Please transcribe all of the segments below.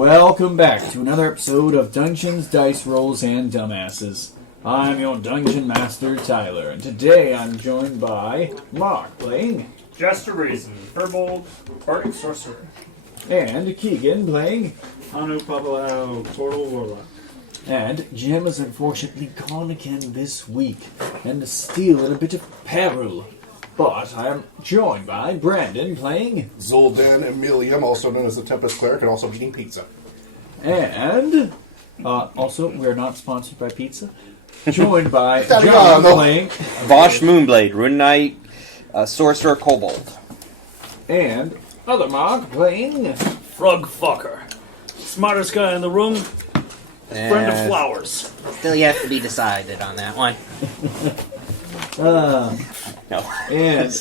Welcome back to another episode of Dungeons, Dice Rolls, and Dumbasses. I'm your Dungeon Master, Tyler, and today I'm joined by Mark playing... Jester Reason, Herbold, Bardic Sorcerer. And Keegan playing... Anu Papalau, Portal Warlock. And Jem is unfortunately gone again this week, and is still in a bit of peril. But I am joined by Brandon playing... Zoldan Emilium, also known as the Tempest Cleric, and also eating pizza. And... also, we're not sponsored by pizza. Joined by John playing... Vosh Moonblade, Rune Knight, Sorcerer Kobold. And other Mark playing... Frog Fucker. Smartest guy in the room. Friend of flowers. Still yet to be decided on that one. No. And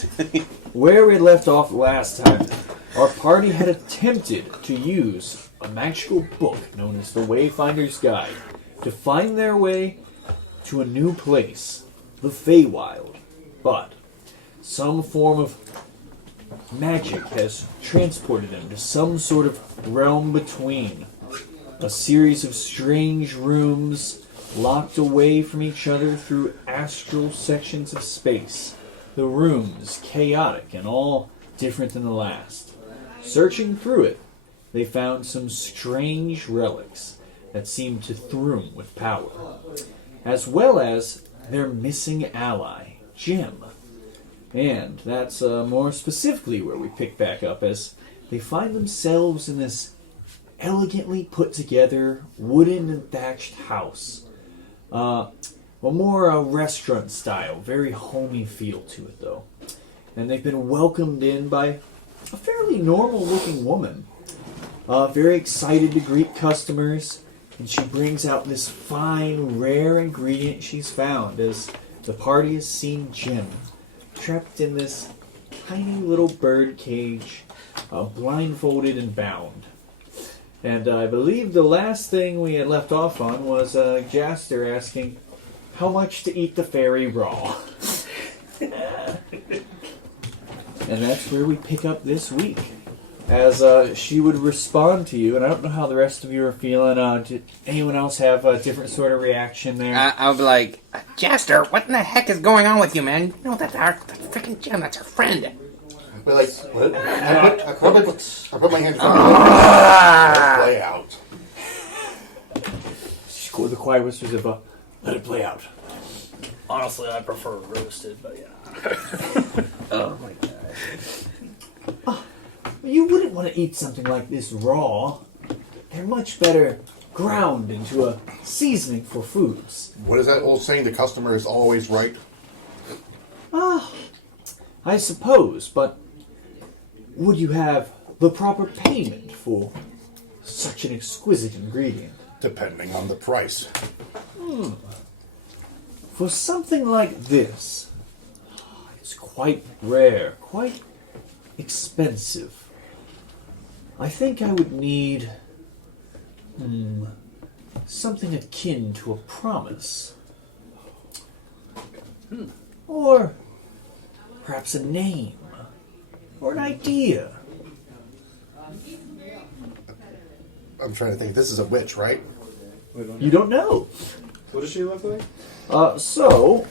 where we left off last time, our party had attempted to use a magical book known as the Wayfinder's Guide to find their way to a new place, the Feywild. But some form of magic has transported them to some sort of realm between. A series of strange rooms locked away from each other through astral sections of space. The rooms chaotic and all different than the last. Searching through it, they found some strange relics that seemed to thrum with power, as well as their missing ally, Jim. And that's more specifically where we pick back up, as they find themselves in this elegantly put together wooden and thatched house. More restaurant style, very homey feel to it though. And they've been welcomed in by a fairly normal looking woman. Very excited to greet customers, and she brings out this fine, rare ingredient she's found as the party has seen Jim trapped in this tiny little bird cage, blindfolded and bound. And I believe the last thing we had left off on was Jaster asking how much to eat the fairy raw. And that's where we pick up this week. As she would respond to you, and I don't know how the rest of you are feeling. Did anyone else have a different sort of reaction there? I would be like, Jaster, what in the heck is going on with you, man? You know that's freaking Jim, that's our friend. But like, what? I put my hand in front of me. Play out. The quiet whispers of, let it play out. Honestly, I prefer roasted, but yeah. Oh my god. You wouldn't want to eat something like this raw. They're much better ground into a seasoning for foods. What is that old saying? The customer is always right. I suppose, but would you have the proper payment for such an exquisite ingredient? Depending on the price. For something like this, it's quite rare, quite expensive. I think I would need something akin to a promise. Or perhaps a name. Or an idea. I'm trying to think. This is a witch, right? You don't know. What does she look like? So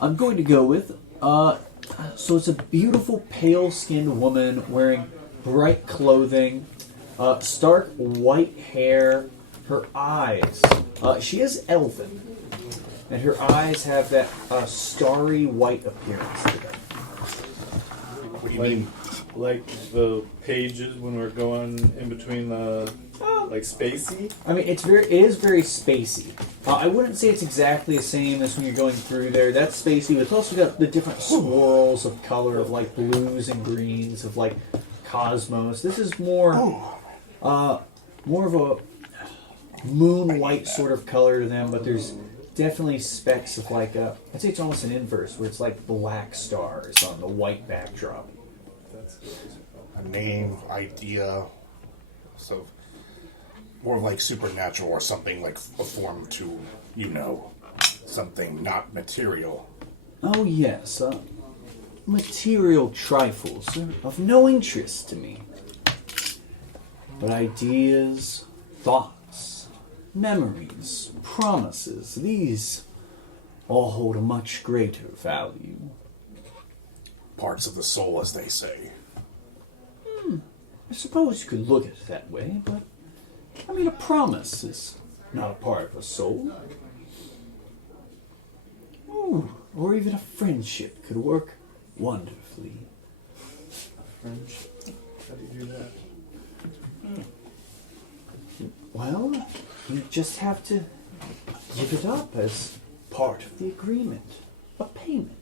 I'm going to go with, so it's a beautiful pale-skinned woman wearing bright clothing, stark white hair, her eyes. She is elven, and her eyes have that starry white appearance to them. What do you mean? Like the pages when we're going in between the... like spacey? I mean, it is very spacey. I wouldn't say it's exactly the same as when you're going through there. That's spacey, but it's also got the different swirls of color of like blues and greens of like cosmos. This is more of a moon white sort of color to them, but there's definitely specks of like I'd say it's almost an inverse where it's like black stars on the white backdrop. A name, idea, so more like supernatural or something like a form to, something not material. Oh yes, material trifles are of no interest to me. But ideas, thoughts, memories, promises, these all hold a much greater value. Parts of the soul, as they say. I suppose you could look at it that way, but I mean, a promise is not a part of a soul. Ooh, or even a friendship could work wonderfully. Friendship. How do you do that? Well, you just have to give it up as part of the agreement, a payment.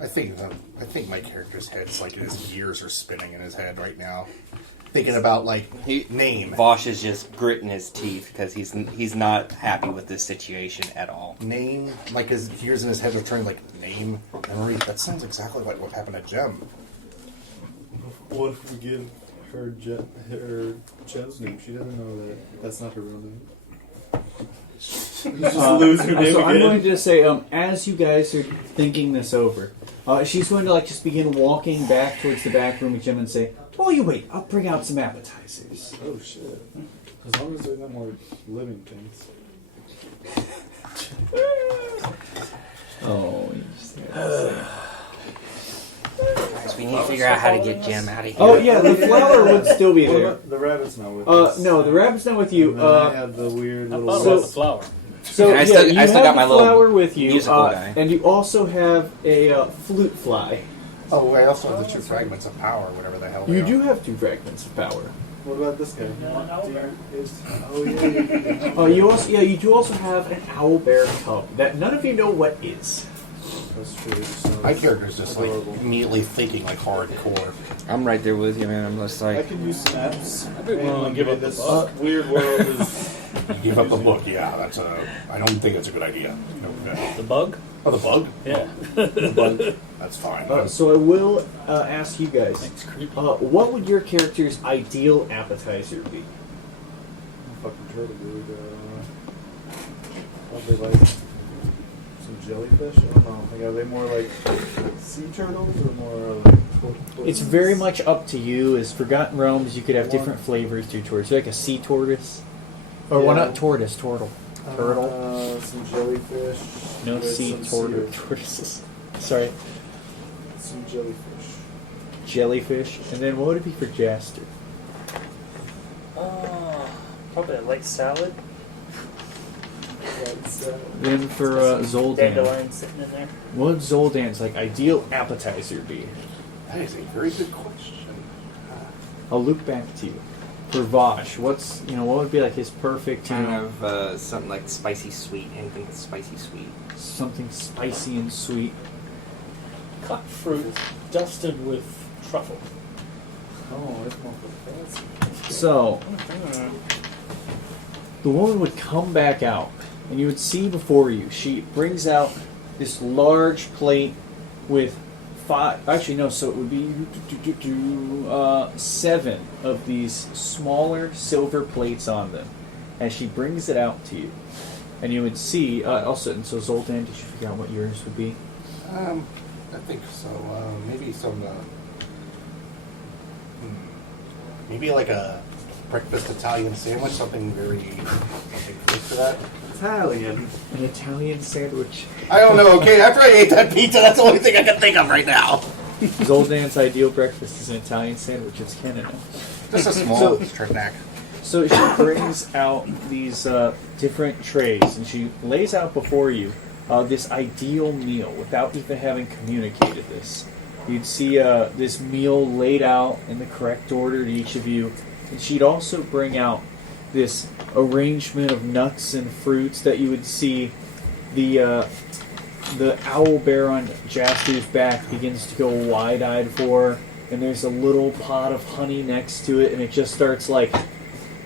I think my character's head's like his gears are spinning in his head right now, thinking about like name. Vosh is just gritting his teeth because he's not happy with this situation at all. Name, like his gears in his head are turning like name, memory. That sounds exactly like what happened to Jem. What if we give her Jem's name? She doesn't know that that's not her real name. Just lose her name So I'm again. going to just say, as you guys are thinking this over, she's going to like just begin walking back towards the back room with Jim and say, "Oh, you wait, I'll bring out some appetizers." Oh shit! As long as they're not more living things. Oh, you just Guys, we need to figure out how to get Jim out of here. Oh yeah, the flower would still be there. The rabbit's not with us. No, the rabbit's not with you. And then I have the weird I little. thought about the flower. So And I yeah, still- you I still have got my the little flower with you, musical guy. and you also have a flute fly. Oh, I also have the 2 fragments of power, whatever the hell. You they do are. have 2 fragments of power. What about this guy? Oh yeah. Oh, you do also have an owl bear cub that none of you know what is. That's true. My character's just like Adorable. immediately thinking like hardcore. I'm right there with you, man. I'm just I like, can use snaps. I think we'll give up this the book. weird world is. You give up the book, yeah. That's I don't think that's a good idea. No, The bug? oh, the bug? Yeah. That's fine. So I will ask you guys, It's creepy. what would your character's ideal appetizer be? Fucking turtle, dude. Probably like some jellyfish. I don't know. Like, are they more like sea turtles or more like tortoises? It's very much up to you. As Forgotten Realms, you could have different flavors to your tortoise. Like a sea tortoise. Or why Yeah. not tortoise? Turtle. Some jellyfish. No with sea some tortoises. Sorry. Some jellyfish. Jellyfish. And then what would it be for Jaster? Probably a light salad. That's, Then for Zoldan. Dandelion sitting in there. What would Zoldan's like ideal appetizer be? That is a very good question. I'll loop back to you. For Vosh, what would be like his perfect, kind of something like spicy sweet. Anything that's spicy sweet. something spicy and sweet. Cut fruit dusted with truffle. oh, it's more fancy. So, the woman would come back out, and you would see before you, she brings out this large plate with 5, actually no, so it would be 7 of these smaller silver plates on them, and she brings it out to you. And you would see, also, and so Zoltan, did you figure out what yours would be? I think so. Maybe some. Maybe like a breakfast Italian sandwich, something close to that. Italian. An Italian sandwich. I don't know. Okay, after I ate that pizza, that's the only thing I can think of right now. Zoldan's ideal breakfast is an Italian sandwich. It's canon. Just a small snack. So she brings out these different trays, and she lays out before you this ideal meal without even having communicated this. You'd see this meal laid out in the correct order to each of you, and she'd also bring out this arrangement of nuts and fruits that you would see the owl bear on Jaster's back begins to go wide-eyed for, and there's a little pot of honey next to it, and it just starts like,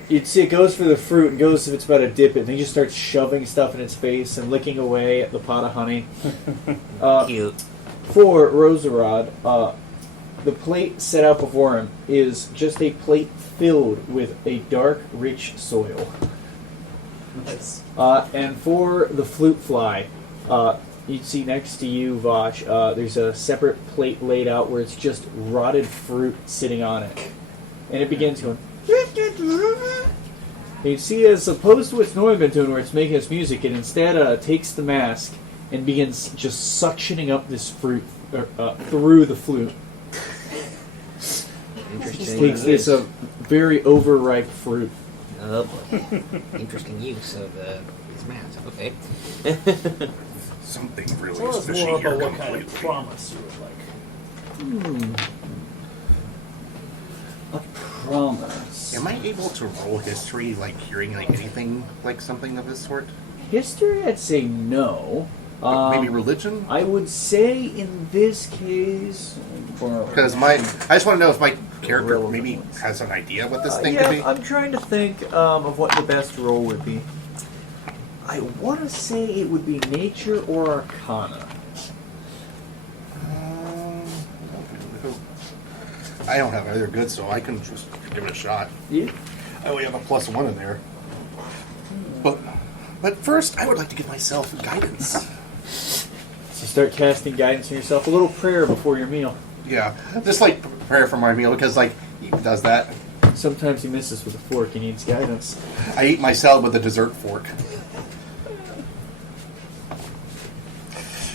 you'd see it goes for the fruit and goes if it's about to dip it, and then he just starts shoving stuff in its face and licking away at the pot of honey. Cute. For Roserod, the plate set out before him is just a plate filled with a dark, rich soil. Nice. And for the flute fly, you'd see next to you, Vosh, there's a separate plate laid out where it's just rotted fruit sitting on it. And it begins going... And you see, as opposed to what it's normally been doing, where it's making its music, it instead takes the mask and begins just suctioning up this fruit through the flute. Interesting. It's a very overripe fruit. Oh boy. Interesting use of his mask. Okay. Something really Tell us fishy more here about what kind completely. of promise you would like. A promise. Am I able to roll history, like hearing like anything like something of this sort? History, I'd say no. Maybe religion? I would say in this case... Because I just want to know if my character maybe has an idea what this thing could be. I'm trying to think of what the best role would be. I want to say it would be nature or arcana. I don't have either good, so I can just give it a shot. Yeah. I only have a +1 in there. But first, I would like to give myself guidance. So you start casting guidance on yourself. A little prayer before your meal. Yeah, just like prepare for my meal because like he does that. Sometimes he misses with a fork. He needs guidance. I eat my salad with a dessert fork.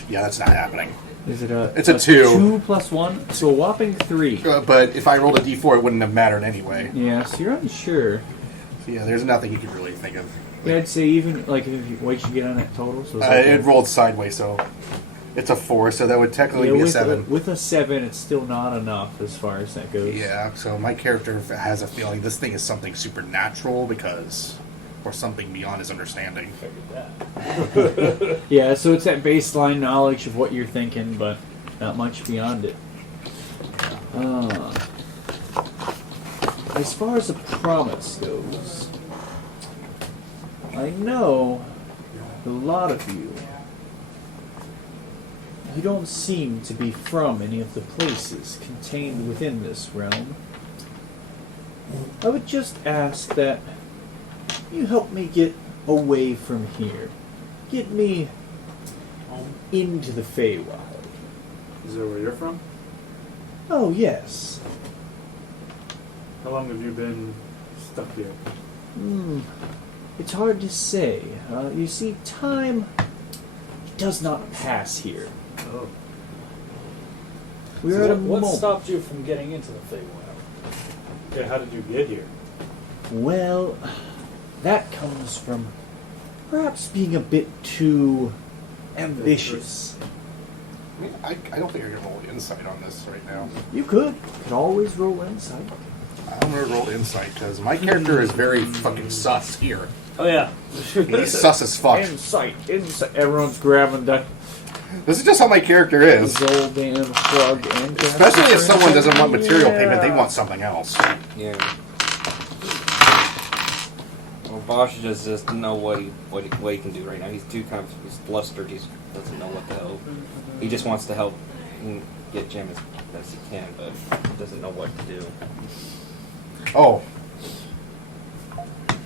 Yeah, that's not happening. Is it a? It's a 2. 2 plus 1, so a whopping 3. But if I rolled a d4, it wouldn't have mattered anyway. Yeah, so you're unsure. So yeah, there's nothing you could really think of. Yeah, I'd say even like if you, what did you get on that total? So it's It rolled sideways, so it's a 4. So that would technically be a with 7. With a 7, it's still not enough as far as that goes. Yeah, so my character has a feeling this thing is something supernatural or something beyond his understanding. Figured that. Yeah, so it's that baseline knowledge of what you're thinking, but not much beyond it. As far as a promise goes, I know a lot of you don't seem to be from any of the places contained within this realm. I would just ask that you help me get away from here. Get me into the Feywild. Is that where you're from? Oh, yes. How long have you been stuck here? It's hard to say. You see, time does not pass here. Oh. We're at a What moment. stopped you from getting into the Feywild? Yeah, how did you get here? Well, that comes from perhaps being a bit too ambitious. I mean, I don't think I can roll insight on this right now. You could always roll insight. I'm going to roll insight because my character is very fucking sus here. Oh yeah. He's sus as fuck. Insight. Everyone's grabbing that This is just how my character is. Zoldan, Frog, and Especially if someone doesn't want material payment, they want something else. Yeah. Well, Bosch just doesn't know what he can do right now. He's he's flustered. He doesn't know what the hell. He just wants to help and get Jim as best he can, but doesn't know what to do. Oh.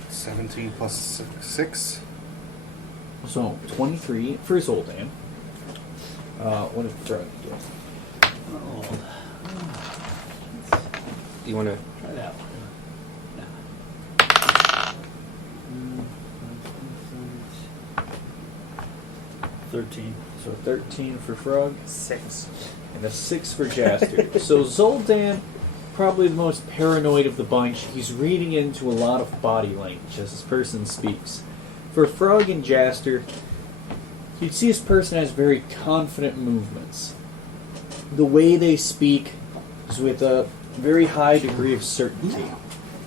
17 plus 6. So 23 for Zoldan. What did Frog get? Do you want to? Try that one. 13. So 13 for Frog. 6. And a 6 for Jaster. So Zoldan, probably the most paranoid of the bunch. He's reading into a lot of body language as this person speaks. For Frog and Jaster, you'd see this person has very confident movements. The way they speak is with a very high degree of certainty.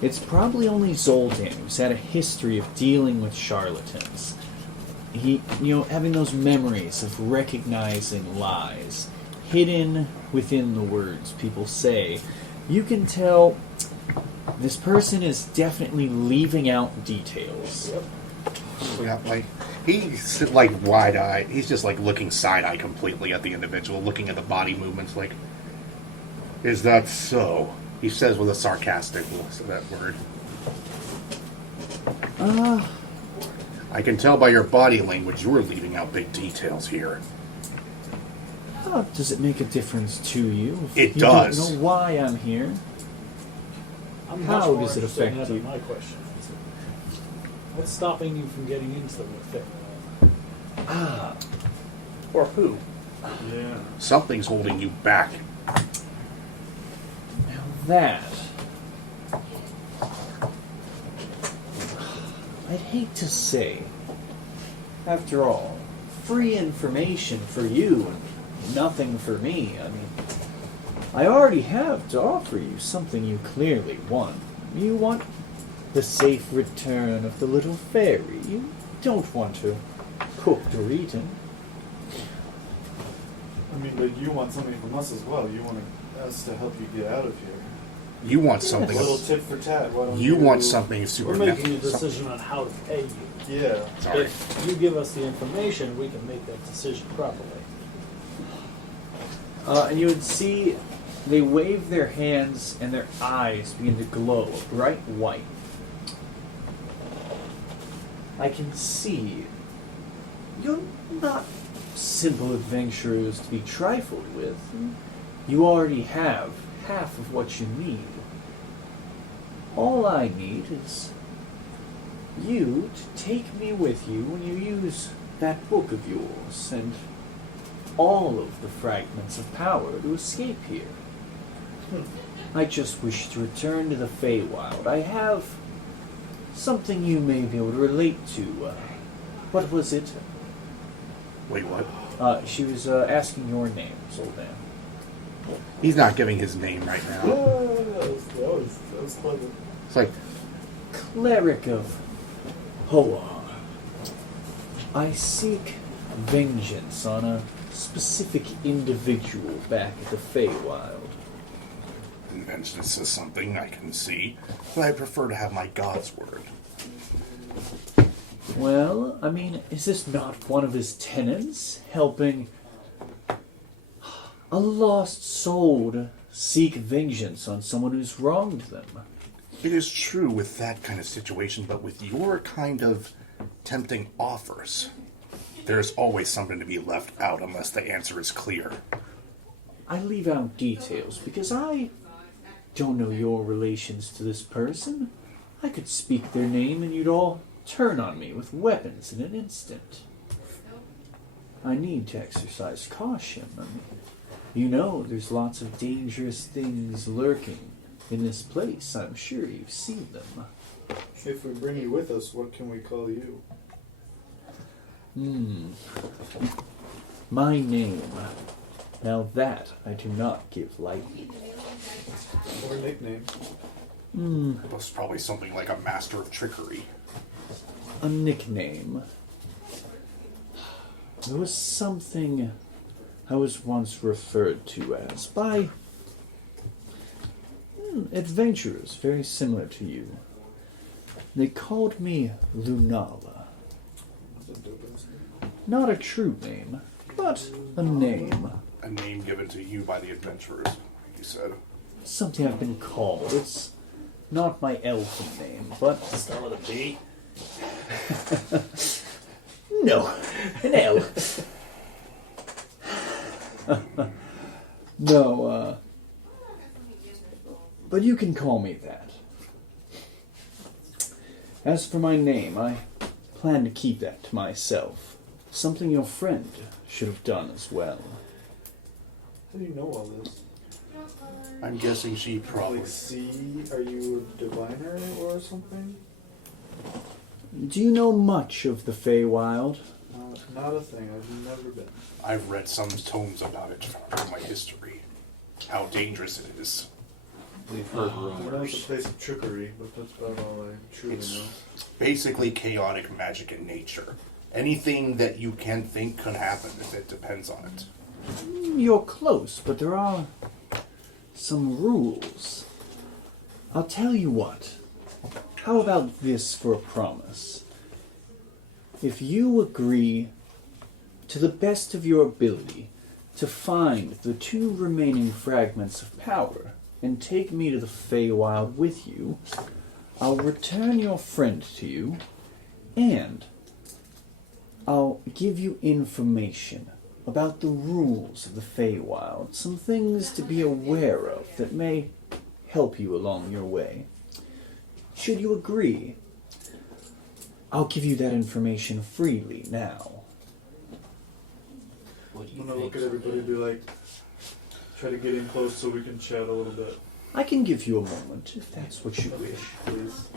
It's probably only Zoltan who's had a history of dealing with charlatans. He, having those memories of recognizing lies hidden within the words people say. You can tell this person is definitely leaving out details. Yeah, like he's like wide-eyed. He's just like looking side-eye completely at the individual, looking at the body movements. Like, is that so? He says with a sarcastic that word. I can tell by your body language you were leaving out big details here. Does it make a difference to you? If It you does. don't know why I'm here. I'm How much more does it interested in affect having you? My question. What's stopping you from getting into the fit? Or who? Yeah. Something's holding you back. Now that... I'd hate to say. After all, free information for you and nothing for me. I mean, I already have to offer you something you clearly want. You want the safe return of the little fairy. You don't want her cooked or eaten. I mean, but you want something from us as well. You want us to help you get out of here. You want A something. little tit for tat. Why don't You want something We're supernatural. making a decision on how to pay you. Yeah. Sorry. If you give us the information, we can make that decision properly. And you would see they wave their hands and their eyes begin to glow a bright white. I can see you're not simple adventurers to be trifled with. You already have half of what you need. All I need is you to take me with you when you use that book of yours and all of the fragments of power to escape here. I just wish to return to the Feywild. I have something you may be able to relate to. What was it? Wait, what? She was asking your name, Zoldan. He's not giving his name right now. That was clever. It's like, Cleric of Hoar. I seek vengeance on a specific individual back at the Feywild. vengeance is something I can see, but I prefer to have my God's word. Well, I mean, is this not one of his tenets? Helping a lost soul to seek vengeance on someone who's wronged them. It is true with that kind of situation, but with your kind of tempting offers, there's always something to be left out unless the answer is clear. I leave out details because I don't know your relations to this person. I could speak their name and you'd all turn on me with weapons in an instant. I need to exercise caution. I mean, you know, there's lots of dangerous things lurking in this place. I'm sure you've seen them. If we bring you with us, what can we call you? My name. Now that I do not give lightly. Or nickname? It was probably something like a master of trickery. A nickname. There was something I was once referred to as by adventurers very similar to you. They called me Lunala. That's a dope ass name. Not a true name, but a name. A name given to you by the adventurers, he said. Something I've been called. It's not my elfin name, but Start with a B. no, an L. No, but you can call me that. As for my name, I plan to keep that to myself. Something your friend should have done as well. How do you know all this? I'm guessing she probably... Like, see, are you a diviner or something? Do you know much of the Feywild? Not a thing. I've never been. I've read some tomes about it from my history. How dangerous it is. We've heard I know it's a rumors. place of trickery, but that's about all I truly It's know. basically chaotic magic in nature. Anything that you can think could happen if it depends on it. You're close, but there are some rules. I'll tell you what. How about this for a promise? If you agree, to the best of your ability, to find the 2 remaining fragments of power and take me to the Feywild with you, I'll return your friend to you, and I'll give you information about the rules of the Feywild, some things to be aware of that may help you along your way. Should you agree, I'll give you that information freely now. What do you I'm gonna think? look at everybody and be like, try to get in close so we can chat a little bit, I can give you a moment if that's what you wish. please.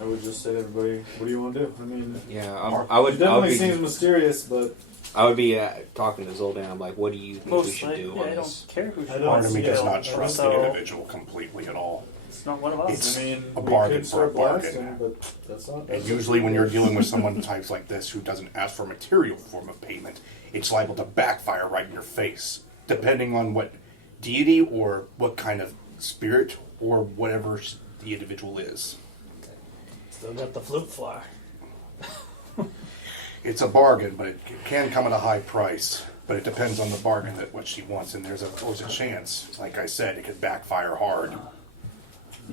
I would just say to everybody, what do you want to do? I mean, Yeah, it I would definitely seems be mysterious, but talking to Zoldan. I'm like, what do you think we should Mostly, do yeah, on I this? don't care who I should don't Part of me see does it. not trust the So- individual completely at all. It's not one of us. It's I mean, a we bargain could for a start bargain. blasting, but that's not. And usually when you're dealing with someone types like this who doesn't ask for material form of payment, it's liable to backfire right in your face, depending on what deity or what kind of spirit or whatever the individual is. Still got the flute fly. It's a bargain, but it can come at a high price. But it depends on the bargain that what she wants, and there's always a chance. Like I said, it could backfire hard.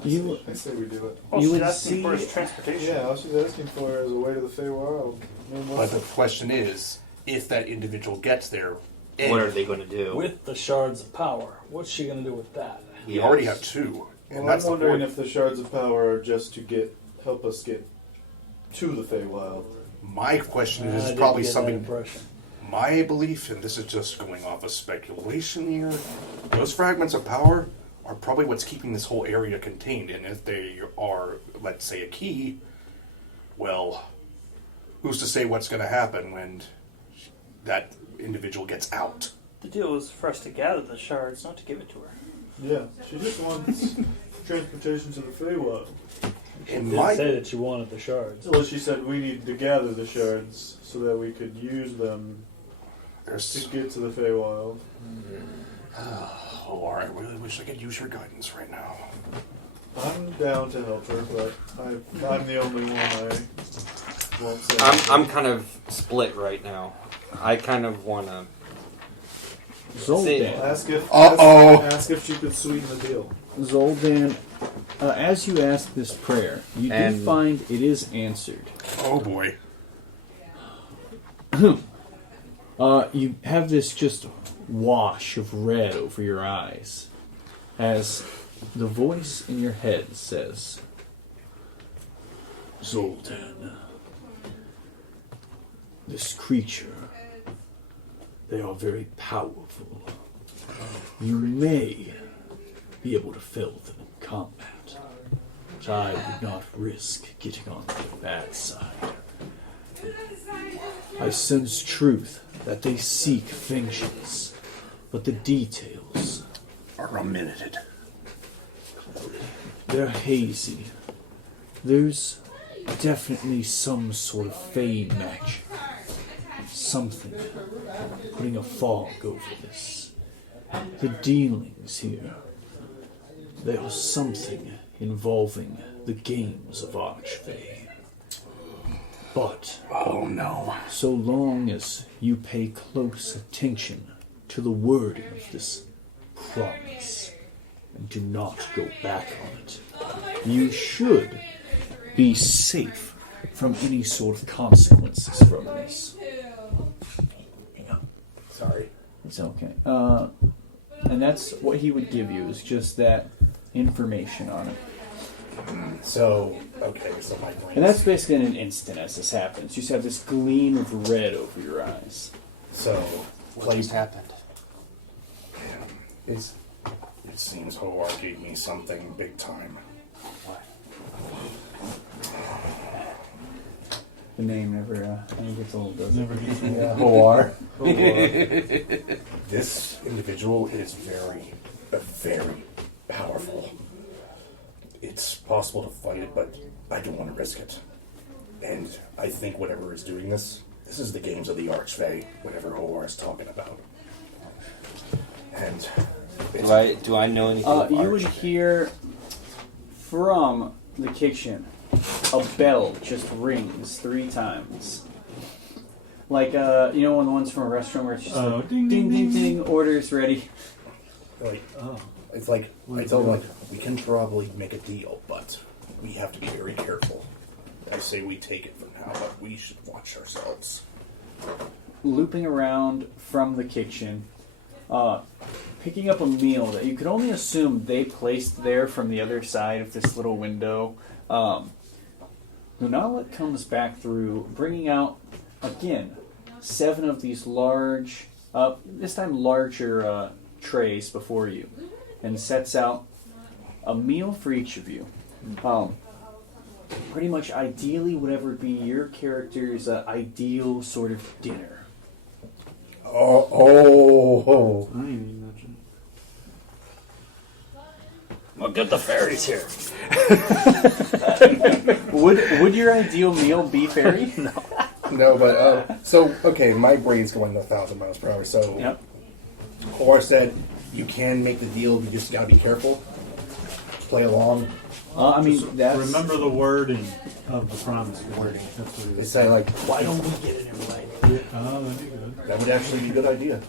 You I say we do it. All You she's would asking for see- is transportation. Yeah, all she's asking for is a way to the Feywild. I mean, But what's the it? question is, if that individual gets there, What are they going to do? With the shards of power. What's she going to do with that? we already have two, and Well, that's I'm the wondering point. if the shards of power are just to help us get to the Feywild. My question I is didn't probably get that something. impression. My belief, and this is just going off of speculation here, those fragments of power are probably what's keeping this whole area contained. And if they are, let's say, a key, well, who's to say what's going to happen when that individual gets out? The deal was for us to gather the shards, not to give it to her. Yeah, she just wants transportation to the Feywild. In Did my say that she wanted the shards. Well, she said we need to gather the shards so that we could use them to there's, get to the Feywild. oh, I really wish I could use your guidance right now. I'm down to help her, but I'm the only one I won't say. I'm kind of split right now. I kind of want to. Zoldan. Ask if she could sweeten the deal. Zoldan, as you ask this prayer, you do And- find it is answered. Oh boy. You have this just wash of red over your eyes as the voice in your head says, Zoldan, this creature, they are very powerful. You may be able to fell them in combat, but I would not risk getting on their bad side. I sense truth that they seek vengeance, but the details, Are omitted. they're hazy. There's definitely some sort of fade magic. Something putting a fog over this. The dealings here, they are something involving the games of Archfey. But Oh no. so long as you pay close attention to the wording of this promise and do not go back on it, you should be safe from any sort of consequences from this. Sorry. It's okay. And that's what he would give you, is just that information on it. So, okay, so my brain. And that's basically in an instant as this happens. You just have this gleam of red over your eyes. So, What just happened? It seems Hoar gave me something big time. The name never gets old, does it? Never gets old. Yeah. Hoar. This individual is very powerful. It's possible to fight it, but I don't want to risk it. And I think whatever is doing this is the games of the Archfey, whatever Hoar is talking about. And Do I know anything? Of You would Archfey? hear from the kitchen a bell just rings 3 times. Like, you know, one of the ones from a restaurant where it's just like, ding, ding, ding, ding, ding, orders ready. like, it's like I tell them, like, we can probably make a deal, but we have to be very careful. I say we take it for now, but we should watch ourselves. looping around from the kitchen, picking up a meal that you could only assume they placed there from the other side of this little window. Lunala comes back through, bringing out, again, 7 of these large, this time larger trays before you, and sets out a meal for each of you. Pretty much ideally whatever would be your character's ideal sort of dinner. Oh. I ain't even mentioned. Well, get the fairies here. Would your ideal meal be fairy? No. No, but so okay, my brain's going 1,000 miles per hour. So, Yep. Or said you can make the deal. You just gotta be careful. Play along. I mean, that's... Remember the wording of the promise. Wording. That's what it They is. say like Why don't we get it in writing? Yeah. Oh, that'd be good. that would actually be a good idea.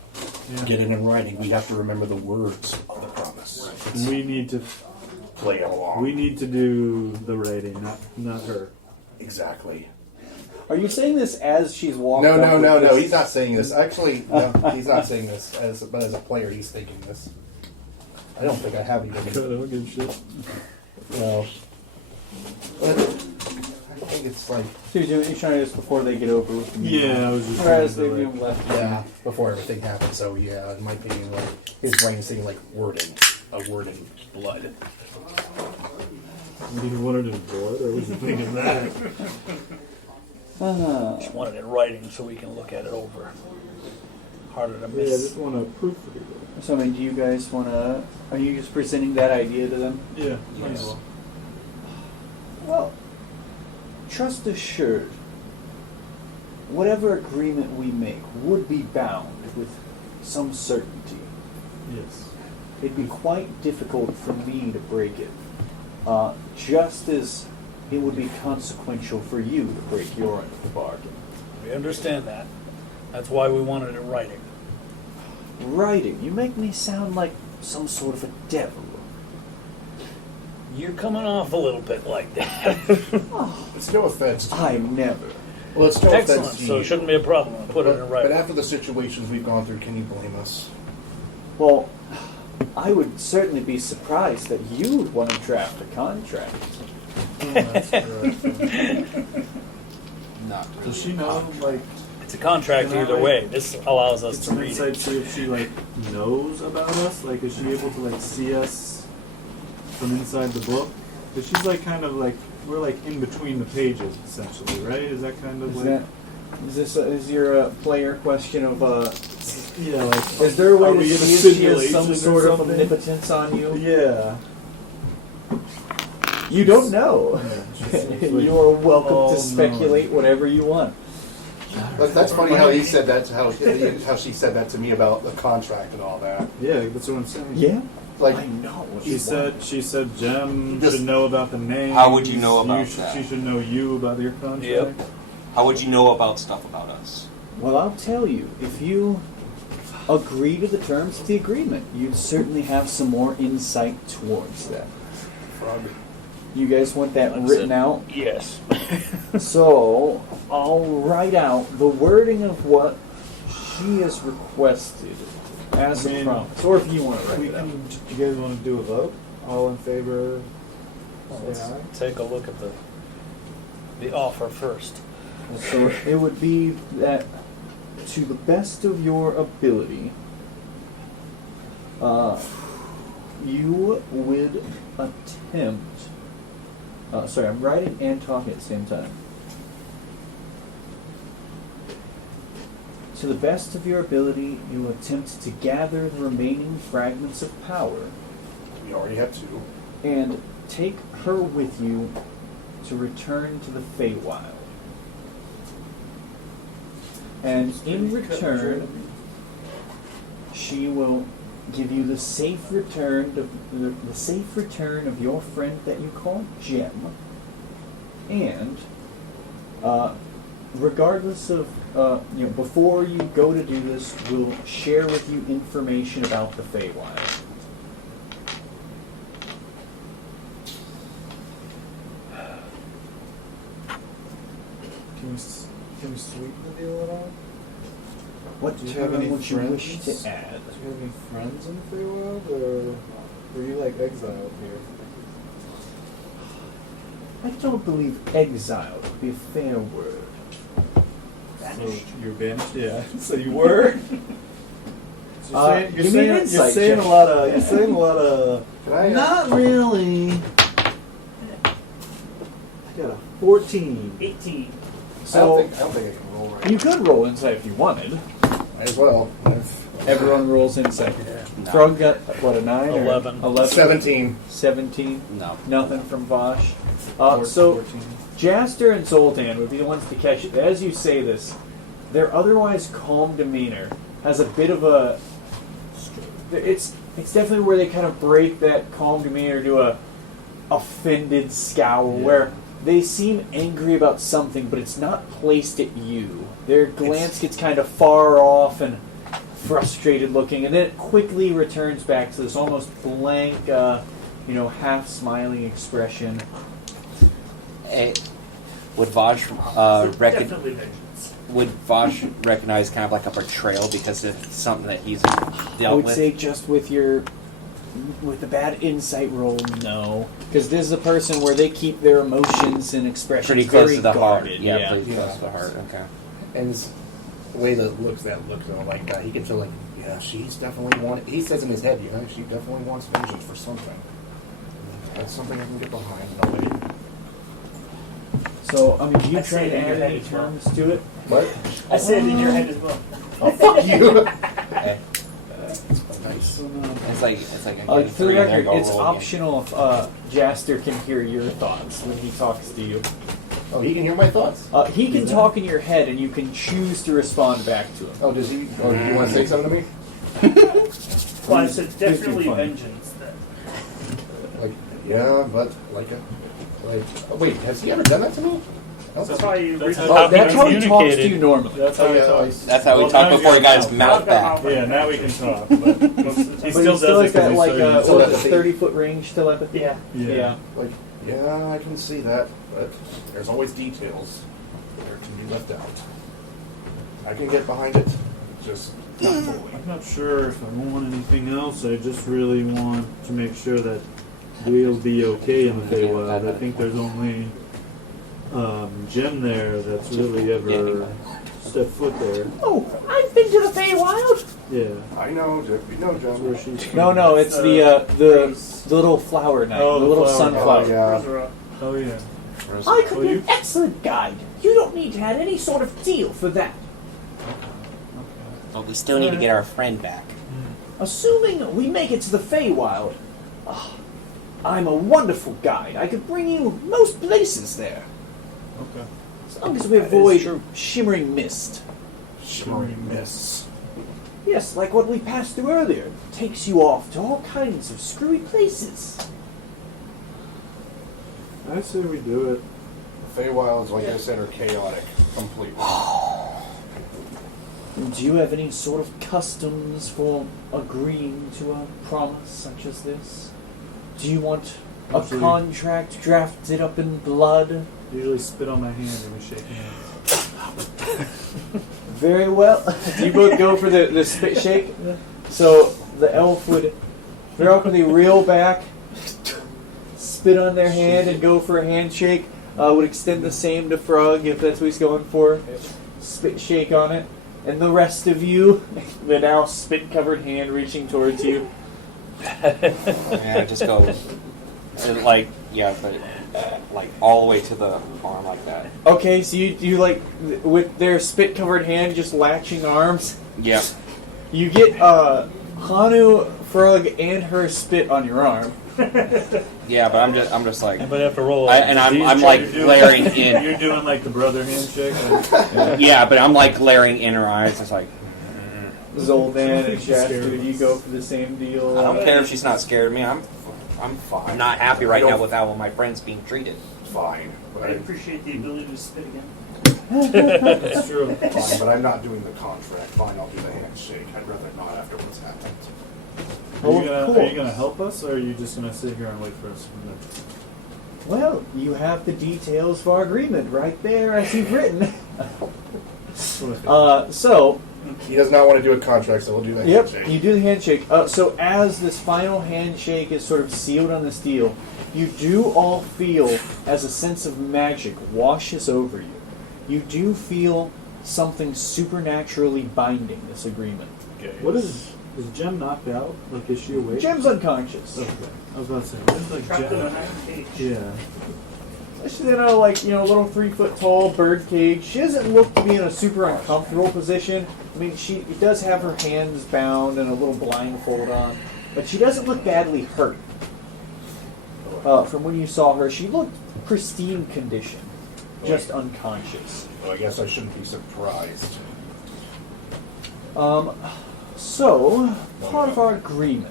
Yeah. Get it in writing. We have to remember the words of the promise. We need to. Play along. We need to do the writing, not her. Exactly. Are you saying this as she's walking No, up no, with no, no. this- He's not saying this. Actually, no, he's not saying this. But as a player, he's thinking this. I don't think I have Good, I even. don't give a shit. No. But I think it's like So you're trying to do this before they get over with the meal? Yeah, I was just. Or as thinking they of, left. before everything happened. So yeah, in my opinion, like his brain's thinking like wording, a word in blood. You wanted it in blood, or was you thinking that? Just want it in writing so we can look at it over. Harder to Yeah, I miss. just want to proofread it. So, I mean, do you guys want to... Are you just presenting that idea to them? Yeah. Yes. Well, trust assured, whatever agreement we make would be bound with some certainty. Yes. It'd be quite difficult for me to break it. Just as it would be consequential for you to break your end of the bargain. We understand that. That's why we wanted it in writing. Writing, you make me sound like some sort of a devil. You're coming off a little bit like that. It's no offense. I never. Well, it's no Excellent. offense to So you. it shouldn't be a problem. I'll put it in But writing. after the situations we've gone through, can you blame us? Well, I would certainly be surprised that you would want to draft a contract. Not Does she know, like, It's a contract Can I, either like, way. This allows us get to some read insight, it. see if she, like, knows about us? Like, is she able to, like, see us from inside the book? Because she's, like, kind of, like, we're, like, in between the pages, essentially, right? Is that kind of, Is your player question of yeah, like, is there a way are to we in a see if she has simulation some or sort of something? omnipotence on you? Yeah. You don't know. You are welcome Oh, to speculate whatever you want. That's funny how he said that. How she said that to me about the contract and all that. Yeah, that's what I'm saying. Yeah, Like I know. What She you said Jem Just- should know about the name. How would you know about that? She should know you about your contract. Yep. How would you know about stuff about us? want. Well, I'll tell you. If you agree to the terms of the agreement, you'd certainly have some more insight towards that. You guys want that That's written it. out? Yes. So, I'll write out the wording of what she has requested as I a mean, promise. Or if you want to write We it out. can. You guys want to do a vote? All in favor? Let's Say aye. take a look at the offer first. So it would be that, to the best of your ability, you would attempt... sorry, I'm writing and talking at the same time. To the best of your ability, you will attempt to gather the remaining fragments of power we already have two. and take her with you to return to the Feywild. And in return, she will give you the safe return of your friend that you call Jem. And regardless of before you go to do this, we'll share with you information about the Feywild. Can we sweeten the deal at all? What Do you have any term would you wish friends? to add? Do you have any friends in the Feywild, or were you like exiled here? I don't believe exile would be a fair word. So you're banished? Yeah. So you were? So you're give me an saying, you're insight saying check. a lot of. You're saying a lot of. Can I? Not really. I got a 14. 18. So I don't think I can roll right. you could roll insight if you wanted. Might as well. Everyone rolls insight. Frog got what, a 9? or 11. 11? 17. 17. No. Nothing from Vosh. So 14. Jaster and Zoltan would be the ones to catch it. As you say this, their otherwise calm demeanor has a bit of a. It's definitely where they kind of break that calm demeanor to a offended scowl, where they seem angry about something, but it's not placed at you. Their glance gets kind of far off and frustrated looking, and then it quickly returns back to this almost blank, half smiling expression. Would Vaj Definitely vengeance. would Vaj recognize kind of like a betrayal because it's something that he's I dealt would with? say just with the bad insight roll, no, because this is a person where they keep their emotions and expressions Pretty close very to the guarded. heart. Yeah, pretty Yeah. close to the heart. Okay. And it's the way that looks, like he can feel like, yeah, she's definitely wanted. He says in his head, she definitely wants vengeance for something. That's something I can get behind. Nobody. So, do you I try say to it in your add head any as well. terms to it? What? I say it in your head as well. Oh, fuck you! Okay. Nice. It's like For the three and there record, go it's roll again. optional if Jaster can hear your thoughts when he talks to you. Oh, he can hear my thoughts. He can talk in your head, and you can choose to respond back to him. Oh, does he? Oh, do you want to say something to me? Well, I said Please do definitely fun. vengeance. Then. Like, yeah, but oh, wait, has he ever done that to me? That's how you reach That's how he talks to communicated. you normally. That's how Oh, he yeah, talks. That's how we Well, talked now before he you're got his out. mouth back. Yeah, now we can talk. But he But still he still does has it that, 'cause like, he's so used to what it. is it, 30-foot range telepathy? Yeah. Yeah. Like, yeah, I can see that, but there's always details that can be left out. I can get behind it, just not fully. I'm not sure if I want anything else. I just really want to make sure that we'll be okay in the Feywild. I think there's only Jim there that's really ever stepped foot there. Oh, I've been to the Feywild. Yeah. I know, That's where John. she's No, it's the little flower knight, Oh, the the little flower sunflower. knight, yeah. Rosara. Oh, yeah. I could Well, be you- an excellent guide. You don't need to have any sort of deal for that. But we still need to get our friend back. Assuming we make it to the Feywild, I'm a wonderful guide. I could bring you most places there, Okay. as long as we avoid shimmering mist. Shimmering mists. Yes, like what we passed through earlier. Takes you off to all kinds of screwy places. I say we do it. Feywilds, like I said, are chaotic completely. Do you have any sort of customs for agreeing to a promise such as this? Do you want a Actually- contract drafted up in blood? Usually spit on my hand and we shake hands. Very well. You both go for the spit shake. So the elf would very awkwardly reel back, spit on their hand, and go for a handshake. Would extend the same to Frog if that's what he's going for. Spit shake on it. And the rest of you, the now spit-covered hand reaching towards you. Yeah, just go but like all the way to the arm like that. Okay, so you like, with their spit-covered hand just latching arms, Yeah. you get Hanu, Frog, and her spit on your arm. Yeah, but I'm just like, But I have to roll. I'm like glaring in. You're doing like the brother handshake. Yeah, but I'm like glaring in her eyes. It's like, Zoldan and Shaster, you go for the same deal. I don't care if she's not scared of me. I'm fine. I'm not happy right now with how my friend's being treated. Fine, but I appreciate the ability to spit again. That's true. fine, but I'm not doing the contract. Fine, I'll do the handshake. I'd rather not after what's happened. Are you gonna help us, or are you just gonna sit here and wait for us? Well, you have the details for our agreement right there as you've written. So, He does not want to do a contract, so we'll do the handshake. You do the handshake. So as this final handshake is sort of sealed on this deal, you do all feel as a sense of magic washes over you. You do feel something supernaturally binding this agreement. Okay. What is Jem knocked out? Like, is she awake? Jem's unconscious. Okay. I was about to say, where's like Trapped in an Jem? iron cage. Yeah. She's in a little 3-foot tall bird cage. She doesn't look to be in a super uncomfortable position. I mean, she does have her hands bound and a little blindfold on, but she doesn't look badly hurt. From when you saw her, she looked pristine condition, just unconscious. Well, I guess I shouldn't be surprised. So, part of our agreement.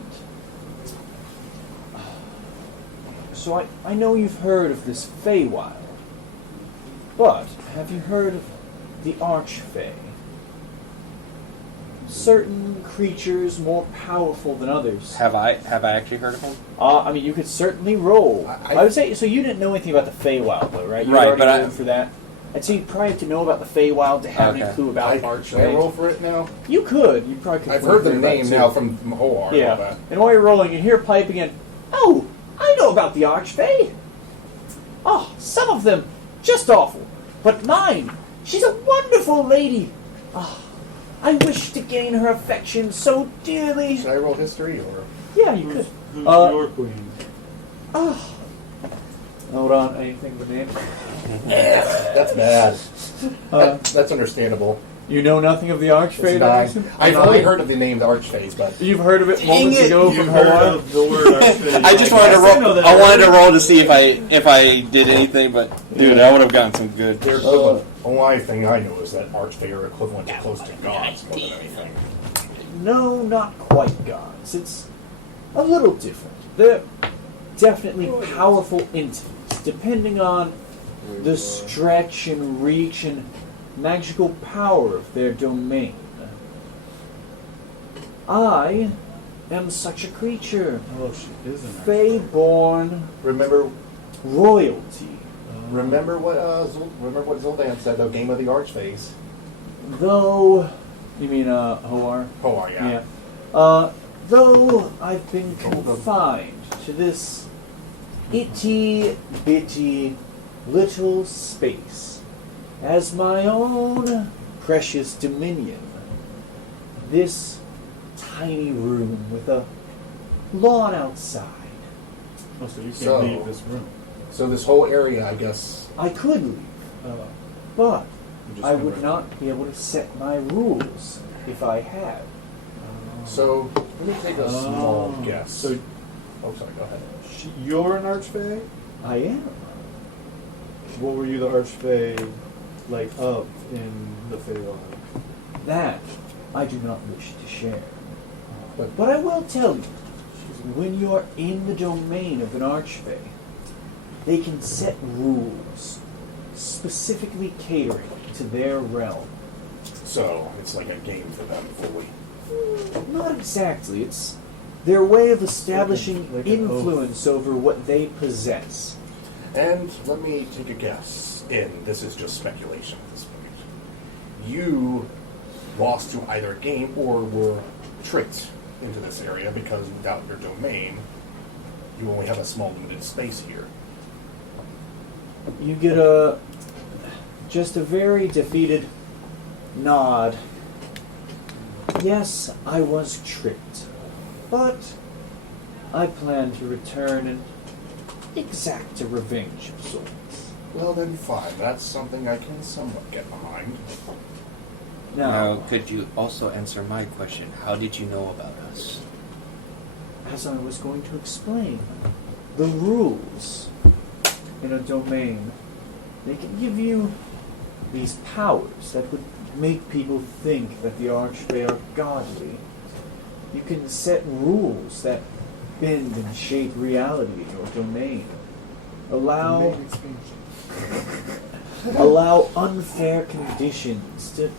So I know you've heard of this Feywild, but have you heard of the Archfey? Certain creatures more powerful than others. Have I actually heard of him? I mean, you could certainly roll. I- I would say, so you didn't know anything about the Feywild, though, right? You Right, already but rolled for that. I'd say you probably have to know about the Feywild to have any Okay. clue about Should I Archfey. roll for it now? You could. You probably could. I've heard the figure that name too. now from Hoar. and all Yeah. that. And while you're rolling, you hear a pipe again. Oh, I know about the Archfey. Oh, some of them just awful, but mine, she's a wonderful lady. Oh, I wish to gain her affection so dearly. Should I roll history or? Yeah, you could. Who's your queen? Oh. Hold on, anything but name. That's bad. That's understandable. You know nothing of the Archfey? It's that 9. Mason? I've 9? only heard of the name the Archface, but You've heard of it moments it! ago You from heard Hawaii? of the word Archfey? I just Like, wanted to yes, I know roll. that I wanted word. to roll to see if I did anything, but dude, I would have gotten some good. their equivalent. Only thing I know is that Archfey are equivalent to close to gods more than anything. No, not quite gods. It's a little different. They're definitely powerful entities, depending on the stretch and reach and magical power of their domain. I am such a creature. Oh, she is an Fey-born Remember royalty. Remember what Zoldan said, though, game of the Archface. Though, you mean Hoar? Oh, yeah. Though I've been confined to this itty-bitty little space as my own precious dominion. This tiny room with a lawn outside. Oh, so you can't So- leave this room. So this whole area, I guess. I could leave, but You just I never- would not be able to set my rules if I had. So let me take a small Oh. guess. So Oh, sorry. Go ahead. you're an Archfey? I am. What were you the Archfey like of in the Feywild? That I do not wish to share. But I will tell you, when you are in the domain of an Archfey, they can set rules specifically catering to their realm. So it's like a game for them, fully. Not exactly. It's their way of establishing Like an oath. influence over what they possess. And let me take a guess. And this is just speculation at this point. You lost to either a game or were tricked into this area because without your domain, you only have a small limited space here. You get just a very defeated nod. Yes, I was tricked, but I plan to return and exact a revenge of sorts. Well, then fine. That's something I can somewhat get behind. Now, Could you also answer my question? How did you know about us? as I was going to explain, the rules in a domain, they can give you these powers that would make people think that the Archfey are godly. You can set rules that bend and shape reality in your domain. Allow unfair conditions to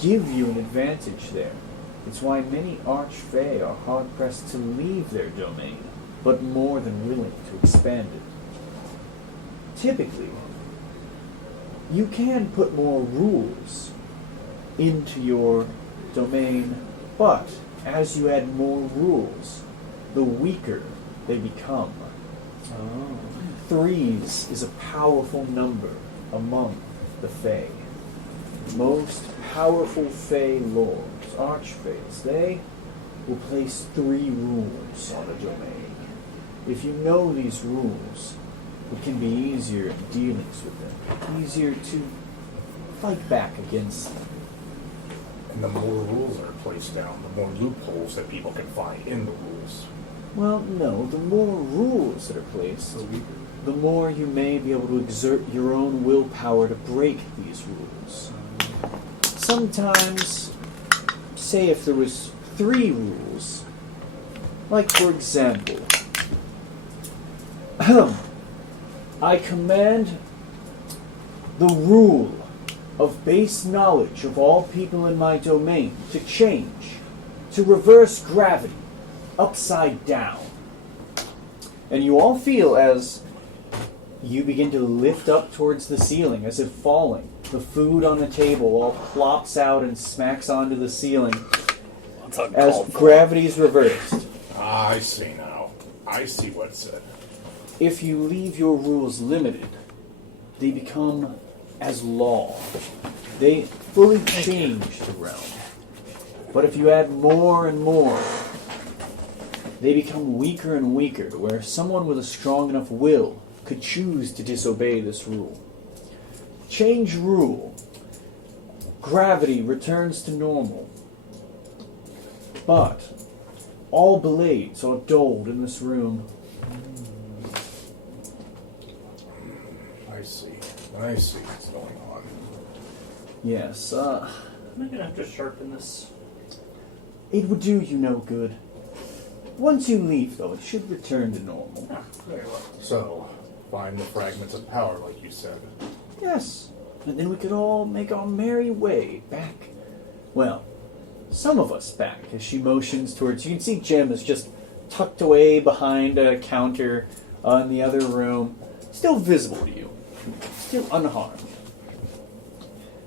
give you an advantage there. It's why many Archfey are hard-pressed to leave their domain, but more than willing to expand it. Typically, you can put more rules into your domain, but as you add more rules, the weaker they become. Oh. Threes is a powerful number among the Fae. Most powerful Fae lords, archfaes, they will place 3 rules on a domain. If you know these rules, it can be easier in dealings with them, easier to fight back against them. And the more rules are placed down, the more loopholes that people can find in the rules. Well, no, the more rules that are placed, the more you may be able to exert your own willpower to break these rules. Sometimes, say if there was 3 rules, like for example, I command the rule of base knowledge of all people in my domain to change, to reverse gravity, upside down. And you all feel as you begin to lift up towards the ceiling, as if falling. The food on the table all plops out and smacks onto the ceiling as gravity is reversed. I see now. I see what's said. If you leave your rules limited, they become as law. They fully change the realm. But if you add more and more, they become weaker and weaker, where someone with a strong enough will could choose to disobey this rule. Change rule. Gravity returns to normal. But all blades are dulled in this room. I see. I see what's going on. Yes, Am I gonna have to sharpen this? it would do you no good. Once you leave, though, it should return to normal. Ah, very well. So, find the fragments of power, like you said. Yes, and then we could all make our merry way back. Well, some of us back, as she motions towards... You can see Jim is just tucked away behind a counter in the other room. Still visible to you. Still unharmed.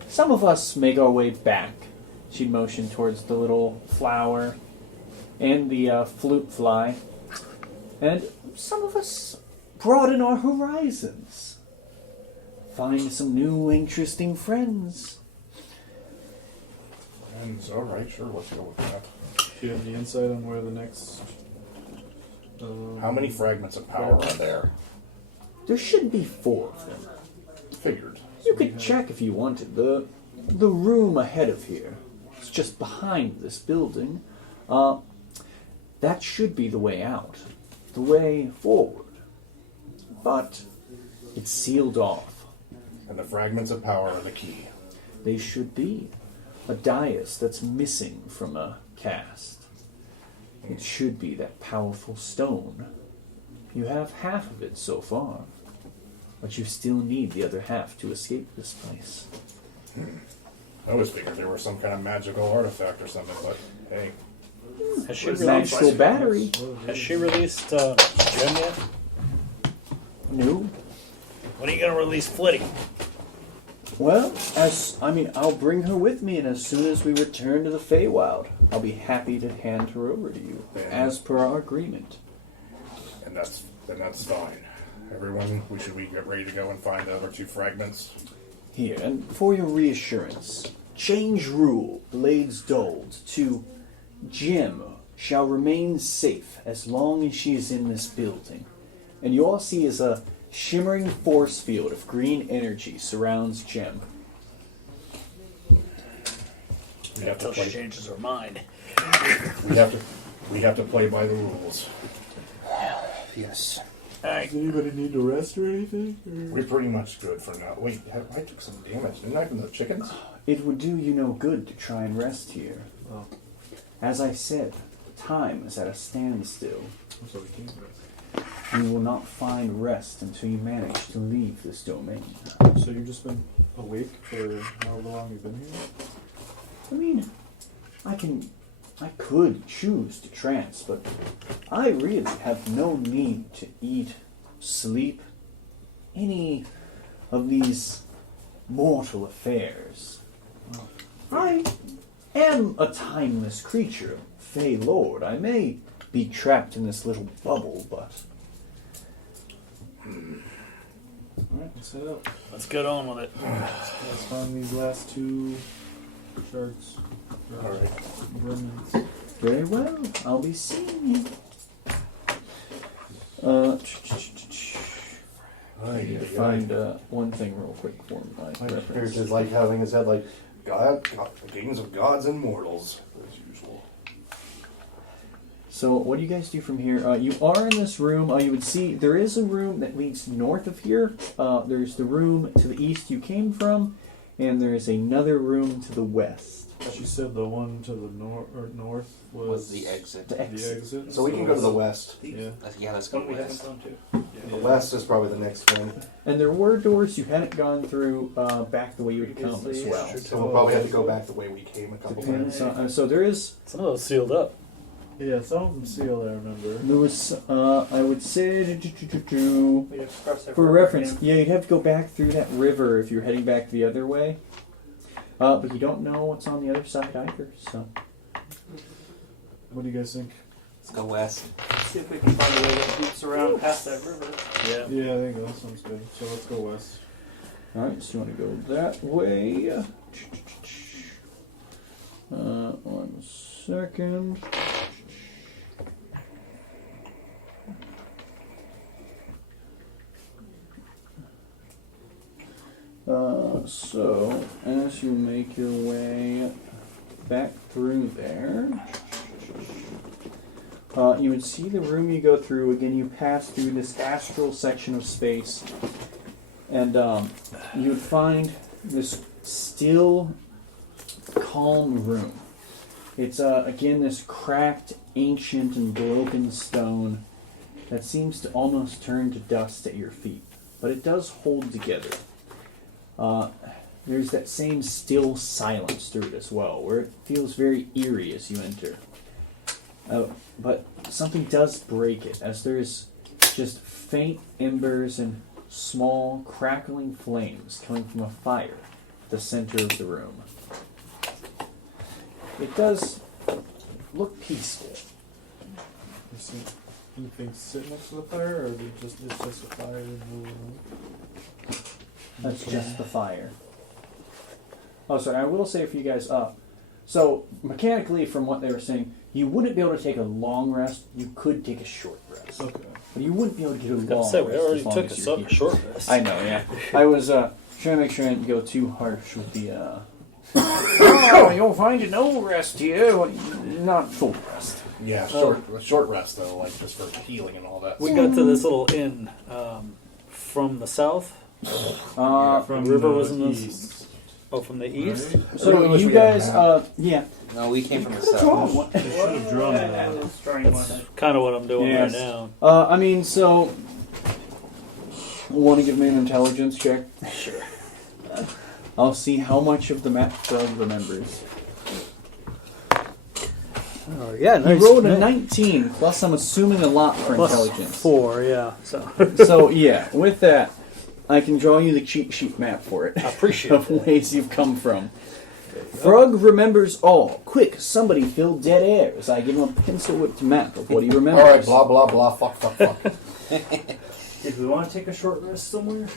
Some of us make our way back. She'd motion towards the little flower and the flute fly. And some of us broaden our horizons. Find some new interesting friends. And alright, sure, let's go with that. Do you have any insight on where the next... How many fragments of power are there? There should be 4 of them. Figured. You could check if you wanted. The room ahead of here, it's just behind this building. That should be the way out, the way forward. But it's sealed off. And the fragments of power are the key. They should be. A dais that's missing from a cast. It should be that powerful stone. You have half of it so far, but you still need the other half to escape this place. I always figured there was some kind of magical artifact or something, but hey. Has she Magical released? battery. Has she released Jim yet? No. When are you gonna release Flitty? Well, I'll bring her with me, and as soon as we return to the Feywild, I'll be happy to hand her over to you, as per our agreement. And that's fine. Everyone, we get ready to go and find the other 2 fragments. Here, and for your reassurance, change rule, blades dulled, to Jim shall remain safe as long as she is in this building. And you all see as a shimmering force field of green energy surrounds Jim. We have to Until she play. changes her mind. We have to play by the rules. Yes. Does anybody need to rest or anything? We're pretty much good for now. Wait, I took some damage, didn't I, from the chickens? It would do you no good to try and rest here. Oh. As I said, time is at a standstill. So we can't rest. You will not find rest until you manage to leave this domain. So you've just been awake for however long you've been here? I mean, I could choose to trance, but I really have no need to eat, sleep, any of these mortal affairs. I am a timeless creature, Fey Lord. I may be trapped in this little bubble, but... Alright, let's head out. Let's get on with it. Let's find these last 2 shards. Alright. Remnants. Very well. I'll be seeing you. I need to find one thing real quick for my reference. Pierce is like having his head like, God, games of gods and mortals, as usual. So what do you guys do from here? You are in this room. You would see there is a room that leads north of here. There's the room to the east you came from, and there is another room to the west. She said the one to the north Was the exit. The exit. So we can go to the west. Yeah. Yeah, let's go One we haven't west. gone to. The west is probably the next one. And there were doors you hadn't gone through back the way you would come as well. So we'll probably have to go back the way we came a couple times. Depends on, so there is. Some of those sealed up. Yeah, some of them sealed, I remember. There was. I would say. We have to cross that For river reference, again. yeah, you'd have to go back through that river if you're heading back the other way. But you don't know what's on the other side either, so. What do you guys think? Let's go west. See if we can find a way that loops around past that river. Yeah. Yeah, I think that sounds good. So let's go west. Alright, so you want to go that way. 1 second. So, as you make your way back through there, you would see the room you go through. Again, you pass through this astral section of space, and you would find this still, calm room. It's, again, this cracked, ancient, and broken stone that seems to almost turn to dust at your feet. But it does hold together. There's that same still silence through it as well, where it feels very eerie as you enter. But something does break it, as there's just faint embers and small, crackling flames coming from a fire at the center of the room. It does look peaceful. You see anything sit next to the fire, or is it just, it's just a fire in the room? That's just the fire. Oh, sorry, I will say for you guys, so mechanically from what they were saying, you wouldn't be able to take a long rest, you could take a short rest. Okay. But you wouldn't be able to get a long I was gonna say, we rest already as long took as a you're here. short rest. I know, yeah. I was trying to make sure I didn't go too harsh with the, oh, you'll find no rest here. Well, not full rest. Yeah, short rest though, like just for healing and all that. We got to this little inn from the south. From the river the was in the east. Oh, from the east. Right? So you guys, yeah. No, we came from the What's south. wrong? Should have drawn that. It's drawing one. Kind of what I'm doing Yes. right now. I mean, so want to give me an intelligence check? Sure. I'll see how much of the map Frog remembers. Oh yeah, He rolled a 19, plus I'm assuming a lot for Plus intelligence. 4, yeah. So So yeah, with that, I can draw you the cheat sheet map for it. I appreciate of that. ways you've come from. Frog remembers all. Quick, somebody fill dead air as I give him a pencil whipped map of what he remembers. Alright, blah blah blah, fuck. Did we want to take a short rest somewhere?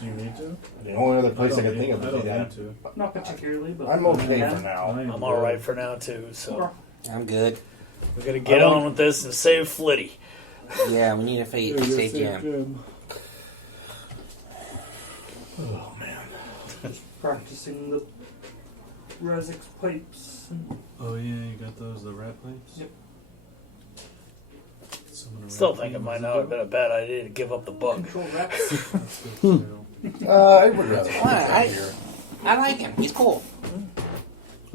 Do you need to? The only other place I don't can think of I to do don't that. need to. Not particularly, but I'm okay Yeah. for now. I'm all right for now too. So I'm good. we're gonna get on with this and save Flitty. Yeah, we need to save Jam. Oh man. practicing the Razix pipes. Oh yeah, you got those, the rat pipes? Yep. Still think it might not have been a bad idea to give up the book. Control rats. I would rather keep Why? that here. I like him. He's cool.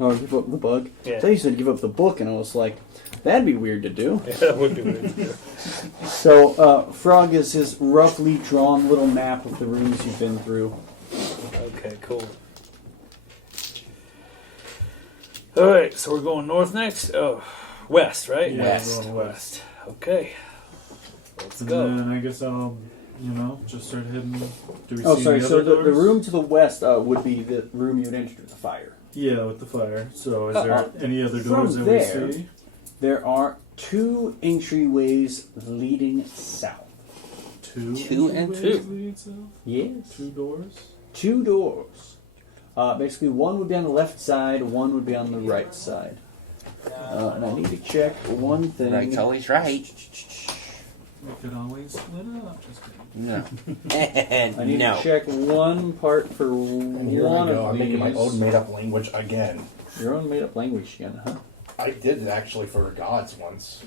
Oh, give up the bug? Yeah. I thought you said give up the book, and I was like, that'd be weird to do. Yeah, that would be weird. So, Frog is his roughly drawn little map of the rooms you've been through. Okay, cool. All right, so we're going north next. Oh, west, right? Yeah, West. we're going west. Okay, let's And go. then I guess I'll, just start heading. Do we Oh, see sorry, the so other the doors? room to the west would be the room you'd enter through the fire. Yeah, with the fire. So, is there any other from doors that there- we see? There are 2 entryways leading south. Two and entryways two. leading south? Yes. 2 doors? 2 doors. Basically, one would be on the left side, one would be on the right side. And I need to check one thing. Right's always right. We could always split up. Just kidding. No. I need to check one part for And here one I go. of I'm these. making my own made-up language again. Your own made-up language again, huh? I did it actually for gods once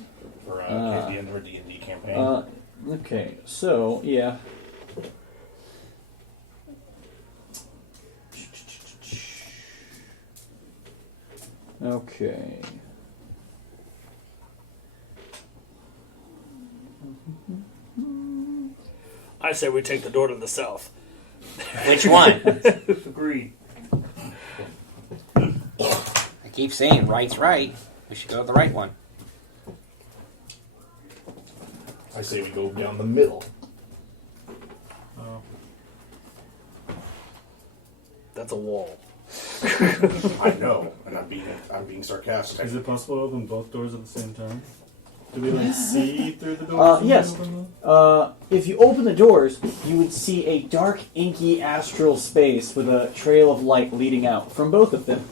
for at the end of a D&D campaign. Okay, so, yeah. Okay. I say we take the door to the south. Which one? Agreed. I keep saying right's right. We should go to the right one. I say we go down the middle. Oh. That's a wall. I know, and I'm being sarcastic. Is it possible to open both doors at the same time? Do we like see through the doors? when we Yes. open them? If you open the doors, you would see a dark, inky astral space with a trail of light leading out from both of them.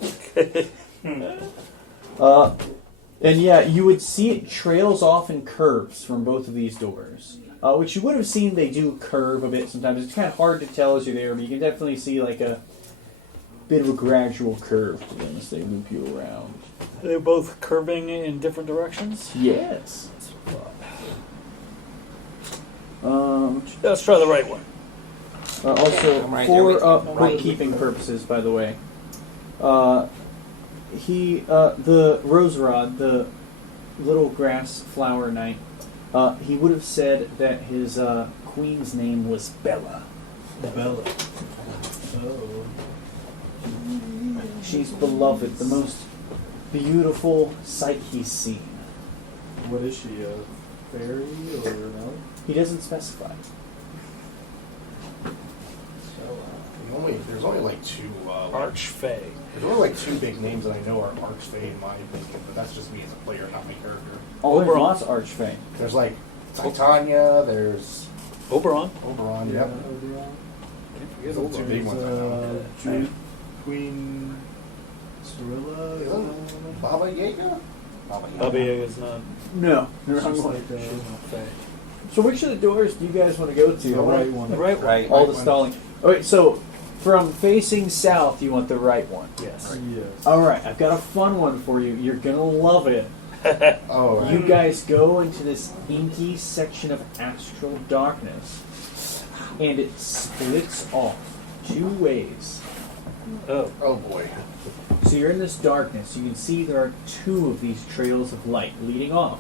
And yeah, you would see it trails off in curves from both of these doors. Which you would have seen they do curve a bit sometimes. It's kind of hard to tell as you're there, but you can definitely see like a bit of a gradual curve to them as they loop you around. Are they both curving in different directions? Yes. Let's try the right one. Also, I'm right for there with you. bookkeeping purposes, by the way, the Roserod, the little grass flower knight, he would have said that his queen's name was Bella. Bella. Oh. She's beloved, the most beautiful sight he's seen. What is she, a fairy or no? He doesn't specify. There's only like 2. Archfey. There's only like 2 big names that I know are Archfey in my opinion, but that's just me as a player, not my character. Oh, there's Oberon. lots of Archfey. There's like Titania. There's Oberon. Oberon. Yep. Those are the 2 big ones I know. Queen Cirilla? Isn't Baba Yaga? Baba Yaga's not. No. She's like She's not Fey. So which of the doors do you guys want to go to? the right one. The right one. Right. All the stalling. Okay, so from facing south, you want the right one. Yes. Yes. All right, I've got a fun one for you. You're gonna love it. Oh, right. You guys go into this inky section of astral darkness, and it splits off 2 ways. Oh. Oh boy. So you're in this darkness. You can see there are 2 of these trails of light leading off.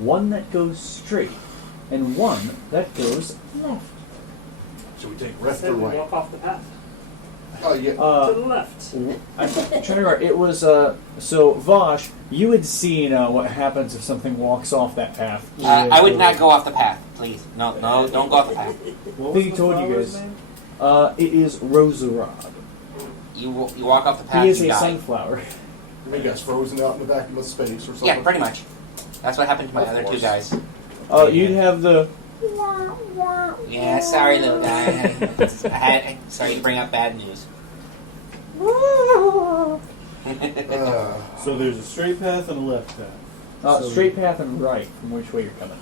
One that goes straight, and one that goes left. Should we take I left or said we right? walk off the path. Oh yeah. To the left. I'm trying to remember. It was so Vosh. You had seen what happens if something walks off that path. I would not go off the path, please. No, don't go off the path. What I was think he the told you flower's guys. name? It is Roserod. You walk off the path, He is you a die. sunflower. You guys frozen out in the vacuum of space or something? Yeah, pretty much. That's what happened to my Of other 2 course. guys. You'd have the. Yeah, sorry, little guy. Sorry to bring up bad news. So there's a straight path and a left path. So Straight path and right from which way you're coming.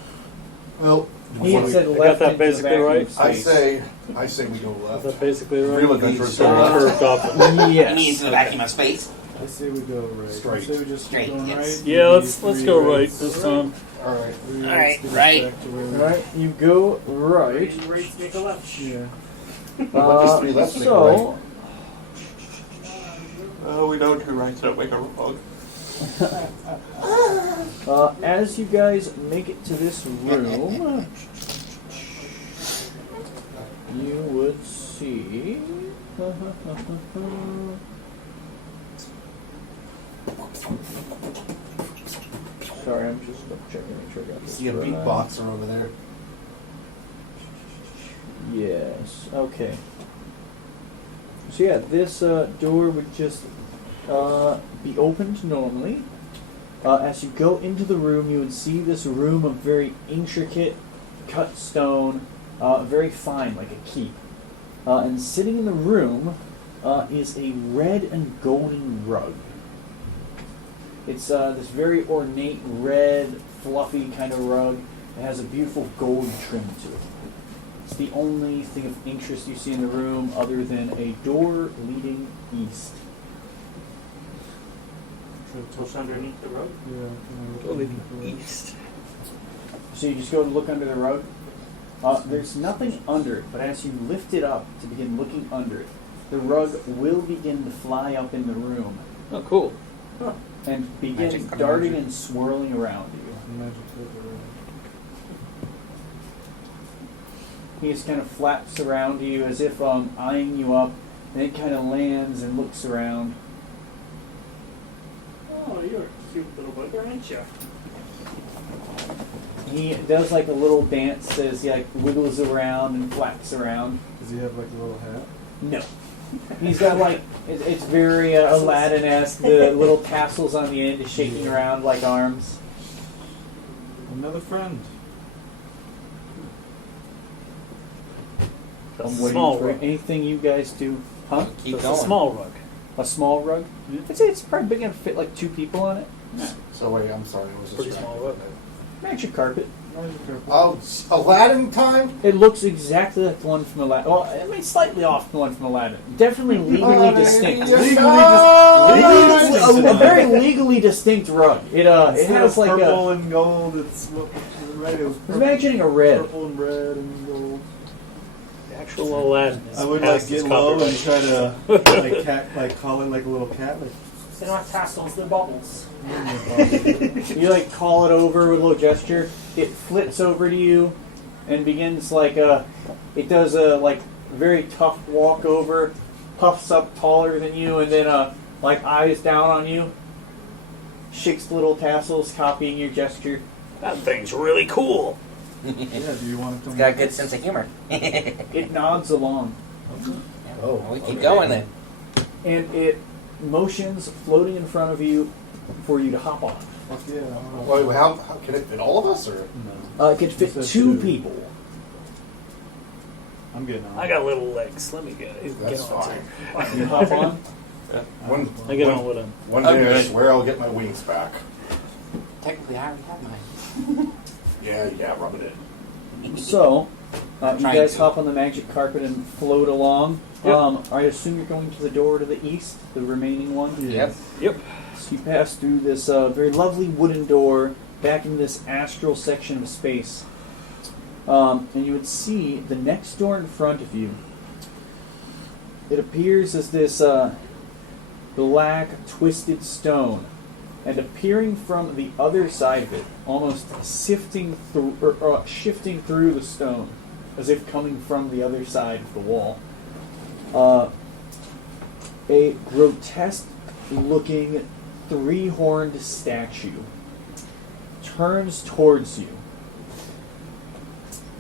Well, He had said I got left that into the basically vacuum right. of I space. say we go Is left. that basically right? Real adventurers go Curved left. off. You mean Yes. to the vacuum of space? I say we go right. Straight. I say we just Straight, keep going yes. right. Yeah, let's Three go right rights. this time. All right. Three All rights right, to get right. back to where we- Alright, you go right. Three rights, make a left. Yeah. Just 3 lefts, make a So, We know 2 rights don't make a wrong. as you guys make it to this room, you would see. Sorry, I'm just checking to make sure I got this See a right. beatboxer over there. Yes. Okay. So yeah, this door would just be opened normally. As you go into the room, you would see this room of very intricate cut stone, very fine, like a keep. And sitting in the room is a red and golden rug. It's this very ornate, red, fluffy kind of rug. It has a beautiful gold trim to it. It's the only thing of interest you see in the room other than a door leading east. Push underneath the rug. East. So you just go to look under the rug. There's nothing under it, but as you lift it up to begin looking under it, the rug will begin to fly up in the room Oh, cool. and begin Magic darting carpet. and swirling around you. He just kind of flaps around you as if eyeing you up, and it kind of lands and looks around. Oh, you're a cute little bugger, aren't you? He does like a little dance as he like wiggles around and flaps around. Does he have like a little hat? No. He's got like, it's very Aladdin-esque, the little tassels on the end is shaking around like arms. Another friend. That's I'm a waiting small for rug. anything you guys do. Huh? Keep That's going. a small rug. A small rug? I'd say it's probably big enough to fit like 2 people on it. So wait, I'm sorry. I was Pretty just small rug. Magic carpet. Oh, Aladdin time? It looks exactly like the one from Aladdin. Well, I mean, slightly off the one from Aladdin. Definitely legally distinct. A very legally distinct rug. It has like purple a. and gold. It's right. It was I was imagining a red. purple and red and gold. The actual Aladdin is I would past like its get low and copyright. try to like cat, like call it like a little cat. Like, They're not tassels, they're bubbles. You like call it over with a little gesture. It flips over to you and begins like it does a like very tough walk over, puffs up taller than you, and then like eyes down on you. Shakes the little tassels, copying your gesture. That thing's really cool. yeah, do you want to come? It's got a good sense of humor. It nods along. Oh, we keep going then. And it motions floating in front of you for you to hop on. Fuck yeah. Wait, how can it fit all of us? Or It can fit Says 2 2. people. I'm getting on. I got little legs. Let me get that's on. fine. You hop on. One, I get on with him. one day I Okay. swear I'll get my wings back. Technically, I already have mine. Yeah, rub it in. So, you Trying guys to. hop on the magic carpet and float along. Yep. I assume you're going to the door to the east, the remaining one. Yep. Yep. So you pass through this very lovely wooden door back into this astral section of space. And you would see the next door in front of you. It appears as this black, twisted stone. And appearing from the other side of it, almost sifting through, or shifting through the stone, as if coming from the other side of the wall, a grotesque-looking 3-horned statue turns towards you,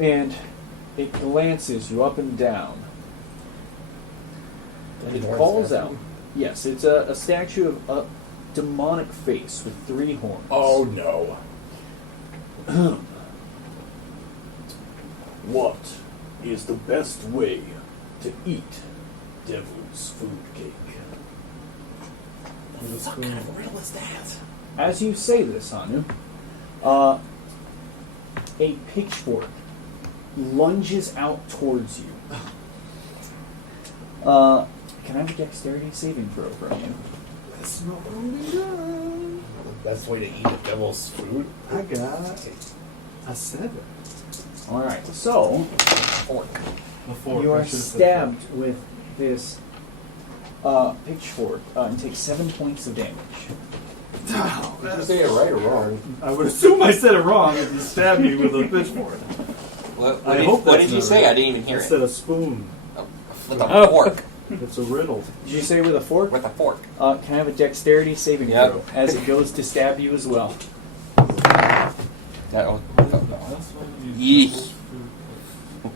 and it glances you up and down. And it calls out. Yes, it's a statue of a demonic face with 3 horns. Oh no. What is the best way to eat devil's food cake? What kind of riddle is that? As you say this, Hanu, a pitchfork lunges out towards you. Can I have a dexterity saving throw from you? That's not what we done. The best way to eat the devil's food? I got a 7. Alright, so A 4. you I are should've said stabbed with this pitchfork and take 7 points of damage. Did you say it right or wrong? 4. I would assume I said it wrong if you stabbed me with a pitchfork. What I hope did that's you not say? right. I didn't even hear I it. said a spoon. With a fork. It's a riddle. Did you say with a fork? With a fork. Can I have a dexterity saving Yep. throw as it goes to stab you as well? That was, That's what you Yeesh.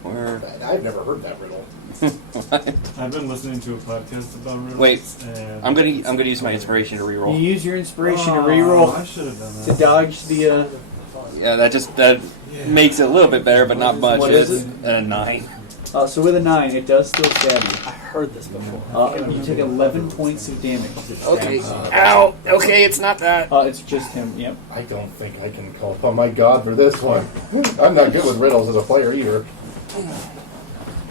Word. I've never heard that riddle. I've been listening to a podcast about riddles. Wait, and I'm gonna use my inspiration to You reroll. use your inspiration to I reroll should have done to that. dodge the. Yeah, that makes it a little bit better, but not much. What is It's a 9. So with a 9, it does still stab you. I heard this before. You take 11 points of damage. As it stabs you. Ow. Okay, it's not that. It's just him. Yep. I don't think I can call upon my god for this one. I'm not good with riddles as a player either.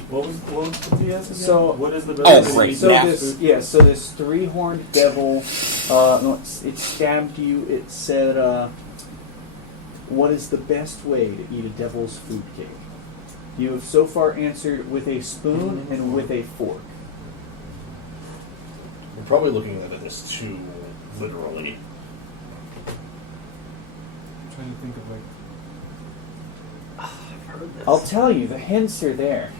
What was the DS again? So- what is the great. So Yeah. this this 3-horned devil, it stabbed you. It said, "What is the best way to eat a devil's food cake?" You have so far answered with a spoon and with a fork. We're probably looking at this too literally. I'm trying to think of like. I've heard this. I'll tell you, the hints are there.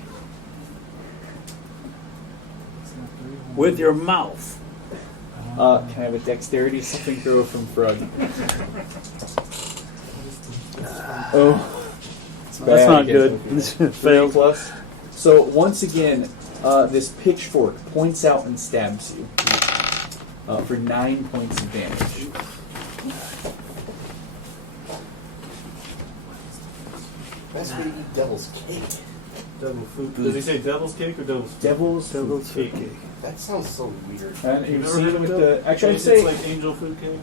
With your mouth. Can I have a dexterity something throw from Frog? Oh. That's not good. Fail plus. So once again, this pitchfork points out and stabs you for 9 points of damage. Best way to eat devil's cake. Devil food. Does he say devil's cake or devil's food? Devil's food cake. That sounds so weird. And You've you've never seen heard it of with it? the. Actually, I'd It's say. like angel food cake.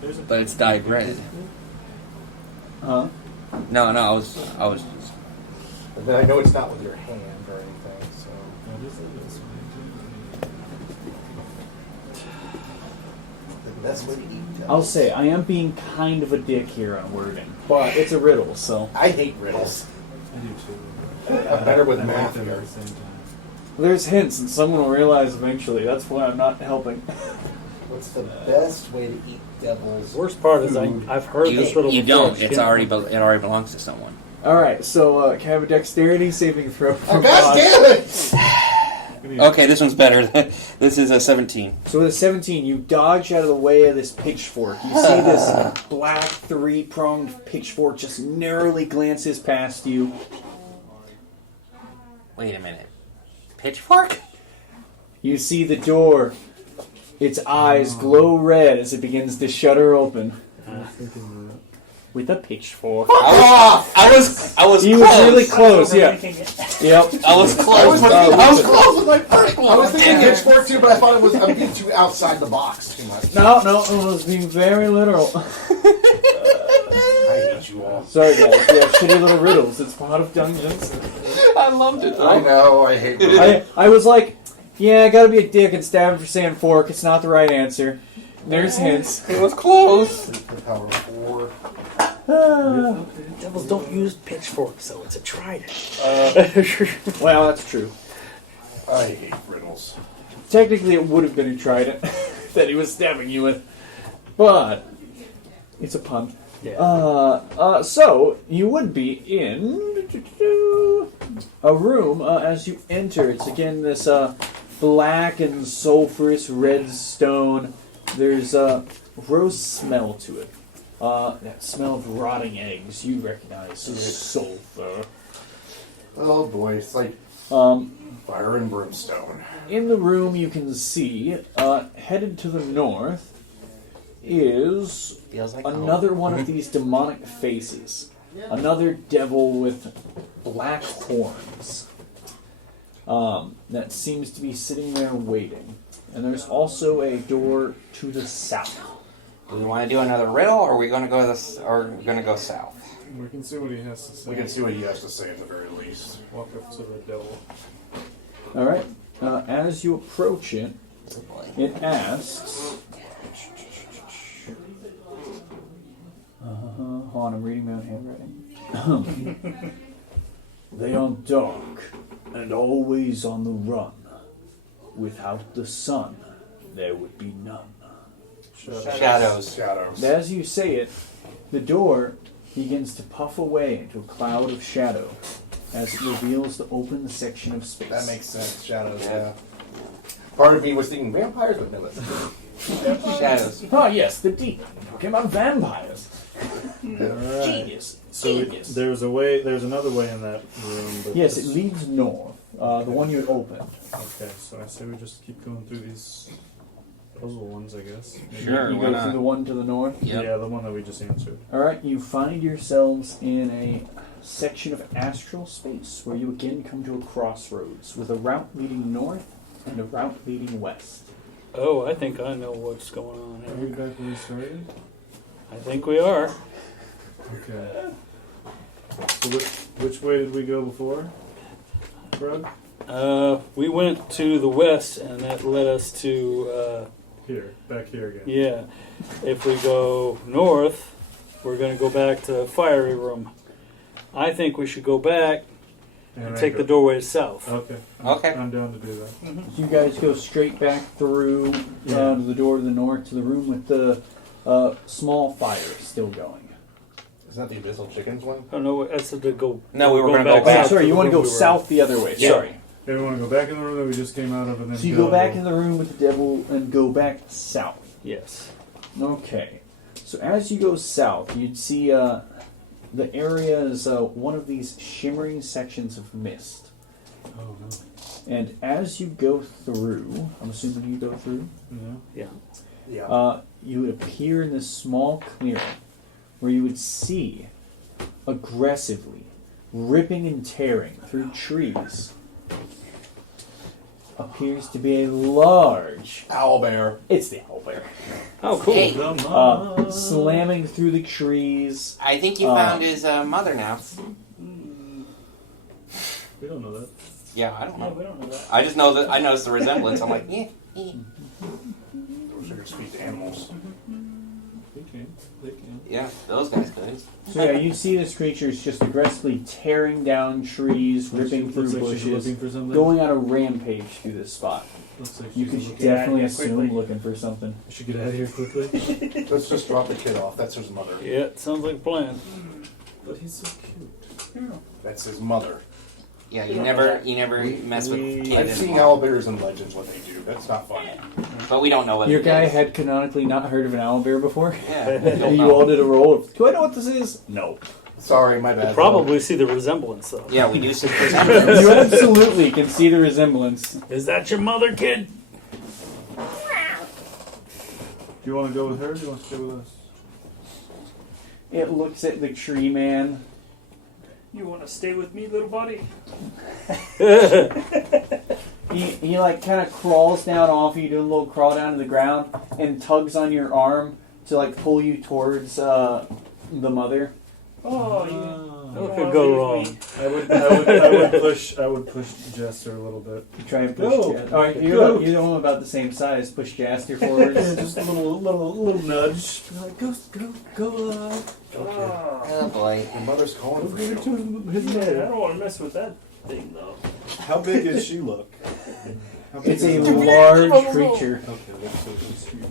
There's a But it's dyed red. Huh? No, I was. But then I know it's not with your hand or anything, so. What is it? This one. The best way to eat devil's I'll say, I am being kind of a dick here on wording, but it's a riddle, so. I hate riddles. I do too. I'm better with I like math them here. at the same time. There's hints, and someone will realize eventually. That's why I'm not helping. What's the best way to eat devil's The worst part is food? I've heard this riddle You before. don't. It already belongs to someone. Alright, so can I have a dexterity saving throw Oh, from God Bob? damn it! Okay, this one's better. This is a 17. So with a 17, you dodge out of the way of this pitchfork. You see this black 3-pronged pitchfork just narrowly glances past you. Wait a minute. Pitchfork? You see the door. Its eyes glow red as it begins to shudder open. With a pitchfork. I was He close. was really close, yeah. Yep. I was close. I was close with my first one. I was thinking pitchfork too, but I thought I'm being too outside the box too much. No, it was being very literal. I hate you all. Sorry guys, we have shitty little riddles. It's part of Dungeons. I loved it. I know, I hate riddles. I was like, yeah, I gotta be a dick and stab him for saying fork. It's not the right answer. There's hints. It was close. The power of 4. Devils don't use pitchforks, so it's a trident. Well, that's true. I hate riddles. Technically, it would have been a trident that he was stabbing you with, but it's a pun. Yeah. So you would be in a room as you enter. It's again this black and sulfurous red stone. There's a gross smell to it. That smell of rotting eggs. You recognize sulfur. Oh boy, it's like fire and brimstone. In the room, you can see, headed to the north, is Feels like another one of these demonic faces. Another devil with black horns. That seems to be sitting there waiting. And there's also a door to the south. Do we want to do another riddle, or are we going to go south? We can see what he has to say. We can see what he has to say at the very least. Walk up to the devil. Alright, as you approach it, it asks... hold on, I'm reading my own handwriting. They are dark and always on the run. Without the sun, there would be none. Shadows. As you say it, the door begins to puff away into a cloud of shadow as it reveals the open section of space. That makes sense. Shadows, yeah. Part of me was thinking vampires, but no, it's Shadows. Ah, yes, the demon. Talking about vampires. Alright. Genius. So Genius. there's another way in that room. But Yes, it leads north. The one you had opened. Okay, so I say we just keep going through these puzzle ones, I guess. Maybe. Sure, You why go not? through the one to the north. Yep. Yeah, the one that we just answered. Alright, you find yourselves in a section of astral space where you again come to a crossroads with a route leading north and a route leading west. Oh, I think I know what's going on Are we here. back where we started? I think we are. Okay. So which way did we go before, Brad? We went to the west, and that led us to, Here, back here again. yeah. If we go north, we're going to go back to the fiery room. I think we should go back and then take go- the doorway south. Okay. Okay. I'm down to do that. So you guys go straight back through to the door to the north to the room with the small fire still going. Isn't that the Abyssal Chickens one? Oh, no, that's the go. No, we were going gonna go Oh, back. south sorry, to you the want to room go we were south the other way. Yeah. Sorry. Yeah, we want to go back in the room that we just came out of, and then So you go back in the room with the devil and go back south. in. Yes. Okay. So as you go south, you'd see the area is one of these shimmering sections of mist. Oh no. And as you go through, I'm assuming you go through, Yeah. Yeah. you would appear in this small clearing where you would see aggressively ripping and tearing through trees appears to be a large Owlbear. it's the owlbear Oh, cool. Hey, slamming through the trees. I think you found his mother now. We don't know that. Yeah, I don't No, know. we don't know that. I just know that I noticed the resemblance. I'm like, yeah. Those are speak to animals. They can. They can. Yeah, those guys could. So yeah, you see this creature is just aggressively tearing down trees, ripping through Looks like she's bushes, looking for something. going on a rampage through this spot. Looks like You she's could looking. definitely here assume quickly. looking for something. We should get out of here quickly. Let's just drop the kid off. That's his mother. Yeah, it sounds like a plan. But he's so cute. That's his mother. Yeah, you never mess with we- kids. I've seen owlbears in Legends what they do. That's not fun. But we don't know what Your it guy is. had canonically not heard of an owlbear before. Yeah, we don't You know. all did a roll of, do I know what this is? No. Sorry, my bad. Probably see the resemblance, though. Yeah, we do see You resemblance. absolutely can see the resemblance. Is that your mother, kid? Do you want to go with her or do you want to stay with us? It looks at the tree man. You want to stay with me, little buddy? He like kind of crawls down off you, doing a little crawl down to the ground, and tugs on your arm to like pull you towards the mother. Oh, you. What could go wrong? I would push Jester a little bit. You try and push Go. Jaster. All right, Go. you're all about the same size. Push Jaster forward. Just a little nudge. Like, go. Oh boy. Your mother's calling for you. His Yeah, I mother. don't want to mess with that thing, though. How big does she look? How big It's a is it? large creature. Okay, that's huge.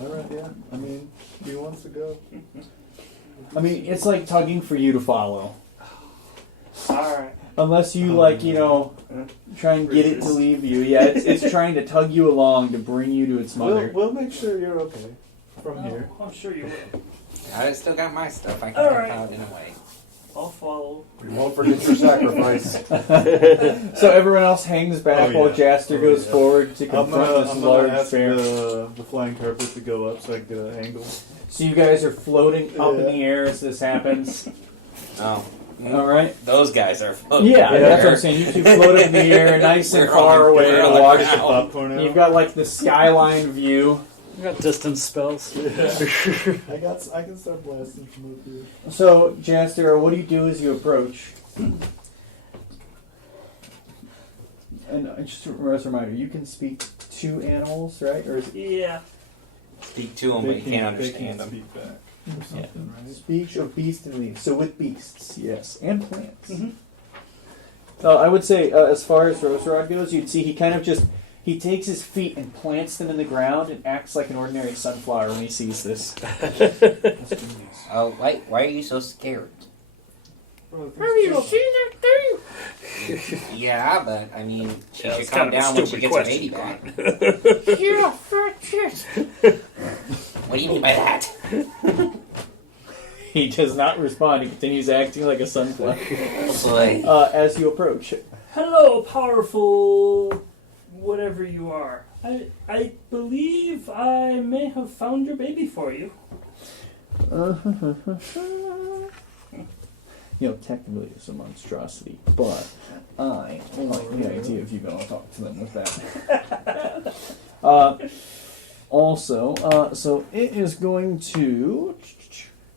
Alright, yeah. I mean, he wants to go. I mean, it's like tugging for you to follow. Alright. Unless you try and get it to leave you. Yeah, it's trying to tug you along to bring you to its mother. We'll make sure you're okay from here. I'm sure you will. I still got my stuff. I can All help right. out in a way. I'll follow. We won't forget your sacrifice. So everyone else hangs back Oh, while yeah. Jaster Oh, goes yeah. forward to I'm confront gonna this large ask bear. the flying carpet to go up so I can get an angle. So you guys are floating up in Yeah. the air as this happens. Oh, All right. those guys are. Floating. Yeah, that's what I'm saying. You two float up in the air, nice and We're far on the- away we're to on the watch. ground. Popcorn out. You've got like the skyline view. You got distance spells. I can start blasting from up here. So, Jaster, what do you do as you approach? And just as a reminder, you can speak to animals, right? Or is it Yeah. Speak to them, but you can't understand them. speak back or something, right? speech of beast and leaves? So with beasts, yes, and plants. Mhm. I would say, as far as Roserod goes, you'd see he kind of just he takes his feet and plants them in the ground and acts like an ordinary sunflower when he sees this. Oh, why are you so scared? Have you seen that thing? Yeah, but I mean, she Yeah, should it's calm kind of a down when she stupid gets question. her baby back. Yeah, fat shit. What do you mean by that? He does not respond. He continues acting like a sunflower. Oh boy. As you approach, Hello, powerful whatever you are. I believe I may have found your baby for you. Technically it's a monstrosity, but I like the idea of you going to talk to them with that. So it is going to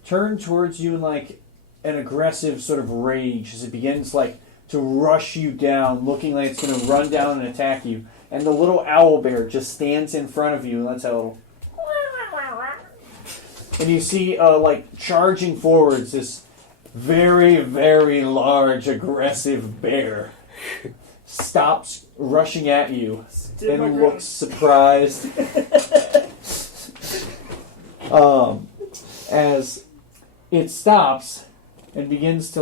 turn towards you like an aggressive sort of rage as it begins like to rush you down, looking like it's going to run down and attack you. And the little owl bear just stands in front of you and lets out a little... And you see, charging forwards this very, very large, aggressive bear stops rushing at you and looks surprised as it stops and begins to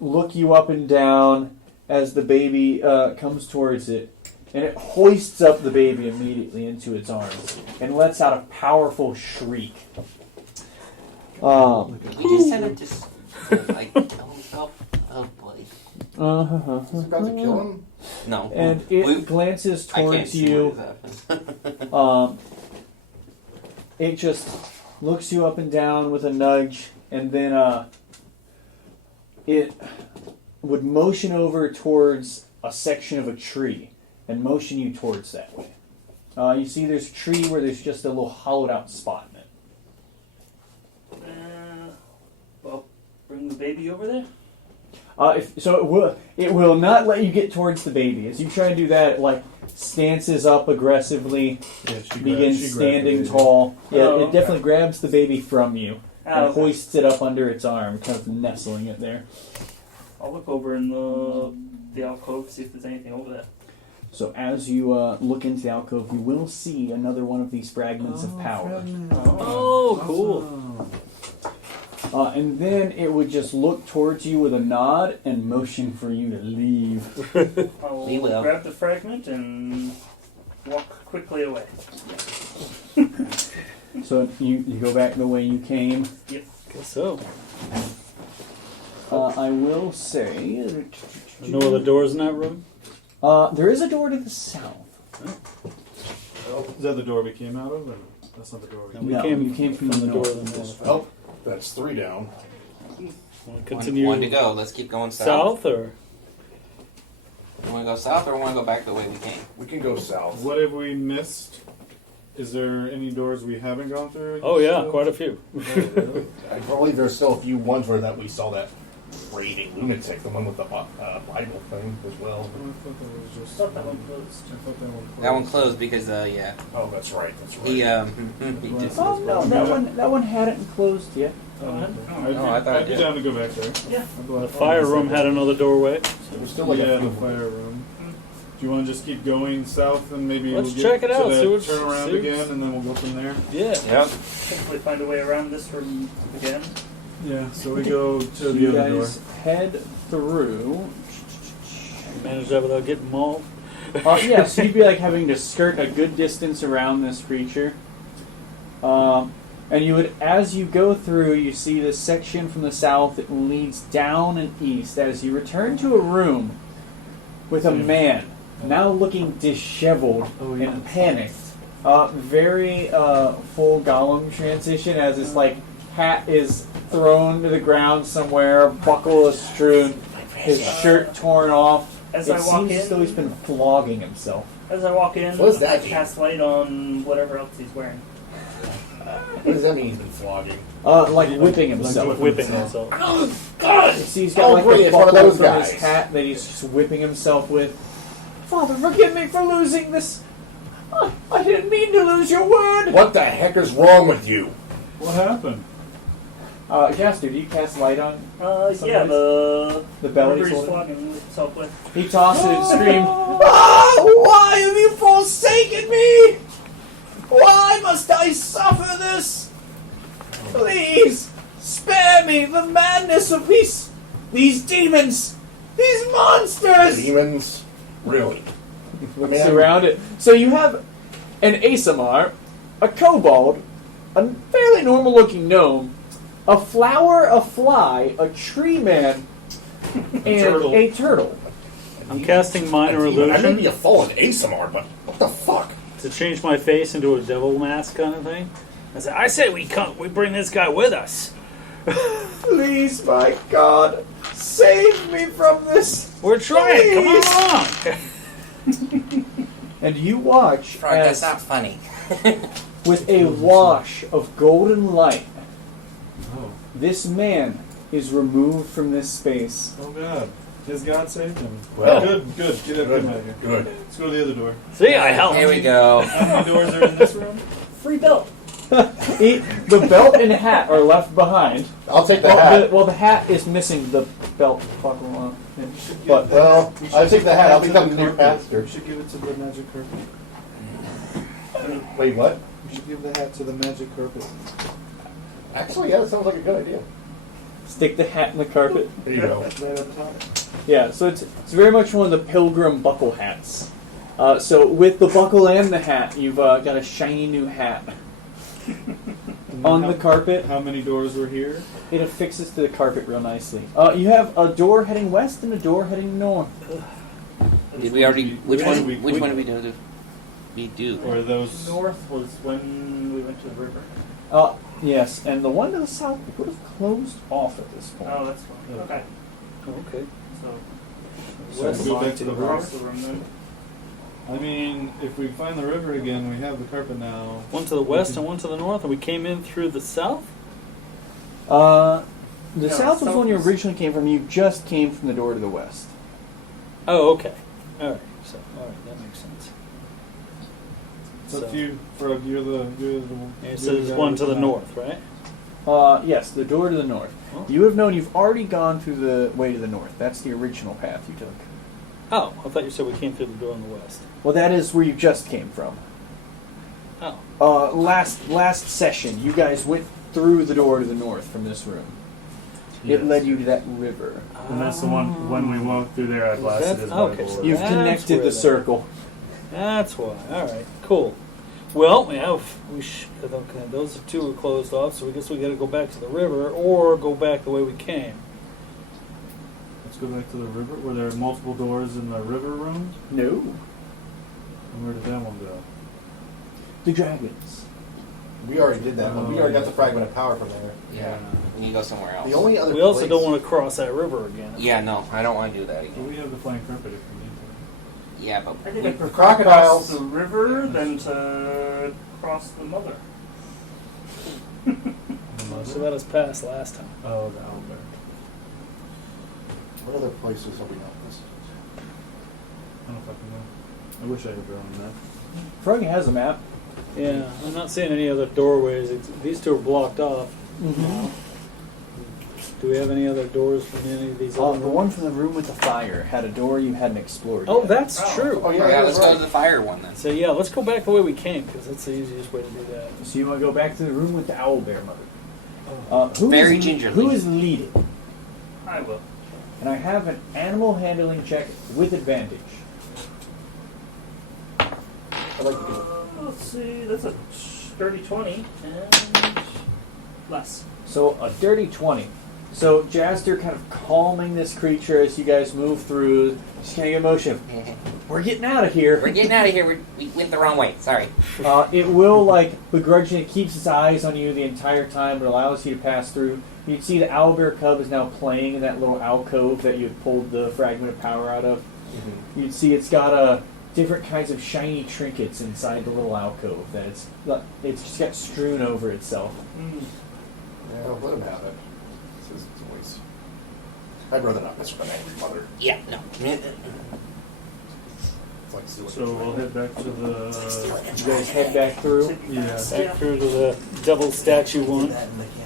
look you up and down as the baby comes towards it, and it hoists up the baby immediately into its arms and lets out a powerful shriek. We just sent him to kill himself. Oh boy. Is it about to kill him? No. And it glances I can't towards see you. what It just looks you up and down with a nudge, and then it would motion over towards a section of a tree and motion you towards that way. You see there's a tree where there's just a little hollowed out spot in it. Well, bring the baby over there. It will not let you get towards the baby. As you try to do that, it stances up aggressively, begins standing tall. Yeah, it definitely grabs the baby from you and hoists it up under its arm, kind of nestling it there. I'll look over in the alcove, see if there's anything over there. So as you look into the alcove, you will see another one of these fragments of power. Oh, cool. And then it would just look towards you with a nod and motion for you to leave. I'll grab the fragment and walk quickly away. So you go back the way you came. Yep. Guess so. I will say... No other doors in that room? There is a door to the south. Is that the door we came out of? Or that's not the door we No, came you came from the door north. of the north. Oh, that's 3 down. Want to continue One to go. Let's keep going south. south, or? Want to go south or want to go back the way we came? We can go south. What have we missed? Is there any doors we haven't gone through? Oh yeah, quite a few. I believe there's still a few ones where that we saw that raving lunatic, the one with the Bible thing as well. I thought that was just. Thought that one closed. I thought that one closed. That one closed because, yeah. Oh, that's right. That's right. He just... Oh no, that one hadn't closed yet. I thought I'd it be did. down to go back there. Yeah. The fire room had another doorway. There's still like Yeah, a few the fire room. Do you want to just keep going south and maybe Let's we'll check get it out, to see the what's- turn around see again, what's- and then we'll go from there? Yeah. Yep. Hopefully find a way around this room again. Yeah. So we go to So the you other door. guys head through. Managed that without getting mauled. Yeah, so you'd be having to skirt a good distance around this creature. And you would, as you go through, you see this section from the south that leads down and east as you return to a room with a man, now looking disheveled and panicked. Very full Gollum transition as his hat is thrown to the ground somewhere, buckle is strewn, his shirt torn off. As It I walk seems as though in, he's been flogging himself. as I walk in, What does that I mean? cast light on whatever else he's wearing. What does that mean? He's been flogging. Whipping himself. Whipping himself. See, he's got great, the it's one of buckle those from his guys. hat that he's just whipping himself with. Father, forgive me for losing this. I didn't mean to lose your word. What the heck is wrong with you? What happened? Jaster, do you cast light on Yeah, the belly? whatever he's Sort of? flogging himself with. He tosses and screams, why have you forsaken me? Why must I suffer this? Please, spare me the madness of these demons, these monsters. Demons? Really? Looks around it. So you have an Asamar, a kobold, a fairly normal-looking gnome, a flower, a fly, a tree man, and turtle. a turtle. I'm casting minor I may illusion be a fallen ASMR, but what the fuck? to change my face into a devil mask kind of thing. I say we bring this guy with us. Please, my God, save me from this. We're trying. Please. Come on. And you watch Frog, that's as, not funny. with a wash of golden light, Oh. this man is removed from this space. Oh God. Has God saved him? Well, Good. Get him out of here. Good. Let's go to the other door. See, I helped. Here we go. How many doors are in this room? Free belt. The belt and hat are left behind. I'll take the Well, hat. the hat is missing the belt. Fuck along. But Well, I'll take the hat. I'll Give it become to the new carpet. master. We should give it to the magic carpet. Wait, what? We should give the hat to the magic carpet. Actually, yeah, that sounds like a good idea. stick the hat in the carpet. There you go. Right up top. Yeah, so it's very much one of the pilgrim buckle hats. So with the buckle and the hat, you've got a shiny new hat on the carpet. How many doors were here? It affixes to the carpet real nicely. You have a door heading west and a door heading north. Did we already? Which one? we- Which one did we do? We do. Or are those? North was when we went to the river. Yes, and the one to the south would have closed off at this point. Oh, that's fine. Okay. Okay. So, So west go back to the across river? the room then. I mean, if we find the river again, we have the carpet now. One to the west and one to the north, and we came in through the south? The No, south was south one you is- originally came from. You just came from the door to the west. Oh, okay. All right. So, all right, that makes sense. It's up to you, Frog. You're the. And so there's one to the north, right? Yes, the door to the north. Oh. You have known you've already gone through the way to the north. That's the original path you took. Oh, I thought you said we came through the door on the west. Well, that is where you just came from. Oh. Last session, you guys went through the door to the north from this room. Yes. It led you to that river. And that's the one when we walked through there. I blasted his Okay, Bible. so You've That's connected where the that- circle. That's why. All right. Cool. Well, yeah, okay, those two are closed off, so I guess we got to go back to the river or go back the way we came. Let's go back to the river. Were there multiple doors in the river room? No. And where did that one go? The dragons. We already did that one. We already got the fragment of power from there. Yeah. We need to go somewhere else. The only other We also place- don't want to cross that river again. Yeah, no, I don't want to do that Well, again. we have the flying carpet if we need to. Yeah, but I think we, I prefer crocodiles. to cross the river than to cross the mother. So let us pass last time. Oh, the owlbear. What other places have we not visited? I don't fucking know. I wish I had drawn that. Froggy has a map. Yeah, I'm not seeing any other doorways. These two are blocked off. Mm-hmm. Do we have any other doors from any of these The other one from the room with the fire had a door you hadn't explored Oh, yet. that's true. Oh, yeah, let's go to the fire one then. So yeah, let's go back the way we came because that's the easiest way to do that. So you want to go back to the room with the owlbear mother. Very gingerly. Who is leading? I will. And I have an animal handling check with advantage. I'd like to do it. Let's see. That's a dirty 20 and less. So a dirty 20. So Jaster kind of calming this creature as you guys move through. Just kind of get motion. We're getting out of here. We're getting out of here. We went the wrong way. Sorry. It will, begrudgingly, it keeps its eyes on you the entire time, but allows you to pass through. You can see the owlbear cub is now playing in that little alcove that you had pulled the fragment of power out of. Mm-hmm. You'd see it's got different kinds of shiny trinkets inside the little alcove that it's just got strewn over itself. Yeah, let him have it. It's his voice. I'd rather not mess with an angry mother. Yeah, no. It's like doing So we'll head back to the. You guys head back through. Yeah. Back through to the devil statue one.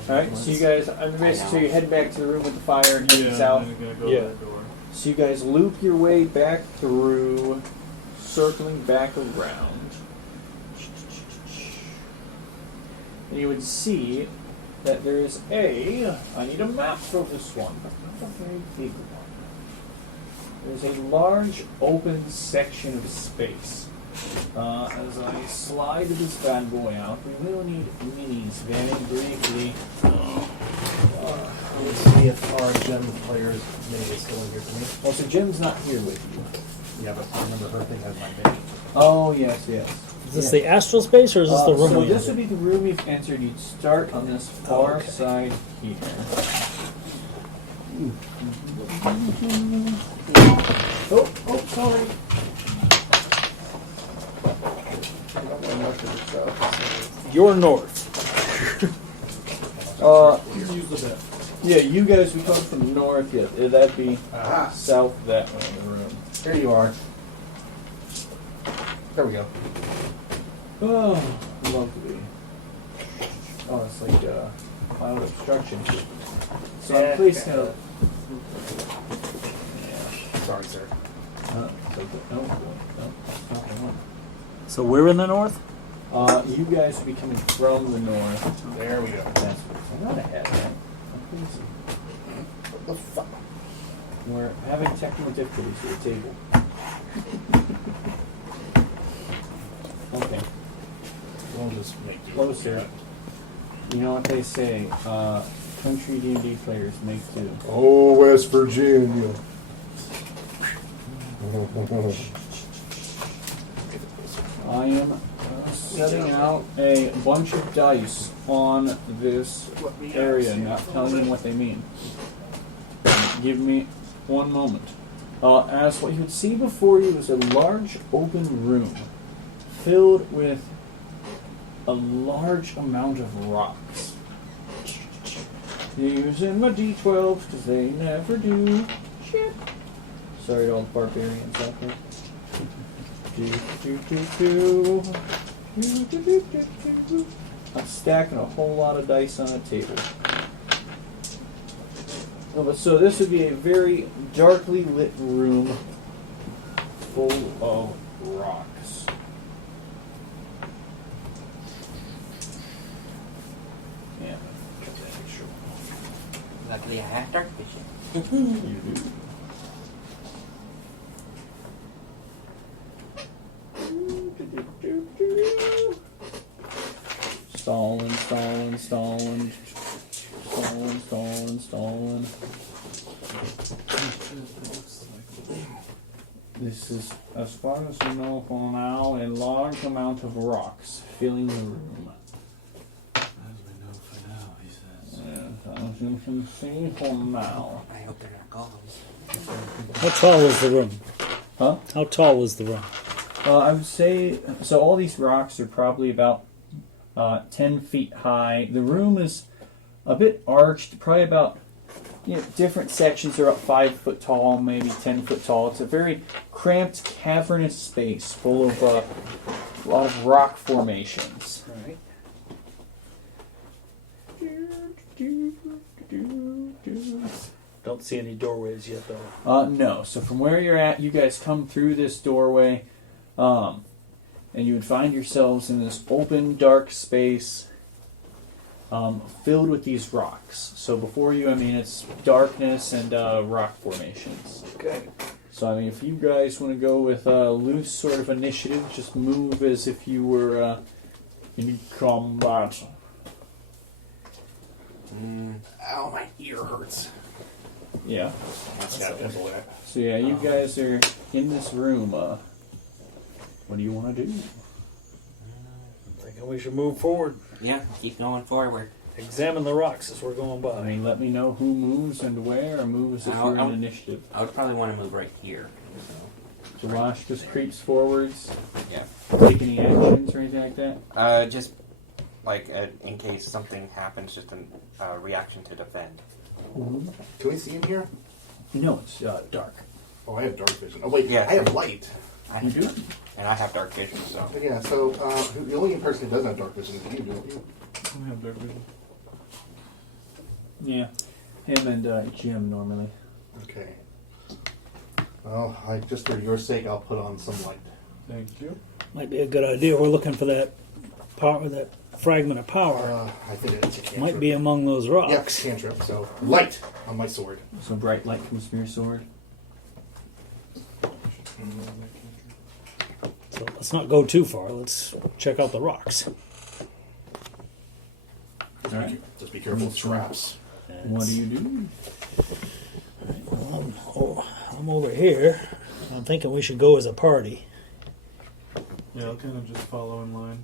Alright, so you guys, basically you head back to the room with the fire and head Yeah, south. and then we're gonna go Yeah. that door. So you guys loop your way back through, circling back around. And you would see that there's I need a map for this one, but not a very big one. There's a large open section of space. As I slide this bad boy out, we will need minis very briefly. Let's see if our gem player's mini is still in here for me. Oh, so Gem's not here with you. Yeah, but I remember her thing has my mini. Oh, yes, yes. Is this the astral space or is this the room? So we this entered? would be the room you've entered. You'd start on this far okay. side here. Oh, sorry. You're north. Use the bit. Yeah, you guys would come from the north. Yeah, that'd be Aha. south that way in the room. Here you are. There we go. Oh, lovely. Oh, it's like cloud obstruction. So I'm pleased to. Sorry, sir. No, that's not the one. So we're in the north? You guys would be coming from the north. There we go. That's I'm not ahead, man. I'm pleased. What the fuck? We're having technical difficulties with the table. Okay. We'll just make do. Closer. You know what they say, country D&D players make do. Oh, West Virginia. I am setting out a bunch of dice on this area, not telling you what they mean. Give me one moment. As what you would see before you is a large open room filled with a large amount of rocks. Using my D12s because they never do shit. Sorry to all the barbarians out there. I'm stacking a whole lot of dice on a table. So this would be a very darkly lit room full of rocks. Yeah, cut that picture. Luckily, I have dark vision. You do. Stalling. This is, as far as you know for now, a large amount of rocks filling the room. As we know for now, he says. As you can see for now. I hope they're not golems. How tall is the room? Huh? How tall is the room? I would say, so all these rocks are probably about 10 feet high. The room is a bit arched, probably about, different sections are about 5 foot tall, maybe 10 foot tall. It's a very cramped, cavernous space full of a lot of rock formations. Right. Don't see any doorways yet, though. No. So from where you're at, you guys come through this doorway, and you would find yourselves in this open, dark space filled with these rocks. So before you, it's darkness and rock formations. Okay. So, if you guys want to go with a loose sort of initiative, just move as if you were in combat. Ow, my ear hurts. Yeah. That's got pimple in it. So, yeah, you guys are in this room. What do you want to do? I'm thinking we should move forward. Yeah, keep going forward. Examine the rocks as we're going by. Let me know who moves and where, or moves if you're in initiative. I would probably want to move right here. So Josh just creeps forwards. Yeah. Take any actions or anything like that? Just like in case something happens, just a reaction to defend. Can we see him here? No, it's dark. Oh, I have dark vision. Oh, wait, Yeah. I have light. You do? And I have dark vision, so. Yeah, so the only person who doesn't have dark vision is you, don't you? I have dark vision. Yeah. Him and Jim normally. Okay. Well, just for your sake, I'll put on some light. Thank you. Might be a good idea. We're looking for that power, that fragment of power. I think it's a cantrip. Might be among those rocks. Yep, cantrip. So, light on my sword. So bright light comes from your sword. So let's not go too far. Let's check out the rocks. Just be careful with traps. What do you do? Well, I'm over here. I'm thinking we should go as a party. Yeah, I'll kind of just follow in line.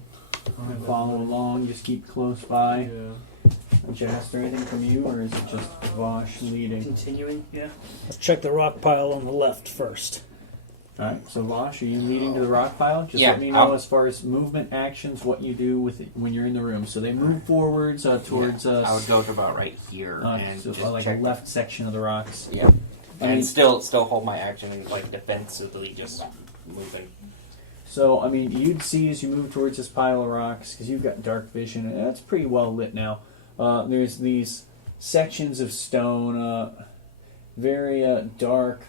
Follow along, just keep close by. Yeah. Jester, anything from you, or is it just Vosh leading? Continuing, yeah. Let's check the rock pile on the left first. Alright, so Vosh, are you leading to the rock pile? Just Yeah, let me know as far as movement actions, what you do with it when you're in the room. So they move forwards towards us. I would go to about right here and so just like check a left section of the rocks. Yeah. I And mean- still hold my action and like defensively just moving. So, I mean, you'd see as you move towards this pile of rocks, because you've got dark vision, and it's pretty well lit now. There's these sections of stone, very dark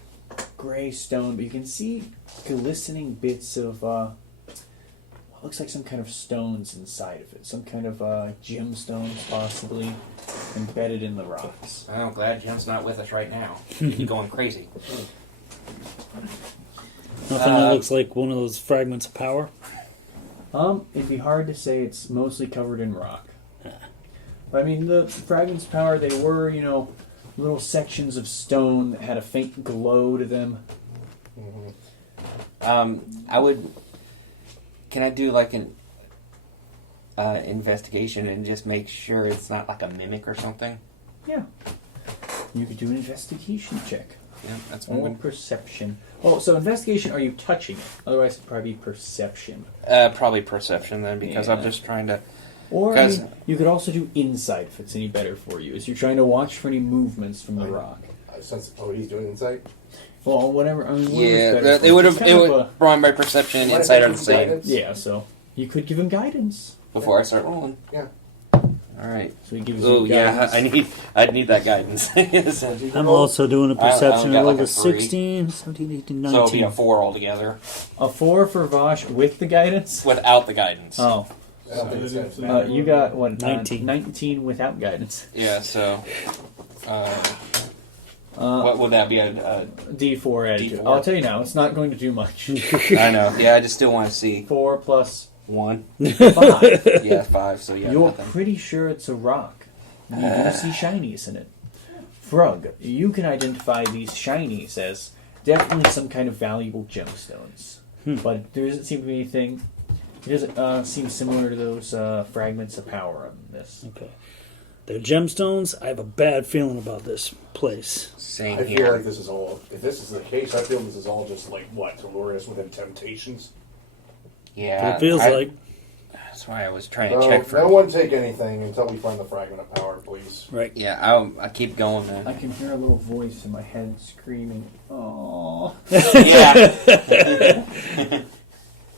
gray stone, but you can see glistening bits of what looks like some kind of stones inside of it. Some kind of gemstones, possibly, embedded in the rocks. I'm glad Jim's not with us right now. He's going crazy. Nothing that looks like one of those fragments of power. It'd be hard to say. It's mostly covered in rock. But, I mean, the fragments of power, they were, little sections of stone that had a faint glow to them. I would. Can I do like an investigation and just make sure it's not like a mimic or something? Yeah. You could do an investigation check. Yeah, that's Or one. perception. Oh, so investigation, are you touching it? Otherwise, it'd probably be perception. Probably perception then, because I'm Yeah. just trying to. Or I Because- mean, you could also do insight if it's any better for you, as you're trying to watch for any movements from the rock. He's doing insight. Well, whatever. I mean, whatever's Yeah, better for it you. would It's have. kind It of would brought my perception and insight are the same. Yeah, so you could give him guidance. Before I start rolling. Yeah. All right. So he gives Oh you yeah, guidance. I'd need that guidance. So I'm also doing a perception. I I got rolled like a a 3. 16, 17, 18, it'll be 19. a 4 altogether A 4 for Vosh with the guidance? without the guidance. Oh. You got, what, 19. 19 without guidance. Yeah. So. What would that be? A D4 added to it. D4. I'll tell you now, it's not going to do much. I know. Yeah, I just still want to see 4 plus 1. 5. Yeah, 5. So yeah, You're nothing. pretty sure it's a rock. You do see shinies in it. Frug, you can identify these shinies as definitely some kind of valuable gemstones. But there doesn't seem to be anything. It doesn't seem similar to those fragments of power on this. Okay. They're gemstones. I have a bad feeling about this place. Same I here. feel like this is all. If this is the case, I feel this is all just like what to lure us within temptations. Yeah, It feels like. That's why I was trying to check for. No one take anything until we find the fragment of power, please. Right. Yeah, I keep going, I man. can hear a little voice in my head screaming, "Aww!" Yeah.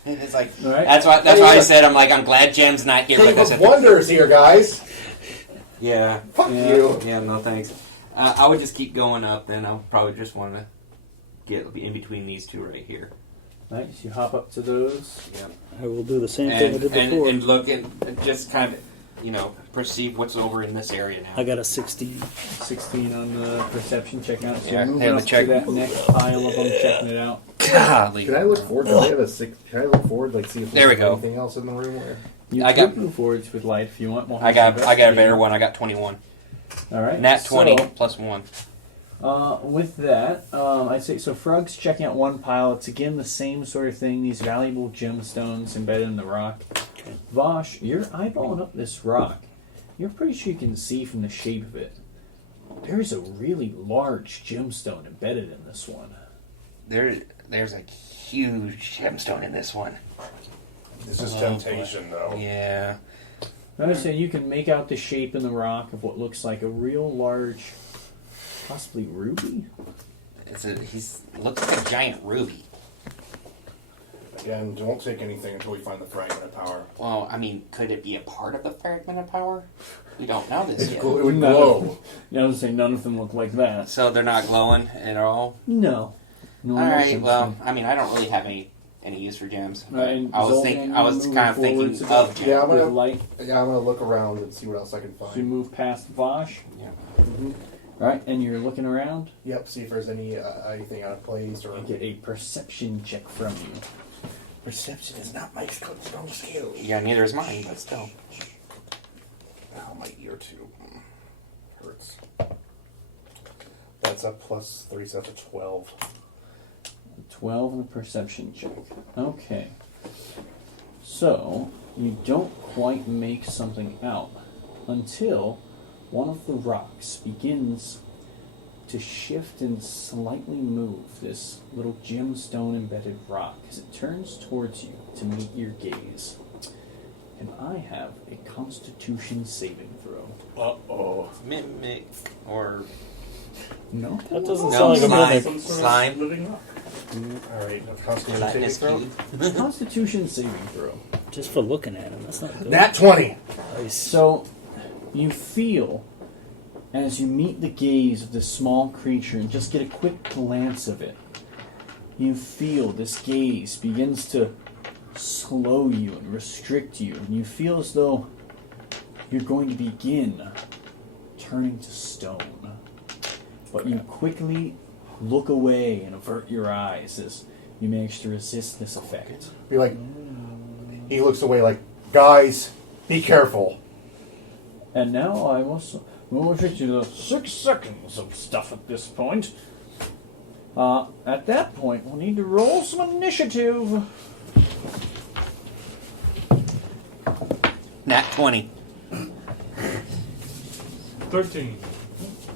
It's like All right. that's why I said I'm glad Jem's not here with King us. of Wonders here, guys. Yeah. Fuck you. Yeah, no thanks. I would just keep going up, then I'll probably just want to get in between these two right here. Nice. You hop up to those. Yeah. I will do the same thing I did before. and look and just kind of, perceive what's over in this area now. I got a 16. 16 on the perception check out. So Yeah, you're moving and the up check. to that next pile of them, checking it out. Golly. Can I look forward? Can I look forward? Like see if There we there's go. anything else in the room? Where... You I could got- move forwards with light if you want. We'll I have got some a better investigating. one. I got 21. All right. Nat 20 So, plus 1. with that, I'd say so. Frug's checking out one pile. It's again the same sort of thing. These valuable gemstones embedded in the rock. Vosh, you're eyeballing up this rock. You're pretty sure you can see from the shape of it. There's a really large gemstone embedded in this one. There's a huge gemstone in this one. This is temptation, though. Yeah. I would say you can make out the shape in the rock of what looks like a real large, possibly ruby. He's looks like a giant ruby. Again, don't take anything until we find the fragment of power. Well, I mean, could it be a part of the fragment of power? We don't know this yet. It would glow. I would say none of them look like that. So they're not glowing at all? No. All right, well, I mean, I don't really have any use for gems. And I was Zoltan, I was moving kind of thinking forwards of gems. Yeah, I'm with gonna light. Yeah, I'm gonna look around and see what else I can So you find. move past Vosh. Yeah. All right, and you're looking around. Yep, see if there's anything out of place or. Get a perception check from you. Perception is not my strong skill. Yeah, neither is mine, but still. Oh, my ear too. secrets. That's a +3, so that's a 12. 12 in the perception check. Okay. So, you don't quite make something out until one of the rocks begins to shift and slightly move, this little gemstone embedded rock, as it turns towards you to meet your gaze. And I have a Constitution saving throw. Uh-oh. Mimic or No? That doesn't no sound like a slime. mimic. Slime. Living up. Alright, that's Constitution saving Gelatinous throw. cube. Constitution saving throw. Just for looking at him, that's not good. Nat 20! So, you feel, as you meet the gaze of this small creature and just get a quick glance of it, you feel this gaze begins to slow you and restrict you, and you feel as though you're going to begin turning to stone. But you quickly look away and avert your eyes as you manage to resist this effect. Be like, he looks away like, guys, be careful. And now I will move it to the 6 seconds of stuff at this point. At that point, we'll need to roll some initiative. Nat 20. 13.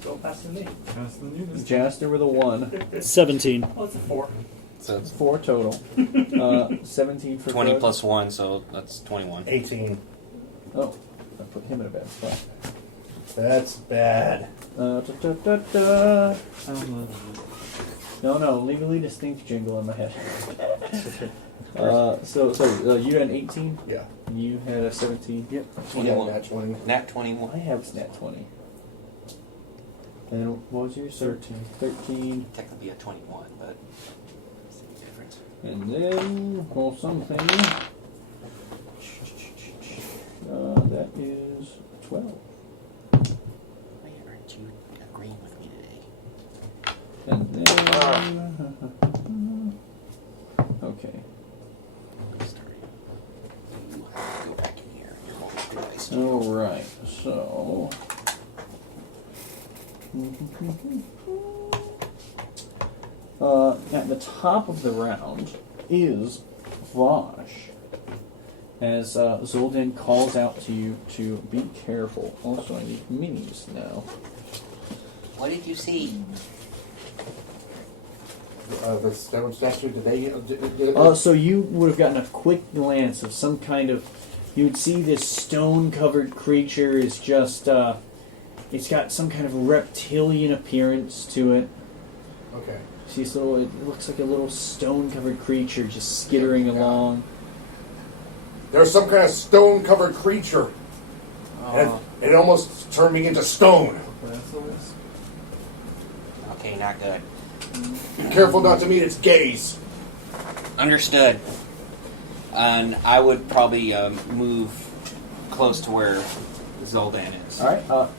Go faster than me. Faster than you this Jaster with a 1. 17. Oh, it's a 4. So it's 4 total. 17 for 20 Fred. plus 1, so that's 21. 18. Oh, I put him in a bad spot. That's bad. No, legally distinct jingle in my head. So you had an 18? Yeah. You had a 17? Yep. 21. Nat 20. Nat I 21. have nat 20. And what was yours? 13. Technically a 21, but it's a difference. And then roll something. That is 12. Why aren't you agreeing with me today? And then... okay. You have to go back in here. You're rolling twice. Alright, so... at the top of the round is Vosh. As Zoldan calls out to you to be careful. Also, I need minis now. What did you see? The stone statue, did they... So you would have gotten a quick glance of some kind of... You would see this stone-covered creature is just... it's got some kind of reptilian appearance to it. Okay. See this little... It looks like a little stone-covered creature just skittering along. There's some kind of stone-covered creature. And it almost turned me into stone. Okay, not good. Be careful not to meet its gaze. Understood. And I would probably move close to where Zoldan is. Alright,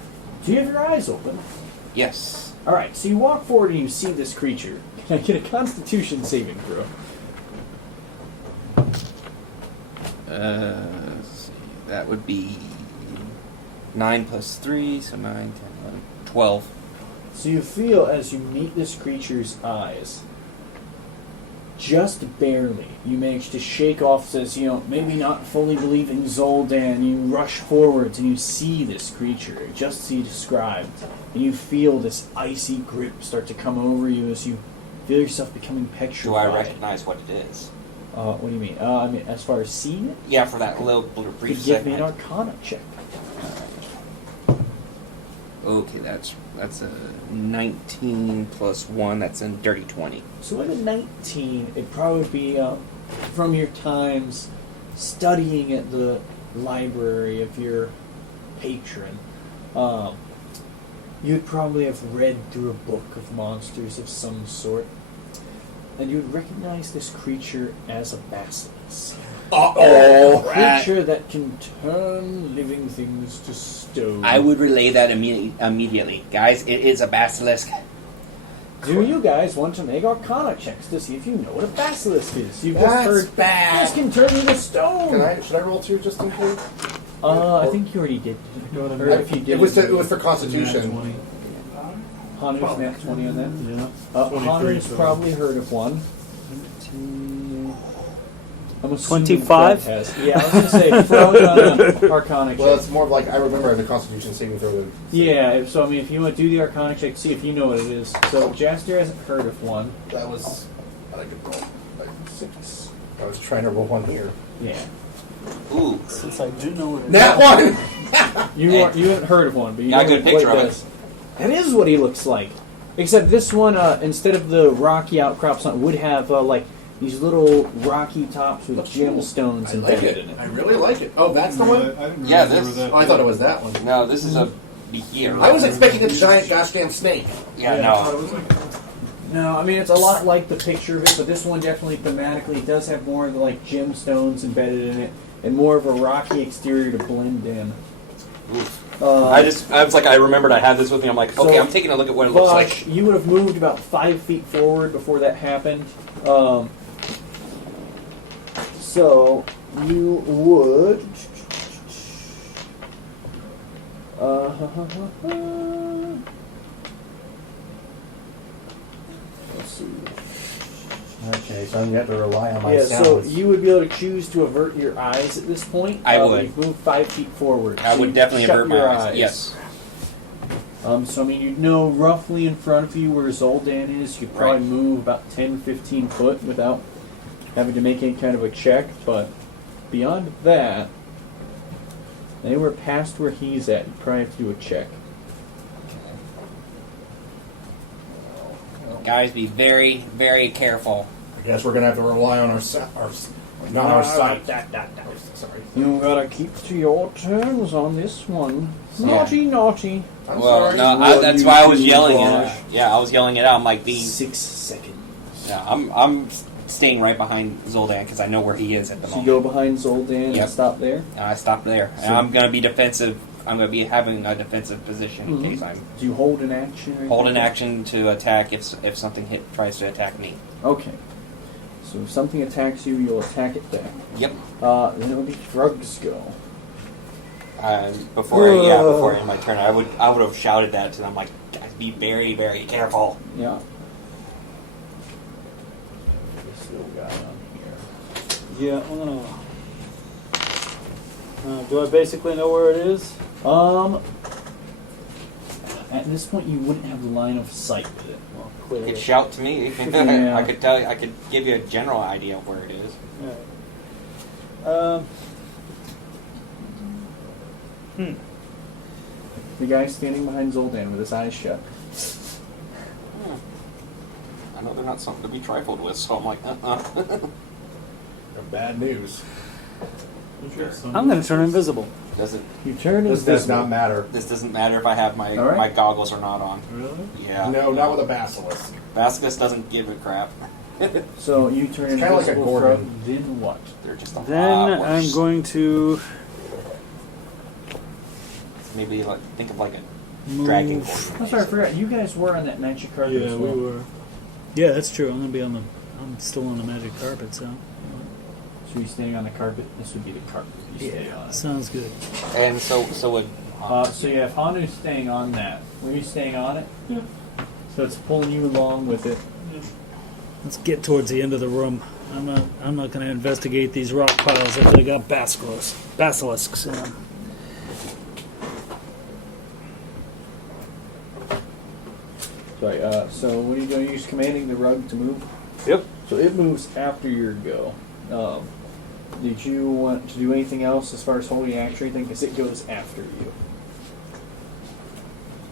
do you have your eyes open? Yes. Alright, so you walk forward and you see this creature. Can I get a Constitution saving throw? Let's see. That would be 9 plus 3, so 9, 10, 11, 12. So you feel as you meet this creature's eyes, just barely, you manage to shake off this, maybe not fully believing Zoldan. You rush forwards and you see this creature, just as he described, and you feel this icy grip start to come over you as you feel yourself becoming petrified. Do I recognize what it is? What do you mean? I mean, as far as seeing it? Yeah, for that little You brief could give me segment. an Arcana check. Okay, that's a 19 plus 1. That's a dirty 20. So with a 19, it'd probably be from your times studying at the library of your patron. You'd probably have read through a book of monsters of some sort. And you'd recognize this creature as a basilisk. Uh-oh! A creature that can turn living things to stone. I would relay that immediately. Guys, it is a basilisk. Do you guys want to make Arcana checks to see if you know what a basilisk is? You've just That's heard bad. this can turn you to stone. Should I roll 2 just in case? I think you already did. Or if you did, It was for Constitution. 20. Hanu's nat 20 on that. Yeah. 23, Hanu's so- probably heard of one. I'm assuming 25? Fred has. Yeah, I was going to say, probably on an Arcana Well, check. it's more of like I remember the Constitution saving throw. Yeah, so I mean, if you want to do the Arcana check, see if you know what it is. So Jaster hasn't heard of one. That was not a good roll. 6. I was trying to roll one here. Yeah. Ooh. Since I do know what it is. That one. You haven't heard of one, but you Got a know good what picture it of it. does. That is what he looks like. Except this one, instead of the rocky outcrops on it, would have like these little rocky tops with gemstones I like embedded it. in it. I really like it. Oh, that's the I one. didn't Yeah, realize there this- was that. Oh, I thought it was that one. No, this is a here. I was expecting a giant goddamn snake. Yeah, I no. thought it was like No, I mean it's a lot like the picture of it, but this one definitely thematically does have more of the like gemstones embedded in it, and more of a rocky exterior to blend in. Oof. I remembered I had this with me. I'm like, okay, So- I'm taking a look at what it looks like. Bosh, you would have moved about 5 feet forward before that happened. So you would. Let's see. Okay, so you have to rely on my Yeah, sounds. so you would be able to choose to avert your eyes at this point. I would. You've moved 5 feet forward. I So would you'd definitely shut avert my your eyes. Yes. So I mean, you'd know roughly in front of you where Zoldan is. You could probably Right. move about 10, 15 foot without having to make any kind of a check. But beyond that, anywhere past where he's at, you probably have to do a check. Guys, be very, very careful. I guess we're gonna have to rely on our not our sight. Sorry. You gotta keep to your turns on this one. Yeah. Naughty, naughty. I'm Well, sorry. no, What that's you why I was do, yelling Bosh. it. Yeah, I was yelling it out. I'm like, 6 seconds. yeah, I'm staying right behind Zoldan because I know where he is at the So you moment. go behind Zoldan Yep. and stop there. And I stopped there. And So- I'm gonna be defensive. I'm gonna be having a defensive position in Mhm. case I'm Do you hold an action? Or hold an anything? action to attack if something tries to attack me. Okay. So if something attacks you, you'll attack it back. Yep. Then it would be drugs go. Before I end my turn, I would have shouted that to them. Like, guys, be very, very careful. Yeah. This little guy on here. Yeah, I'm gonna. Do I basically know where it is? At this point, you wouldn't have line of sight with it. Well, You clearly. could shout to me. Yeah. I could tell you. I could give you a general idea of where it is. Alright. The guy standing behind Zoldan with his eyes shut. I know they're not something to be trifled with, so I'm like, Bad news. I'm gonna turn invisible. Does it? You turn This invisible. does not matter. This doesn't matter if I have my All right. my goggles or not on. Really? Yeah. No, not with a basilisk. Basilisk doesn't give a crap. So you turn It's kinda like a invisible. Gorgon. Then what? They're just a Then lot I'm worse. going to Maybe like think of like a move. dragging cord. I'm sorry, I forgot. You guys were on that magic carpet Yeah, as we well. were. Yeah, that's true. I'm gonna be on the. I'm still on the magic carpet, so. So you're standing on the carpet. This would be the carpet you stay on. Sounds good. And so would So you have Hanu's staying on that. Were you staying on it? Yeah. So it's pulling you along with it. Let's get towards the end of the room. I'm not going to investigate these rock piles if they got basilisks in them. Sorry, so what are you doing? You're just commanding the rug to move? Yep. So it moves after your go. Did you want to do anything else as far as holding action or anything? Because it goes after you.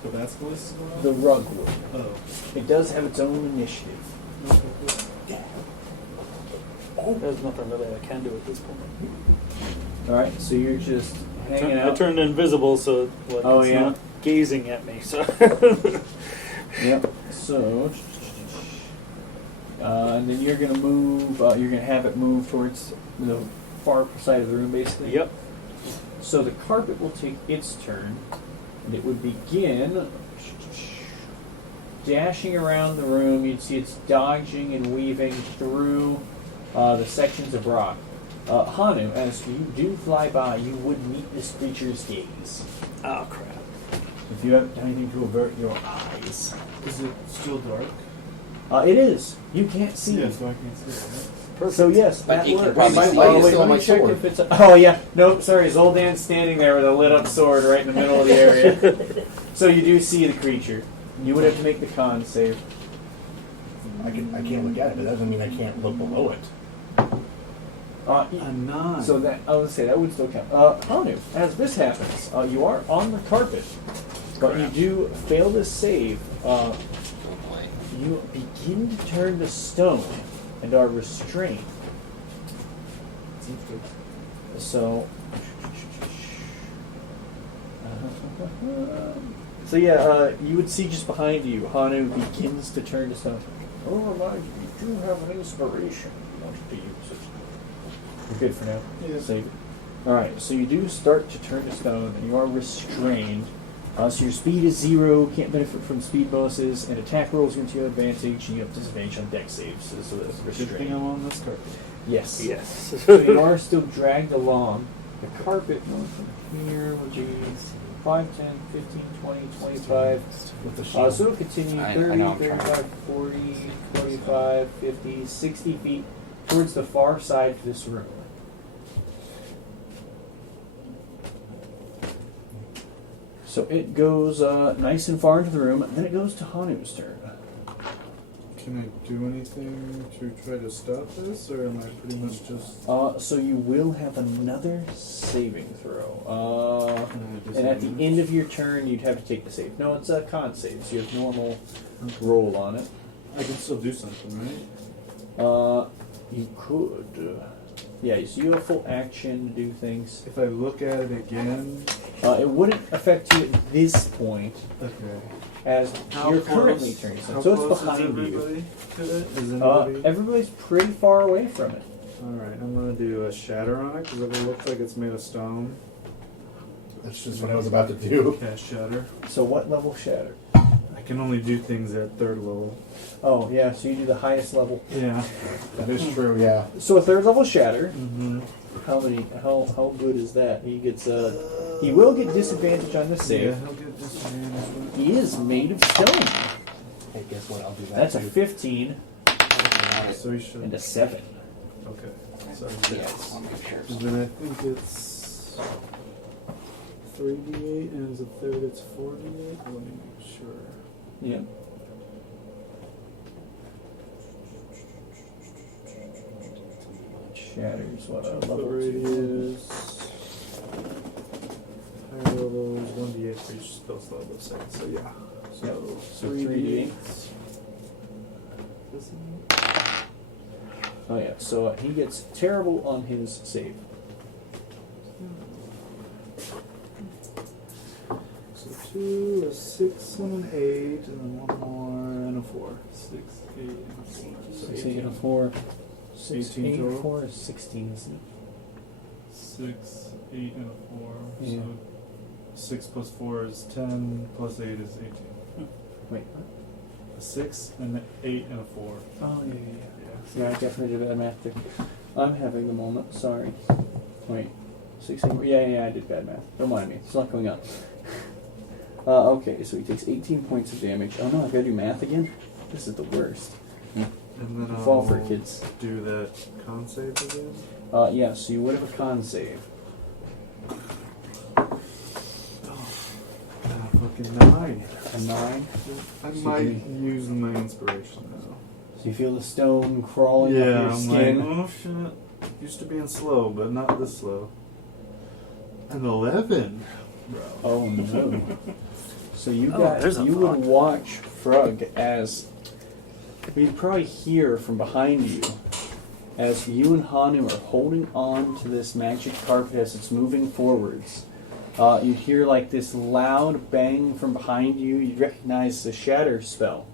The basilisk? The rug would. Oh. It does have its own initiative. There's nothing really I can do at this point. Alright, so you're just hanging I out. turned invisible, so like, Oh, it's yeah? not gazing at me. So Yep. So, and then you're gonna move. You're gonna have it move towards the far side of the room, basically. Yep. So the carpet will take its turn, and it would begin dashing around the room. You'd see it's dodging and weaving through the sections of rock. Hanu, as you do fly by, you would meet this creature's gaze. Oh crap! If you have anything to avert your eyes. Is it still dark? It is. You can't see. Yeah, so I can't see it. Perfect. So yes, But that you can works. probably see light it. is still let my me check sword. if it's. Oh yeah, nope. Sorry, Zoldan's standing there with a lit up sword right in the middle of the area. So you do see the creature. You would have to make the con save. I can't look at it, but that doesn't mean I can't look below it. A 9. So that I would say that would still count. Hanu, as this happens, you are on the carpet, but you do fail to save. Oh boy. You begin to turn to stone and are restrained. So, you would see just behind you, Hanu begins to turn to stone. Oh, remind you, you do have an inspiration. You wanted to use it. You're good for now. Yeah. Save it. Alright, so you do start to turn to stone, and you are restrained. So your speed is 0, can't benefit from speed bonuses, and attack rolls into your advantage, and you have disadvantage on dex saves. So that's Good thing restrained. I'm on this carpet. Yes. Yes. So you are still dragged along. The carpet going from here, which is 5, 10, 15, 20, 25. With the So it'll continue I 30, know, I'm trying. 35, 40, 45, 50, 60 feet towards the far side of this room. So it goes nice and far into the room, then it goes to Hanu's turn. Can I do anything to try to stop this, or am I pretty much just... So you will have another saving throw. And at the end of your turn, you'd have to take the save. No, it's a con save, so you have normal roll on it. I can still do something, right? You could. Yeah, so you have full action to do things. If I look at it again... It wouldn't affect you at this point, Okay. as you're currently turning How stone. So close it's behind is you. everybody to it? Is anybody... Everybody's pretty far away from it. Alright, I'm gonna do a shatter on it, because it looks like it's made of stone. That's just what I was about to do. Cast shatter. So what level shatter? I can only do things at 3rd level. Oh, yeah, so you do the highest level. Yeah. That is true, yeah. So a 3rd level shatter. Mm-hmm. How good is that? He gets he will get disadvantage on this Yeah, save. he'll get disadvantage. He is made of stone. Hey, guess what? I'll do that That's a too. 15 So he should... and a 7. Okay. So Yeah, I just want to make sure. and then I think it's 3d8, and as a 3rd it's 4d8. Let me make sure. Yeah. Shatters what level The 2. radius. Higher levels, 1d8 for each spell slot of 7. So yeah. So, Yep. So 3d8. 3d8. Oh yeah, so he gets terrible on his save. So 2, a 6, and an 8, and then 1 more, and a 4. 6, 8, and a 4. So 6, 8, and a 4. 18 8, total. 4 is 16, isn't it? 6, 8, and a 4. Yeah. So 6 plus 4 is 10, plus 8 is 18. Wait, what? A 6, and 8, and a 4. Oh, yeah. Yeah. Yeah, I definitely did bad math there. I'm having a moment, sorry. Wait, 16, yeah, I did bad math. Don't mind me, it's not going up. Okay, so he takes 18 points of damage. Oh no, I've got to do math again? This is the worst. And then Fall for I'll kids. do that con save again. Yeah, so you would have a con save. Fucking 9. A 9. I So might you- use my inspiration now. So you feel the stone crawling up Yeah, your I'm skin. like, oh shit. Used to being slow, but not this slow. An 11. Bro. Oh no. So you Oh, got there's a you would fuck. watch Frug as you'd probably hear from behind you as you and Hanu are holding on to this magic carpet as it's moving forwards. You'd hear like this loud bang from behind you. You'd recognize the shatter spell.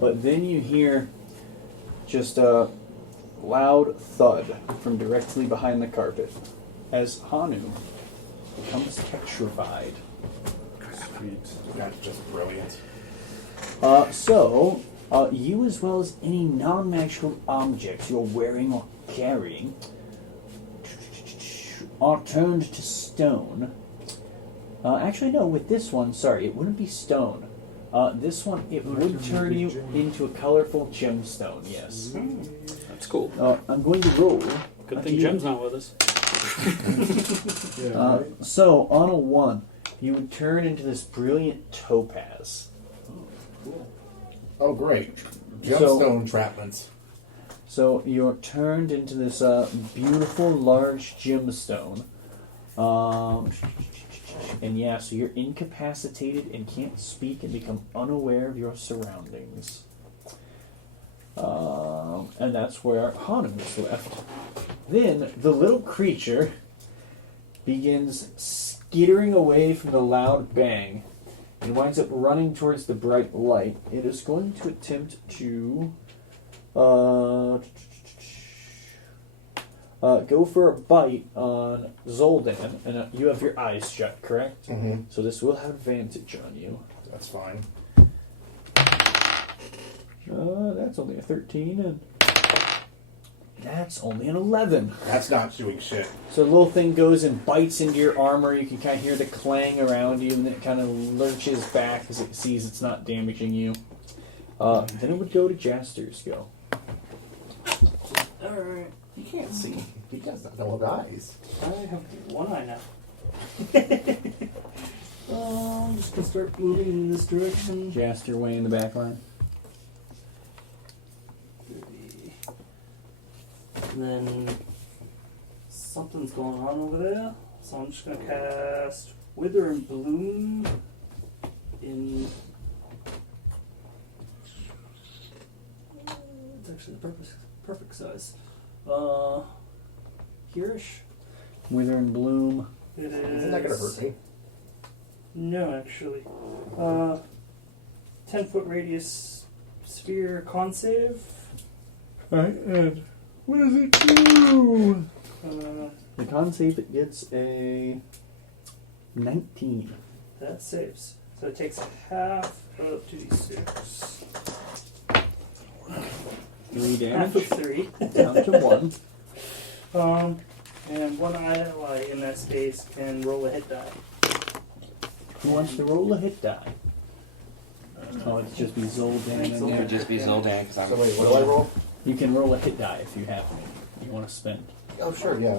But then you hear just a loud thud from directly behind the carpet as Hanu becomes petrified. Sweet. That's just brilliant. So, you as well as any non-magical objects you're wearing or carrying are turned to stone. Actually, no, with this one, sorry, it wouldn't be stone. This one, it would turn you into a colorful gemstone, yes. That's cool. I'm going to roll. Good thing Jim's not with us. So, on a 1, you would turn into this brilliant topaz. Oh, great. Gemstone entrapments. So, you're turned into this beautiful, large gemstone. And yeah, so you're incapacitated and can't speak and become unaware of your surroundings. And that's where Hanem is left. Then the little creature begins skittering away from the loud bang and winds up running towards the bright light. It is going to attempt to go for a bite on Zoldan, and you have your eyes shut, correct? Mm-hmm. So this will have advantage on you. That's fine. That's only a 13, and that's only an 11. That's not doing shit. So the little thing goes and bites into your armor. You can kind of hear the clang around you, and then it kind of lurches back as it sees it's not damaging you. Then it would go to Jaster's go. Alright. You can't see. He does not know eyes. I have one eye now. I'm just gonna start moving in this direction. Jaster way in the back line. And then something's going on over there. So I'm just gonna cast Wither and Bloom in. It's actually the perfect size. Hereish. Wither and Bloom. It is. Isn't that gonna hurt me? No, actually. 10-foot radius sphere con save. Alright, and what does it do? The con save, it gets a 19. That saves. So it takes half of 2d6. 3 Half damage. of 3. Down to 1. And one ally in that space can roll a hit die. Who wants to roll a hit die? Oh, it's just be Zoldan in It there. would just be Zoldan because I'm. So wait, what do I roll? You can roll a hit die if you have any. You want to spend. Oh, sure, yeah.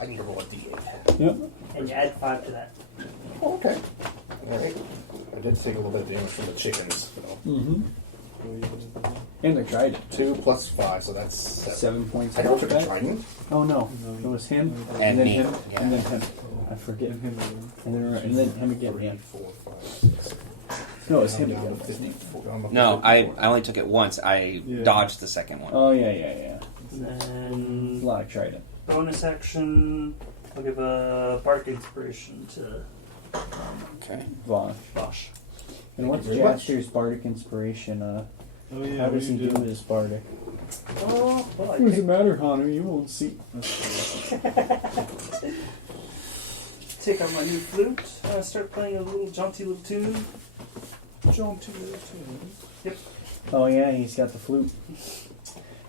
I need to roll a d8. Yep. And you add 5 to that. Oh, okay. Alright. I did take a little bit of damage from the chickens, though. Mm-hmm. And they're trident. 2 plus 5, so that's 7 points I of don't think a that. trident. Oh no, it was him, And then me, him, yeah. and then him. I forget him, and then him again. Yeah. 4, 5, 6. No, it's him Down again. to 54. No, I only took it once. I dodged the second one. Oh yeah. And There's a then lot of trident. bonus action, I'll give a Bark Inspiration to Okay. Vosh. Bosch. And what's Very much. Jaster's bardic inspiration? Oh yeah, How does he we do his bardic? Oh, well, I What does it picked, matter, Hunter? You won't see. take out my new flute, start playing a little jaunty little tune. Yep. Oh yeah, he's got the flute.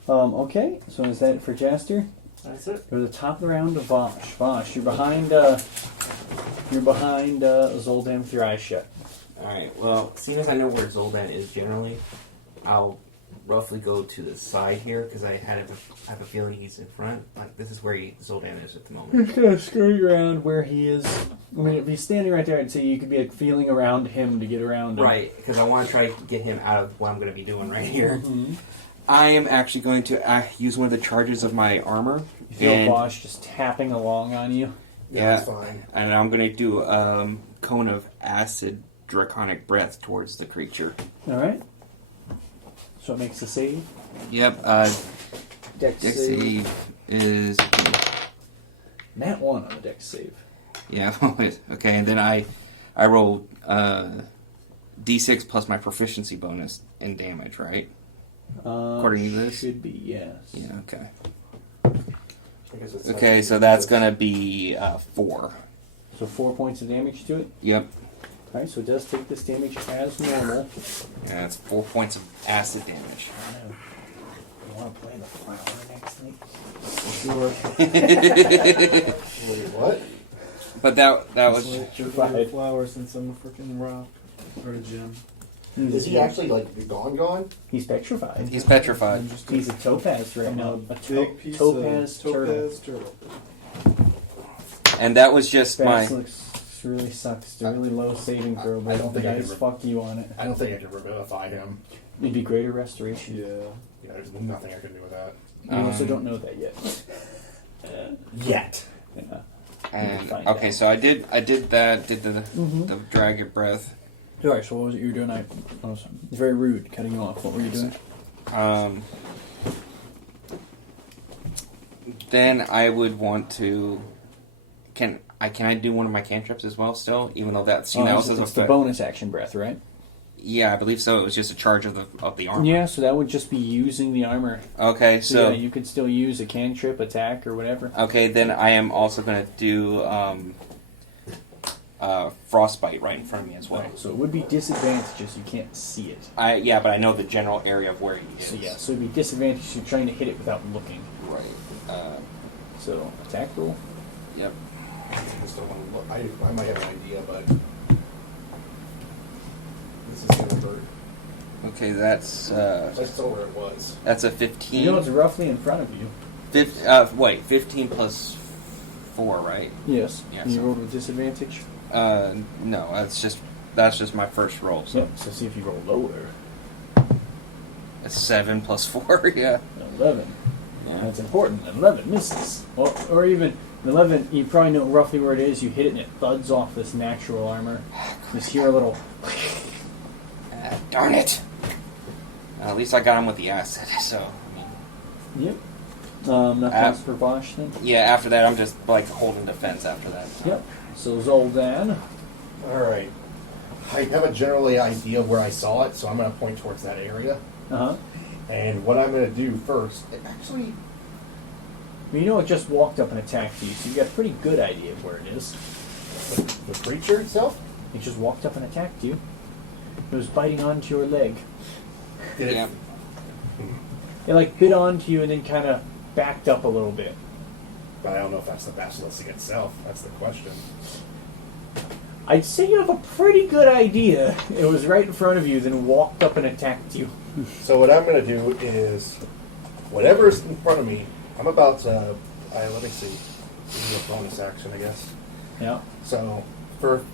Okay, so is that it for Jaster? That's it. Go to the top of the round to Vosh. Vosh, you're behind Zoldan with your eyes shut. Alright, well, seeing as I know where Zoldan is generally, I'll roughly go to the side here because I have a feeling he's in front. Like, this is where Zoldan is at the moment. Just kind of scurry around where he is. I mean, if he's standing right there, I'd say you could be like feeling around him to get around him. Right, because I want to try to get him out of what I'm going to be doing right here. Mm-hmm. I am actually going to use one of the charges of my armor. You feel and, Bosch just tapping along on you. Yeah, that's fine. and I'm going to do cone of acid draconic breath towards the creature. All right. So it makes a save. Yep. Dex Dex save. save is Nat 1 on the dex save. yeah. Okay, and then I roll D6 plus my proficiency bonus in damage, right? According to this? Should be, yes. Yeah. Okay. I guess it's Okay, so that's gonna be 4. So 4 points of damage to it. Yep. All right, so it does take this damage as normal. Yeah, it's 4 points of acid damage. You want to play the flower next night? Sure. Wait, what? But that was Electrified flowers and some freaking rock or a gem. Is he actually like gone? He's petrified. he's petrified. He's a topaz right now. A Big piece topaz of turtle. topaz turtle. And that was just Bass my. looks really sucks. It's a really low saving throw, but I don't think I guys can fuck you on it. I don't think I can revivify him. It'd be greater restoration. Yeah. Yeah, there's nothing I can do with that. You also don't know that yet. Yet. Yeah. And, find okay, out. so I did that. Did the dragon breath. Alright, so what was it you were doing? It's very rude cutting you off. What were you doing? Then I would want to. Can I do one of my cantrips as well? Still, even though that that was it's the bonus action breath, right? Yeah, I believe so. It was just a charge of the armor. Yeah, so that would just be using the armor. Okay, So yeah, you could still use a cantrip, attack, or whatever. Okay, then I am also going to do frostbite right in front of me as well. Right, so it would be disadvantages. You can't see it. Yeah, but I know the general area of where he is. So yeah, so it'd be disadvantages. You're trying to hit it without looking. Right. So attack roll. Yep. I just don't want to look. I might have an idea, but this is gonna hurt. Okay, that's I saw where it was. that's a 15. You know it's roughly in front of you. 15 plus 4, right? Yes. Yeah, And you so- rolled with disadvantage. No, that's just my first roll. So Yep. So see if you roll lower. a 7 plus 4. Yeah. 11. Yeah. That's important. 11 misses. Or even 11, you probably know roughly where it is. You hit it and it thuds off this natural armor. You just hear a little. Darn it. At least I got him with the acid. So. I mean, Yep. Nothing else for Bosch then? yeah. After that, I'm just like holding defense. After that. Yep. So Zoldan. All right. I have a generally idea of where I saw it, so I'm going to point towards that area. Uh-huh. And what I'm going to do first, actually, You know it just walked up and attacked you, so you got a pretty good idea of where it is. the creature itself. It just walked up and attacked you. It was biting onto your leg. Did Yeah. It like bit onto you and then kind of backed up a little bit. But I don't know if that's the basilisk itself. That's the question. I'd say you have a pretty good idea. It was right in front of you, then walked up and attacked you. So what I'm going to do is, whatever's in front of me, I'm about to. Let me see. This is a bonus action, I guess. Yeah. So first,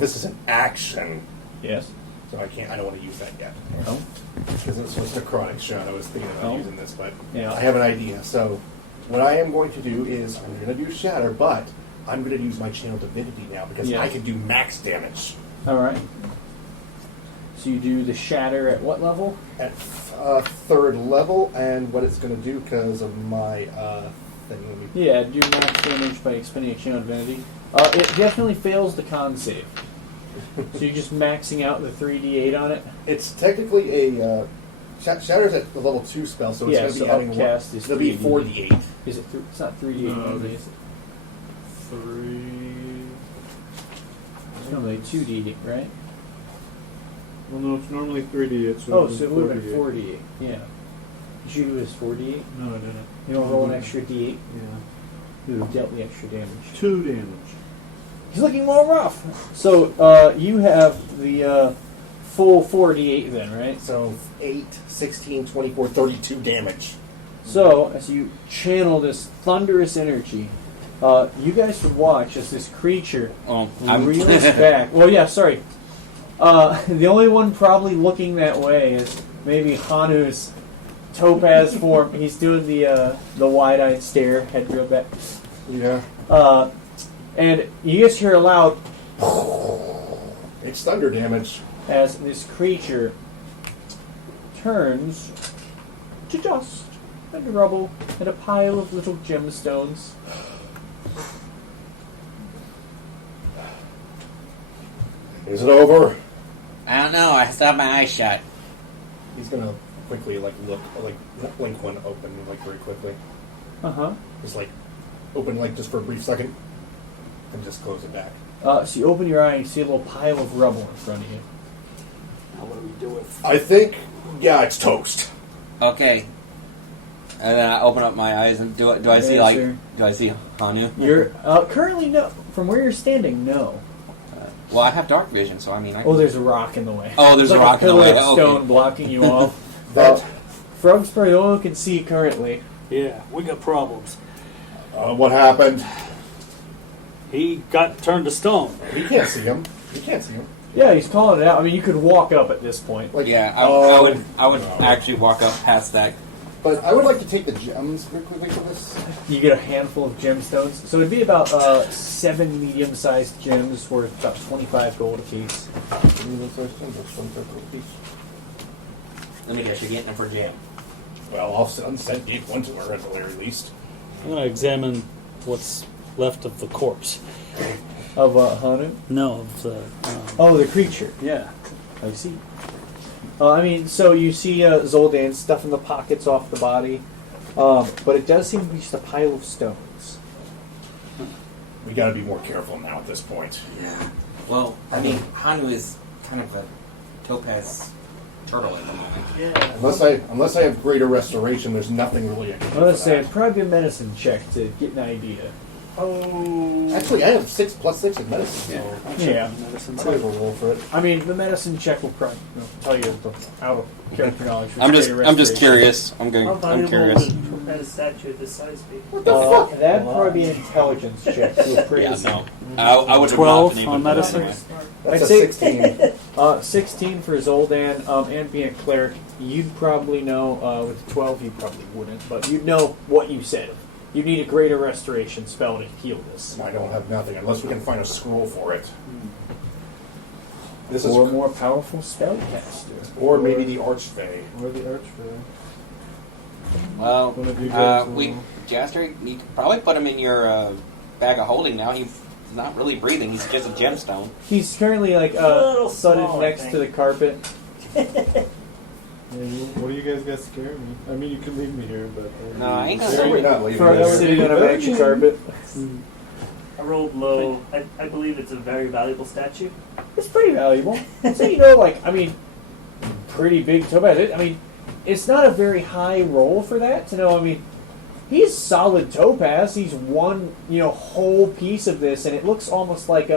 this is an action. Yes. So I don't want to use that yet. Oh. Because it was a necrotic shot. I was thinking about Oh. using this, but Yeah. I have an idea. So what I am going to do is I'm going to do shatter, but I'm going to use my channel divinity now because Yes. I can do max damage All right. So you do the shatter at what level? at third level, and what it's going to do because of my thing. Let me Yeah, do max damage by expending a channel divinity. It definitely fails the con save. So you're just maxing out the 3d8 on it? It's technically a Shatter's at the level 2 spell, so it's Yeah, going to so be adding upcast one. is It'll be 3d8. 4d8. Is it? It's not 3d8 No, normally, it is it? 3. It's normally 2d8, right? Well, no, it's normally 3D. Oh, so it would have been 4d8. Yeah. Did you do this 4d8? No, I didn't. You don't roll an extra d8? Yeah. You would have dealt the extra damage. 2 damage. He's looking more rough. So you have the full 4d8 then, right? So 8, 16, 24, 32 damage. So as you channel this thunderous energy, you guys would watch as this creature Oh, reels back. Well, yeah, sorry. The only one probably looking that way is maybe Hanu's topaz form. He's doing the wide-eyed stare, head real back. Yeah. And you just hear a loud It's thunder damage. as this creature turns to dust and rubble and a pile of little gemstones. Is it over? I don't know. I still have my eyes shut. He's going to quickly, look, blink one open, very quickly. Uh-huh. Just, open, just for a brief second, and just close it back. So you open your eye and you see a little pile of rubble in front of you. Now what do we do with... I think, it's toast. Okay. And then I open up my eyes and do I see do I see Hanu? You're currently no. From where you're standing, no. Well, I have dark vision, so I mean. Oh, there's a rock in the way. Oh, there's like a rock in the way. Of stone Okay. blocking you off. Frogspur, the only one can see currently. Yeah, we got problems. What happened? He got turned to stone. You can't see him. You can't see him. Yeah, he's calling it out. I mean, you could walk up at this point. Like, Yeah, I would actually walk up past that. But I would like to take the gems real quickly for this. You get a handful of gemstones. So it'd be about 7 medium-sized gems worth about 25 gold apiece. Let me guess, you're getting them for jam. Well, I'll send gave one to her at the very least. I'm going to examine what's left of the corpse. Of Hanu? No, of the... Oh, the creature. yeah. I see. I mean, so you see Zoldan stuffing the pockets off the body, but it does seem to be just a pile of stones. We got to be more careful now at this point. Yeah. Well, I mean, Hanu is kind of a topaz turtle at the moment. Yeah. Unless I have greater restoration, there's nothing really I can do. Let's for say that. it'd probably be a medicine check to get an idea. Oh. Actually, I have 6 + 6 in medicine. So Yeah. Medicine I might as well roll for it. I mean, the medicine check will probably tell you the out of character knowledge. I'm just curious. I'm How curious. valuable would a statue of this size be? That'd probably be an intelligence check to appraise. Yeah, no. I would have 12 not been on able to medicine? do that. That's I'd a say- 16. 16 for Zoldan, ambient cleric. You'd probably know, with 12 you probably wouldn't, but you'd know what you said. You need a greater restoration spell to heal this. I don't have nothing unless we can find a scroll for it. This Or a is, more powerful spellcaster. or maybe the Archfey. Or the Archfey. Well, One of you guys will- Jaster, you could probably put him in your bag of holding now. He's not really breathing. He's just a gemstone. He's currently like little thudded small, I next think. to the carpet. What do you guys got scare me? I mean, you can leave me here, but... No, I ain't gonna So we're say not leaving For this. sitting on a magic carpet. I rolled low. I believe it's a very valuable statue. It's pretty valuable. So you know, like, I mean, pretty big topaz. I mean, it's not a very high roll for that to know. I mean, he's solid topaz. He's one, whole piece of this, and it looks almost like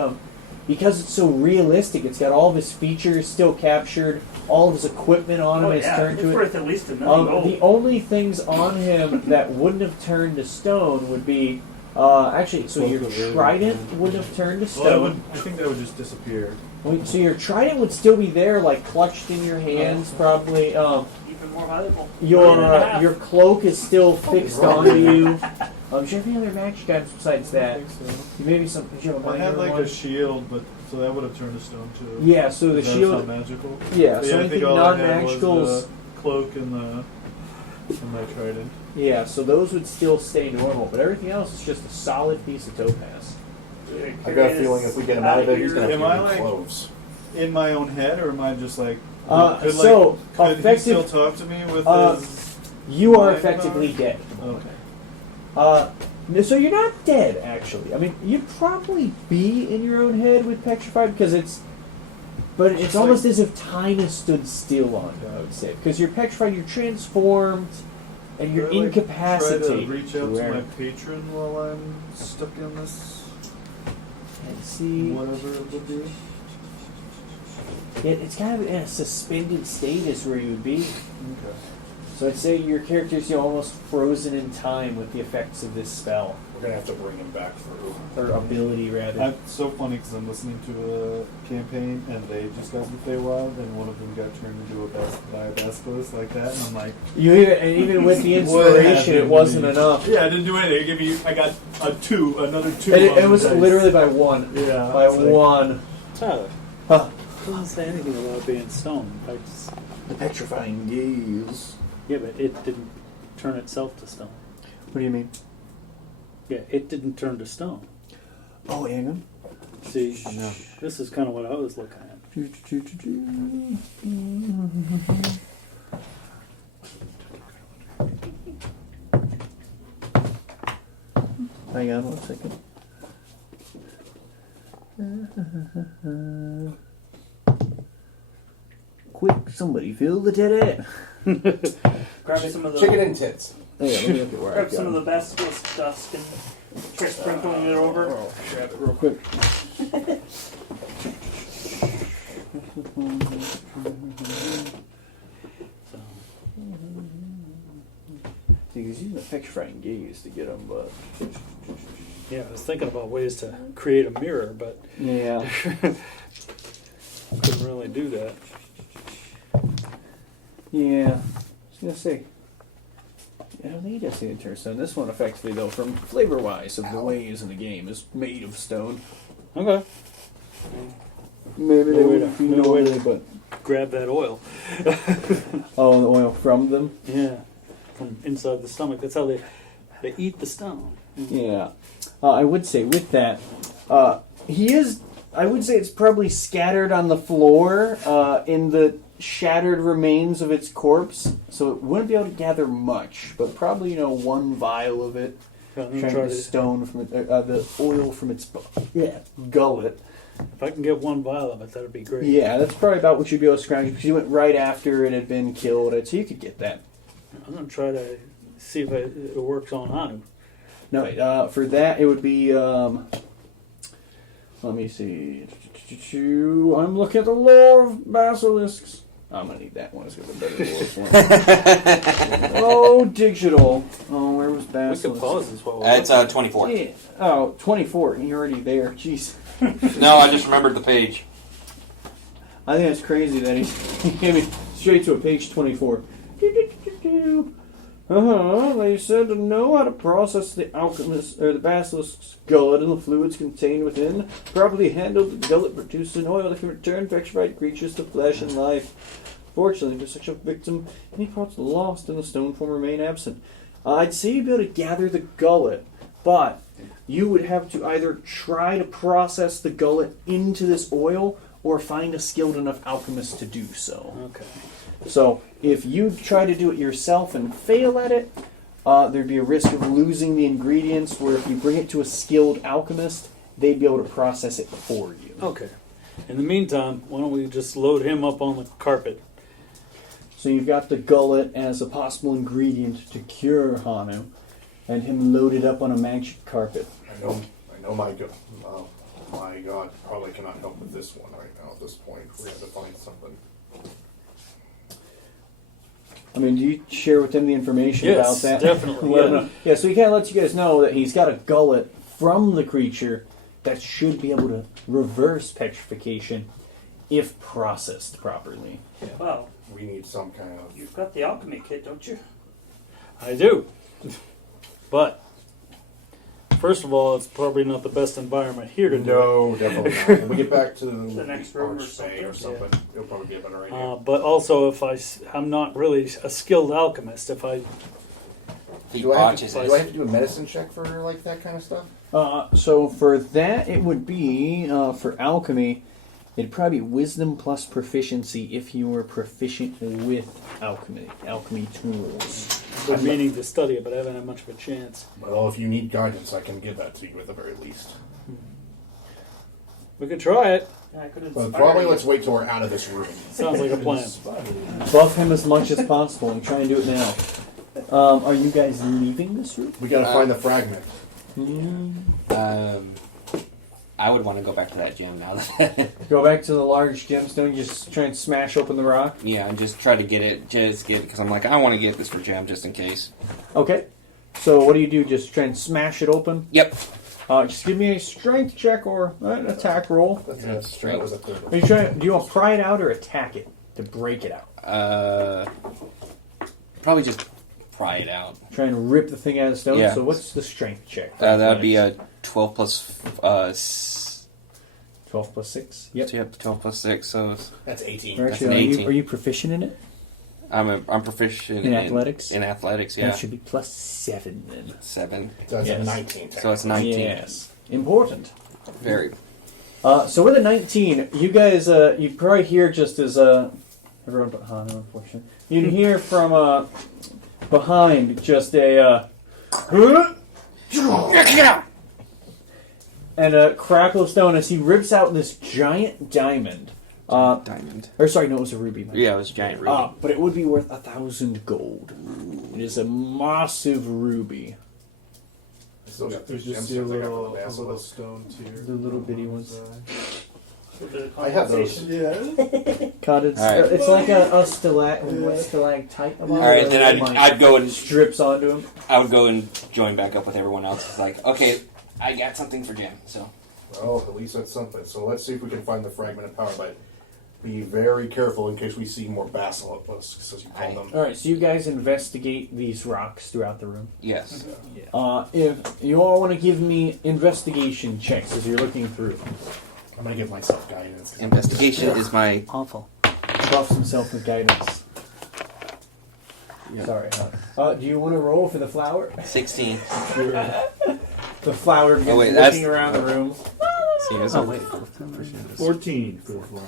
because it's so realistic. It's got all of his features still captured, all of his equipment on him Oh is yeah, turned it's to it. worth at least $1 million gold. The only things on him that wouldn't have turned to stone would be actually. So your trident wouldn't have turned to stone. I think that would just disappear. So your trident would still be there, like clutched in your hands, probably. Even more valuable. $1.5 million. Your cloak is still fixed onto you. Do you have any other magic items besides I that? think so. Maybe some. Did you have a I had minor like one? a shield, but so that would have turned to stone too. Yeah. So the That's shield. not magical. Yeah. But So I anything think all I had was non-magicals. the cloak and my trident. Yeah. So those would still stay normal, but everything else is just a solid piece of topaz. I got a feeling if we get him out of there, he's going to Am have I to like- get clothes. In my own head, or am I just like? So could he still effective. talk to me with his? You are mind effectively power? dead. Okay. No, so you're not dead, actually. I mean, you'd probably be in your own head with petrified because it's almost as if time has stood still on you. I would say because you're petrified, you're transformed, and you're Do I, like, incapacitated. Try to reach out to where- my patron while I'm stuck in this. and see. Whatever it would be. It's kind of in a suspended state, is where you would be. Okay. So I'd say your character's almost frozen in time with the effects of this spell We're going to have to bring him back through. or ability, rather. It's so funny because I'm listening to a campaign and they just got to Feywild and one of them got turned into by a basilisk like that, and I'm like, Even with the What inspiration, happened it to wasn't me? enough. yeah, I didn't do anything. I got another two. And on it was the dice. literally by one. Yeah, By it's like- one. Tyler, Huh. it doesn't say anything about being stone. The petrifying gaze. Yeah, but it didn't turn itself to stone. What do you mean? Yeah, it didn't turn to stone. Oh, hang on. See, this is kind of what I was looking at. Hang on 1 second. Quick, somebody fill the teddy. Grab me some of the Chicken and tits. Yeah, let me look at where I Grab got some of them. the basilisk dust and try sprinkling it over. Oh, grab it real quick. See, he's using the petrifying gaze to get them, but Yeah, I was thinking about ways to create a mirror, but yeah. couldn't really do that. Yeah, I was gonna say. I don't think he does see the turnstone. This one, effectively, though, from flavor-wise of the ways in the game, is made of stone. Okay. Maybe they No way would to- be no way normally, but Grab that oil. oh, the oil from them. Yeah. From inside the stomach. That's how they eat the stone. Yeah, I would say with that, he is. I would say it's probably scattered on the floor in the shattered remains of its corpse, so it wouldn't be able to gather much, but probably one vial of it, I'm gonna trying try the to, stone from it, the oil from its gullet. if I can get one vial of it, that'd be great. Yeah, that's probably about what you'd be able to scrounge because you went right after it had been killed, so you could get that. I'm gonna try to see if it works on Hanu. No, for that it would be. Let me see. I'm looking at the lore of basilisks. I'm gonna need that one. It's gonna be better than the one. Oh, digital. Oh, where was We basilisk? can pause this while we're It's looking. 24. Yeah. Oh, 24. You're already there. Jeez. No, I just remembered the page. I think that's crazy that he gave me straight to a page 24. They said to know how to process the alchemist or the basilisk's gullet and the fluids contained within. Properly handled, the gullet produces an oil that can return petrified creatures to flesh and life. Fortunately, for such a victim, any parts lost in the stone form remain absent. I'd say you'd be able to gather the gullet, but you would have to either try to process the gullet into this oil or find a skilled enough alchemist to do so. Okay. So, if you try to do it yourself and fail at it, there'd be a risk of losing the ingredients, where if you bring it to a skilled alchemist, they'd be able to process it for you. Okay. In the meantime, why don't we just load him up on the carpet? So you've got the gullet as a possible ingredient to cure Hanu, and him loaded up on a magic carpet. I know my god probably cannot help with this one right now at this point. We have to find something. I mean, do you share with him the information Yes, about that? definitely, Let him yeah. know. Yeah, so he kind of lets you guys know that he's got a gullet from the creature that should be able to reverse petrification if processed properly. Well, We need some kind of. you've got the alchemy kit, don't you? I do. But, first of all, it's probably not the best environment here to do it. No, definitely not. When we get back to The next room or Archfey or something, something, it'll probably be a better idea. But also, if I'm not really a skilled alchemist. If I He do I have botches to it. do a medicine check for like that kind of stuff? So for that, it would be, for alchemy, it'd probably be wisdom plus proficiency if you were proficient with alchemy tools. I've been meaning to study it, but I haven't had much of a chance. Well, if you need guidance, I can give that to you at the very least. We could try it. Yeah, I could But inspire probably you. let's wait till we're out of this room. Sounds like a plan. Buff him as much as possible and try and do it now. Are you guys leaving this room? We gotta find the fragment. I would want to go back to that gem now. That Go back to the large gemstone, just try and smash open the rock. yeah, and just try to get it, because I'm like, I want to get this for gem just in case. Okay. So what do? Just try and smash it open? Yep. Just give me a strength check or an attack roll. That was a third one. Are you trying? Do you want to pry it out or attack it to break it out? Probably just pry it out. Trying to rip the thing out of the stone. Yeah. So what's the strength check? That would be a 12 plus 12 plus 6. Yep. 12 plus 6. So That's 18. Or That's actually, an 18. are you proficient in it? I'm proficient In athletics? In athletics, yeah. That should be plus 7 then. 7. So that's Yes. a 19. So it's 19. Yes. Important. Very. So with a 19, you guys, you probably hear just as everyone but Hana, unfortunately, you can hear from behind just a and a crackle of stone as he rips out this giant diamond Diamond. Or sorry, no, it was a ruby. Yeah, it was a giant ruby. But it would be worth 1,000 gold. It is a massive ruby. I still got There's those just gemstones a I got from little, the basilisk. stone tier. The little bitty ones. I have those. Yeah. Cottage. All right. It's like a stalactite. All right, then I'd go and strips onto him. I would go and join back up with everyone else. It's like, okay, I got something for Jim. So Well, at least that's something. So let's see if we can find the fragment of power. But be very careful in case we see more basilisks, as you call them. All right, so you guys investigate these rocks throughout the room. yes, If you all want to give me investigation checks as you're looking through, I'm gonna give myself guidance. investigation is my Awful. buffs himself with guidance. Sorry. Do you want to roll for the flower? 16. The flower begins wait, looking that's- around the room. See, that's Oh, a- wait. 14 for the floor.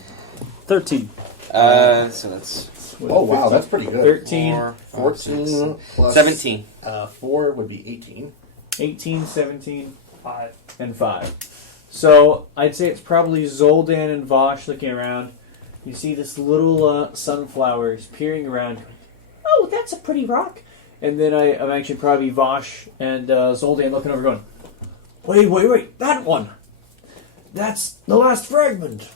13. so that's Oh wow, that's pretty good. 13, 4, 14 plus 17. 4 would be 18. 18, 17, 5. and 5. So I'd say it's probably Zoldan and Vosh looking around. You see this little sunflowers peering around. Oh, that's a pretty rock. And then I'm actually probably Vosh and Zoldan looking over going, wait, that one. That's the last fragment.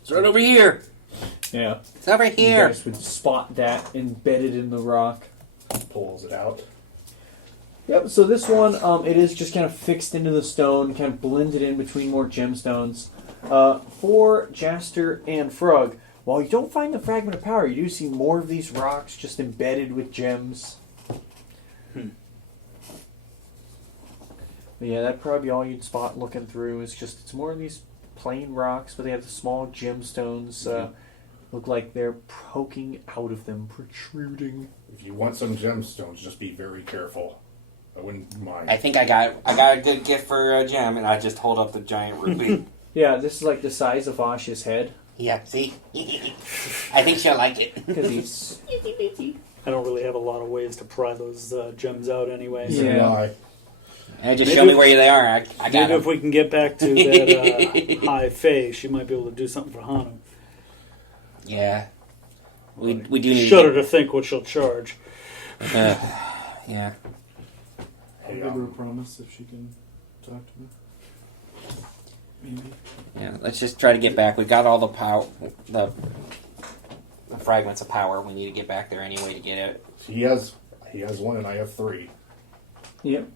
It's right over here. Yeah. It's over You here. guys would spot that embedded in the rock. Pulls it out. Yep, so this one, it is just kind of fixed into the stone, kind of blended in between more gemstones. For Jaster and Frog, while you don't find the fragment of power, you do see more of these rocks just embedded with gems. But yeah, that'd probably be all you'd spot looking through. It's more of these plain rocks, but they have the small gemstones. Look like they're poking out of them, protruding. If you want some gemstones, just be very careful. I wouldn't mind. I think I got a good gift for Jim, and I just hold up the giant ruby. Yeah, this is like the size of Vosh's head. Yeah, see? I think she'll like it. Because he's I don't really have a lot of ways to pry those gems out anyway. So Yeah. Lie. And just Maybe show me if- where they are. I got maybe if them. we can get back to that high Fae, she might be able to do something for Hanu. Yeah. We do need Shudder to think what she'll charge. Yeah. I'll give her a promise if she can talk to me. Maybe. Yeah, let's just try to get back. We got all the power, the fragments of power. We need to get back there anyway to get it. He has one, and I have 3. Yep.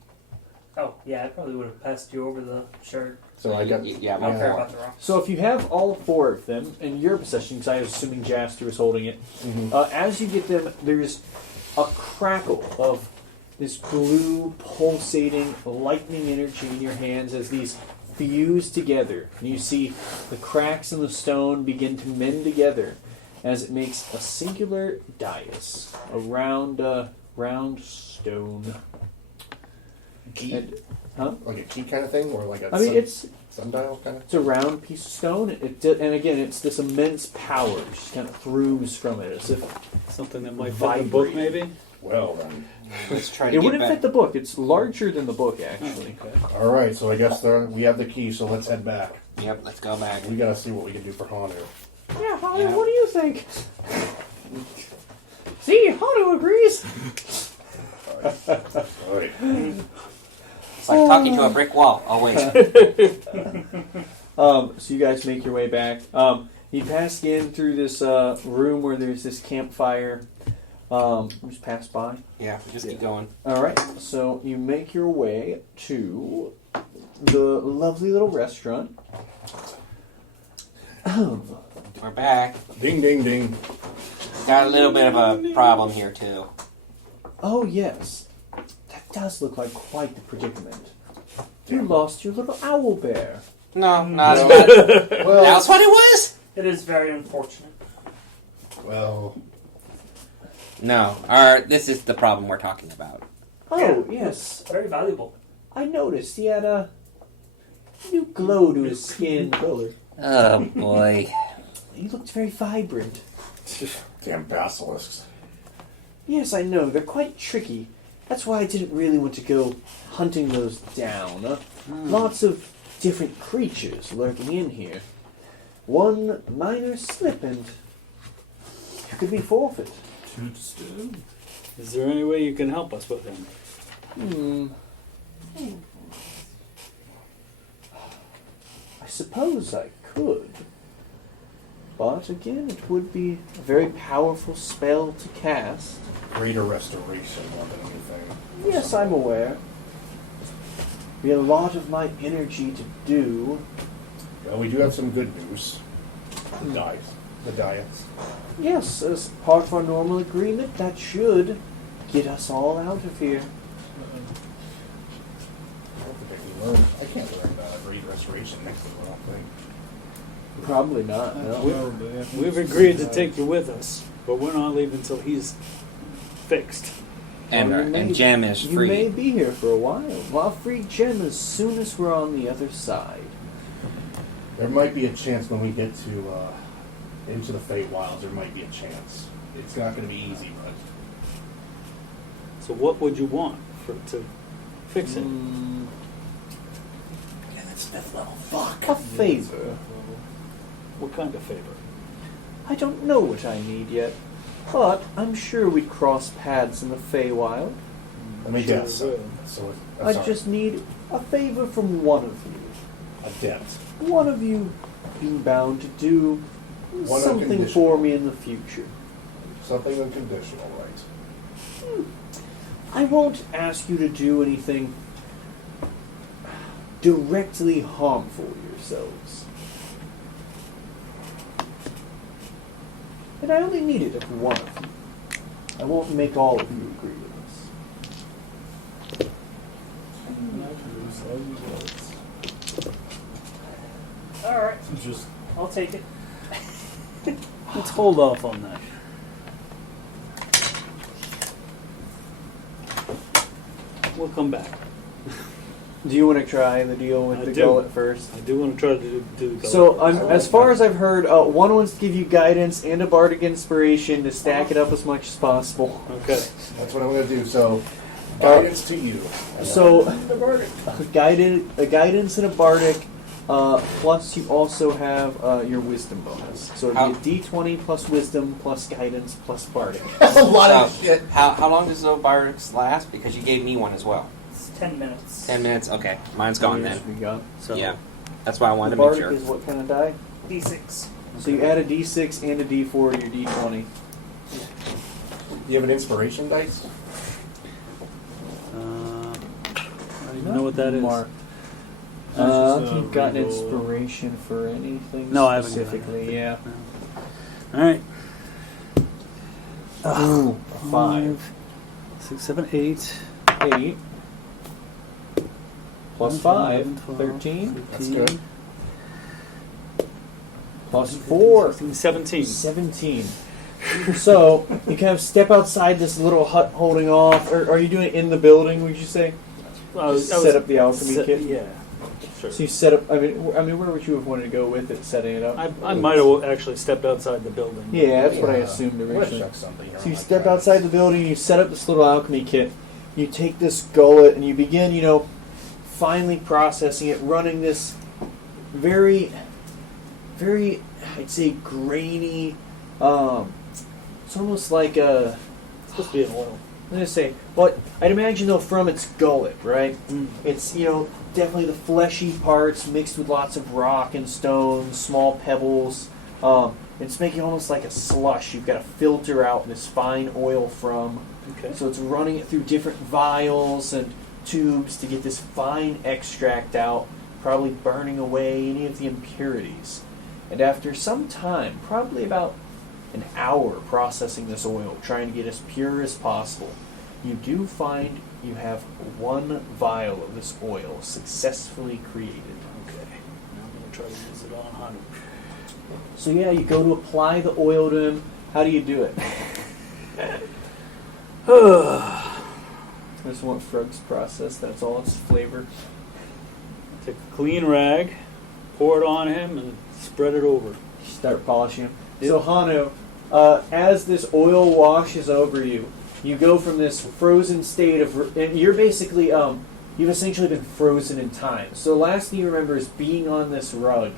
Oh, yeah, I probably would have passed you over the shirt. So I got. Yeah, I don't my care fault. about the rock. So if you have all 4 of them in your possession, because I was assuming Jaster was holding it, as you get them, there's a crackle of this blue, pulsating, lightning energy in your hands as these fuse together. And you see the cracks in the stone begin to mend together as it makes a singular dais, a round stone. Key? And, huh? Like a key kind of thing, or like a I mean, it's sundial kind of. It's a round piece of stone, and again, it's this immense power just kind of throos from it, as if Something that might fit the book, maybe? Well then. Let's try to it get wouldn't back. fit the book. It's larger than the book, actually. All right, so I guess we have the key. So let's head back. Yep, let's go back. We gotta see what we can do for Hanu. Yeah, Hanu, Yeah. what do you think? See, Hanu agrees. All right. It's like talking to a brick wall, always. So you guys make your way back. You pass in through this room where there's this campfire. Just pass by. Yeah, just keep going. All right, so you make your way to the lovely little restaurant. We're back. Ding, ding, ding. Got a little bit of a problem here too. Oh, yes. That does look like quite the predicament. You lost your little owl bear. No, not No. that. Well, That's what it was. It is very unfortunate. well, No, this is the problem we're talking about. Oh, yes. Very valuable. I noticed he had a new glow to his skin. Oh boy. He looked very vibrant. damn basilisks. Yes, I know. They're quite tricky. That's why I didn't really want to go hunting those down. Lots of different creatures lurking in here. one minor slip and you could be forfeit. Is there any way you can help us with him? I suppose I could. But again, it would be a very powerful spell to cast. Greater restoration more than anything. Yes, I'm aware. Be a lot of my energy to do. Well, we do have some good news. The diets. Yes, as part of our normal agreement, that should get us all out of here. I don't think I can learn. I can't learn greater restoration next to the wrong thing. Probably not, no. We've agreed to take you with us, but we're not leaving until he's fixed. And Gem is You free. may be here for a while. Well, I'll free Gem as soon as we're on the other side. There might be a chance when we get to into the Feywilds. There might be a chance. It's not going to be easy, but So what would you want to fix it? yeah, that's 5th level. Fuck. A favor. What kind of favor? I don't know what I need yet, but I'm sure we'd cross paths in the Feywild. Let me Sure guess. will. So I just need a favor from one of you. a debt. One of you being bound to do One something unconditional. for me in the future. Something unconditional, right? I won't ask you to do anything directly harmful yourselves. And I only need it of one of you. I won't make all of you agree with this. Alright. I'll take it. Let's hold off on that. We'll come back. Do you want to try the deal with I the do. gullet first? I do want to try to do the gullet. So, as far as I've heard, one wants to give you guidance and a bardic inspiration to stack it up as much as possible. Okay. That's what I'm going to do. So, guidance to you. So, a guidance and a bardic, plus you also have your wisdom bonus. So it'd be a d20 plus wisdom plus guidance plus bardic. That's a lot of shit. How long does the bardics last? Because you gave me one as well. It's 10 minutes. 10 minutes? Okay. Mine's gone then. We got. So Yeah. That's why I the wanted to make bardic sure. is what kind of die? D6. So you add a d6 and a d4 to your d20. Do you have an inspiration dice? I don't even know what that is. Mark. That's just a You've got an regular- inspiration for anything No, I haven't got specifically, yeah. All right. Ooh, 5. 6, 7, 8. 8. Plus 5. 13. That's good. Plus 4. 17. 17. So, you kind of step outside this little hut holding off. Or are you doing it in the building, would you say? Set up the alchemy kit? Yeah. Sure. So you set up, I mean, where would you have wanted to go with it, setting it up? I might have actually stepped outside the building. Yeah, that's what I Yeah. assumed I'm gonna originally. check something here So on you my step guidance. outside the building, you set up this little alchemy kit, you take this gullet, and you begin, finely processing it, running this very, very, I'd say, grainy, it's almost like a, It's supposed to be an oil. I'm gonna say, but I'd imagine though from its gullet, right? Mm. It's definitely the fleshy parts mixed with lots of rock and stone, small pebbles. It's making almost like a slush. You've got to filter out this fine oil from. Okay. So it's running it through different vials and tubes to get this fine extract out, probably burning away any of the impurities. And after some time, probably about an hour processing this oil, trying to get as pure as possible, you do find you have one vial of this oil successfully created. Okay. Now I'm going to try to use it on Hunter. So yeah, you go to apply the oil to him. How do you do it? That's what Frog's process. That's all its flavor. Take a clean rag, pour it on him, and spread it over. Start polishing him. So Hanu, as this oil washes over you, you go from this frozen state of, and you're basically, you've essentially been frozen in time. So the last thing you remember is being on this rug,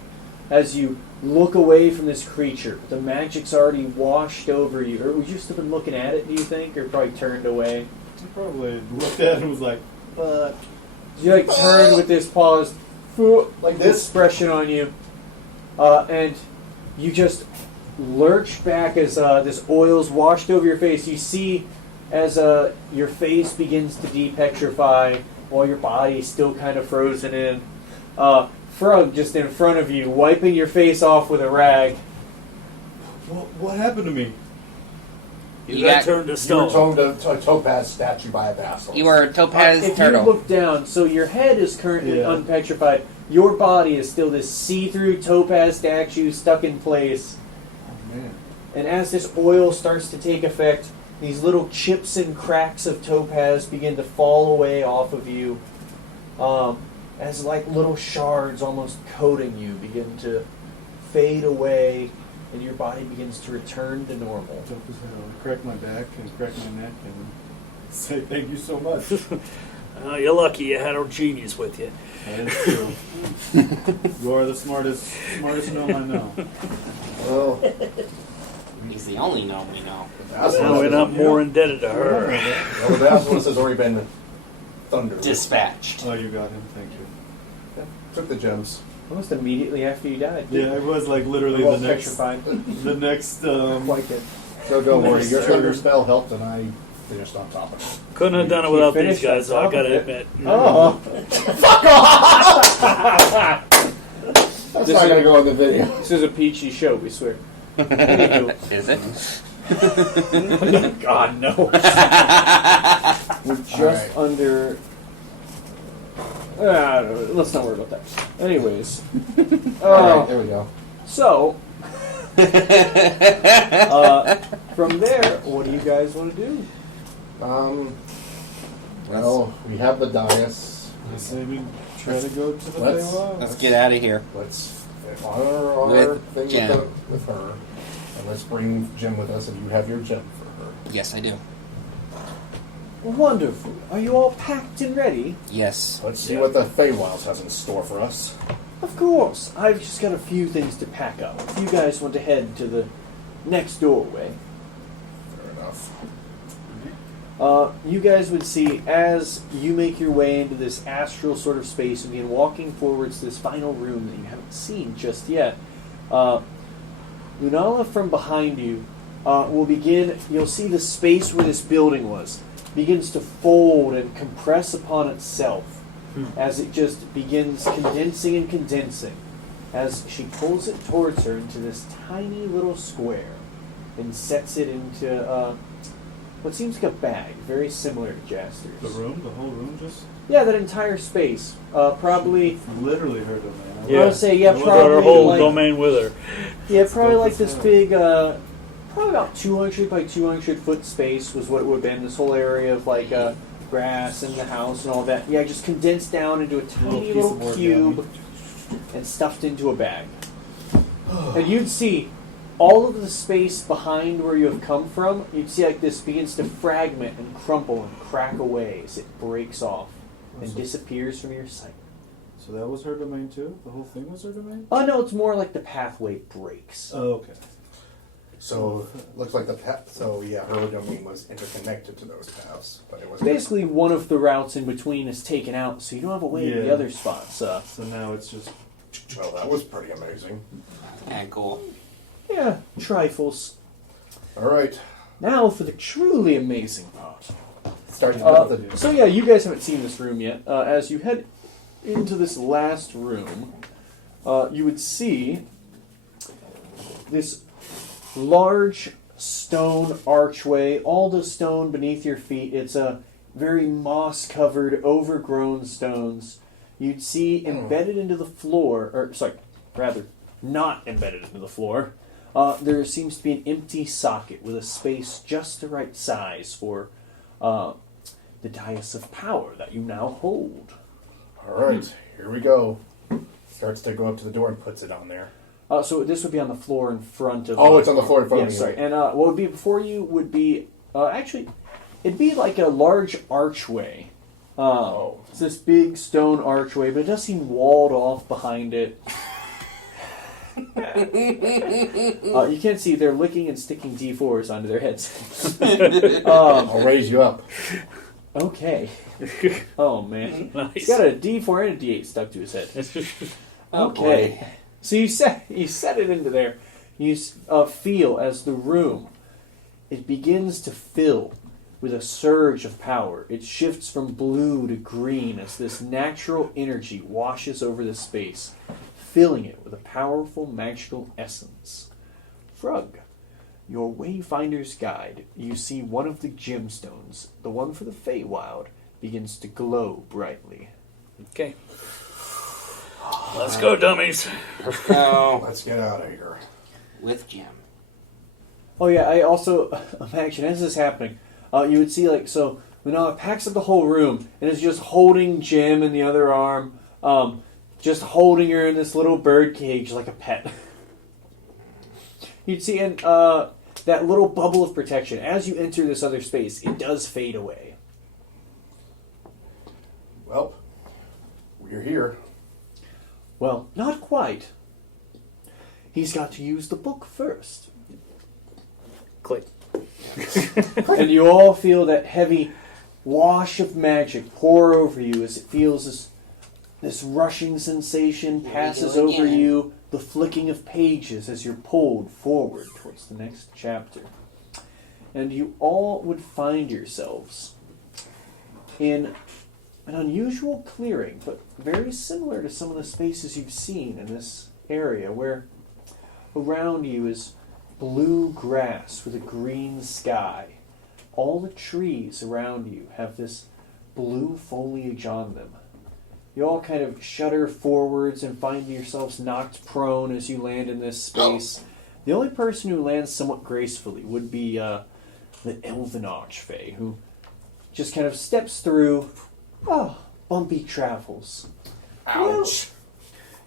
as you look away from this creature. The magic's already washed over you. Or would you still been looking at it, do you think? Or probably turned away? I probably looked at it and was like, fuck. You like turned with this paused Like this? expression on you. And you just lurch back as this oil's washed over your face. You see as your face begins to depetrify while your body is still kind of frozen in. Frog just in front of you, wiping your face off with a rag. What happened to me? You got turned to You were stone. told to a topaz statue by a basilisk. You were a topaz If turtle. you look down, so your head is currently Yeah. unpetrified. Your body is still this see-through topaz statue stuck in place. Oh, man. And as this oil starts to take effect, these little chips and cracks of topaz begin to fall away off of you. As like little shards almost coating you begin to fade away, and your body begins to return to normal. Jump his head over, crack my back and crack my neck and say thank you so much. You're lucky you had a genius with you. That is true. You are the smartest gnome I know. Well, He's the only gnome we know. Now we're not more indebted to her. well, the basilisk has already been thundered. Dispatched. Oh, you got him. Thank you. Took the gems. Almost immediately after you died. Yeah, it was like literally Well, the next. petrified. The next. Quite good. So don't worry, Nice. your thunder spell helped, and I finished on top of it. Couldn't have done it You without finished these guys, on though, I top of gotta it. admit. Oh. That's This not is- going to go in the video. This is a peachy show, we swear. Anywho. Is it? God, no. We're just Alright. under. Let's not worry about that. Anyways. Alright, there we go. So. From there, what do you guys want to do? Well, we have the dais. I say we try to go to the Let's- Feywild. Let's get out of here. Let's honor our With thing Jen. with her. And let's bring Jim with us, and you have your gem for her. Yes, I do. Wonderful. Are you all packed and ready? Yes. Let's see what the Feywild has in store for us. Of course. I've just got a few things to pack up. If you guys want to head to the next doorway. Fair enough. You guys would see as you make your way into this astral sort of space and begin walking forwards to this final room that you haven't seen just yet. Lunala from behind you will begin. You'll see the space where this building was begins to fold and compress upon itself as it just begins condensing and condensing as she pulls it towards her into this tiny little square and sets it into what seems like a bag, very similar to Jaster's. The room, the whole room, just Yeah, that entire space. Probably, literally heard of it. Yeah. I would say, yeah, With probably our whole like, domain with her. yeah, probably like this big, probably about 200 by 200 foot space was what it would have been. This whole area of like grass and the house and all that. Yeah, just condensed down into a tiny piece little of board, cube and stuffed into a bag. And you'd see all of the space behind where you have come from. You'd see like this begins to fragment and crumple and crack away as it breaks off and disappears from your sight. So that was her domain too? The whole thing was her domain? Oh no, it's more like the pathway breaks. Oh, okay. So, looks like the path. So, yeah, her domain was interconnected to those paths, but it was Basically, one of the routes in between is taken out, so you don't have a way to the Yeah. other spots. So now it's just. Well, that was pretty amazing. And cool. Yeah, trifles. All right, Now for the truly amazing part. starting with the. So yeah, you guys haven't seen this room yet. As you head into this last room, you would see this large stone archway, all the stone beneath your feet. It's a very moss-covered, overgrown stones. You'd see embedded into the floor, or sorry, rather, not embedded into the floor. There seems to be an empty socket with a space just the right size for the dais of power that you now hold. All right, here we go. Starts to go up to the door and puts it on there. So this would be on the floor in front of. Oh, it's on the floor in front yeah, of me. sorry. And what would be before you would be actually, it'd be like a large archway. It's this big stone archway, but it does seem walled off behind it. You can't see they're licking and sticking D4s onto their heads. I'll raise you up. Okay. Oh man, Nice. he's got a D4 and a D8 stuck to his head. Oh, Okay. So you set it into there. You feel as the room it begins to fill with a surge of power. It shifts from blue to green as this natural energy washes over the space, filling it with a powerful magical essence. Frug, your Wayfinder's Guide, you see one of the gemstones, the one for the Feywild, begins to glow brightly. Okay. Let's go, dummies. Let's go Let's get out of here. with Jim. Oh yeah, I also imagine as this is happening, you would see so Manala packs up the whole room and is just holding Jim in the other arm, just holding her in this little bird cage like a pet. You'd see that little bubble of protection as you enter this other space. It does fade away. Well, we're here. Well, not quite. He's got to use the book first. Click. And you all feel that heavy wash of magic pour over you as it feels this rushing sensation passes Here we go over again. you, the flicking of pages as you're pulled forward towards the next chapter. And you all would find yourselves in an unusual clearing, but very similar to some of the spaces you've seen in this area, where around you is blue grass with a green sky. All the trees around you have this blue foliage on them. You all kind of shudder forwards and find yourselves knocked prone as you land in this space. The only person who lands somewhat gracefully would be the Elven Archfey, who just kind of steps through. Bumpy travels. Ouch.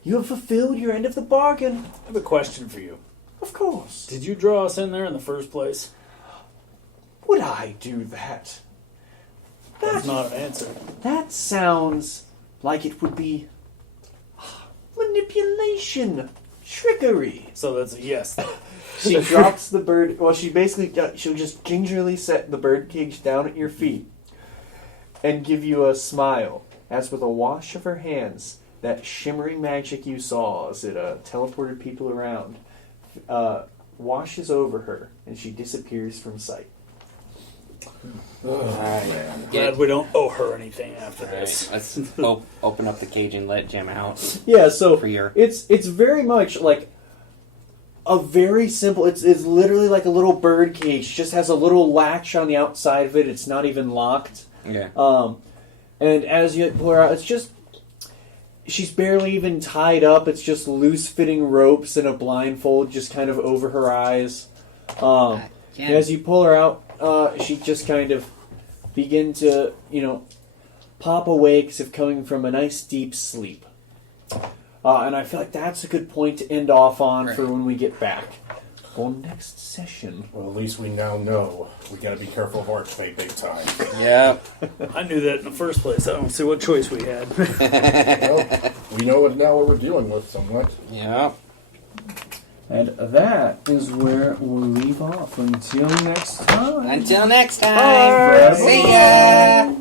You have fulfilled your end of the bargain. I have a question for you. Of course. Did you draw us in there in the first place? Would I do that? That's not an answer. That sounds like it would be manipulation, trickery. So that's a yes. She drops the bird. Well, she'll just gingerly set the bird cage down at your feet and give you a smile, as with a wash of her hands, that shimmering magic you saw as it teleported people around washes over her, and she disappears from sight. Glad we don't owe her anything after this. Let's open up the cage and let Jim out. Yeah, so For your- it's very much like a very simple. It's literally like a little bird cage. It just has a little latch on the outside of it. It's not even locked. Yeah. And as you pull her out, it's just she's barely even tied up. It's just loose fitting ropes and a blindfold just kind of over her eyes. And as you pull her out, she just kind of begin to, pop awake as if coming from a nice deep sleep. And I feel like that's a good point to end off on for when we get back. For next session. Well, at least we now know. We gotta be careful of Archfey big time. Yeah. I knew that in the first place. I don't see what choice we had. Well, we know now what we're dealing with somewhat. Yeah. And that is where we'll leave off. Until next time. Until next time. Bye. See ya.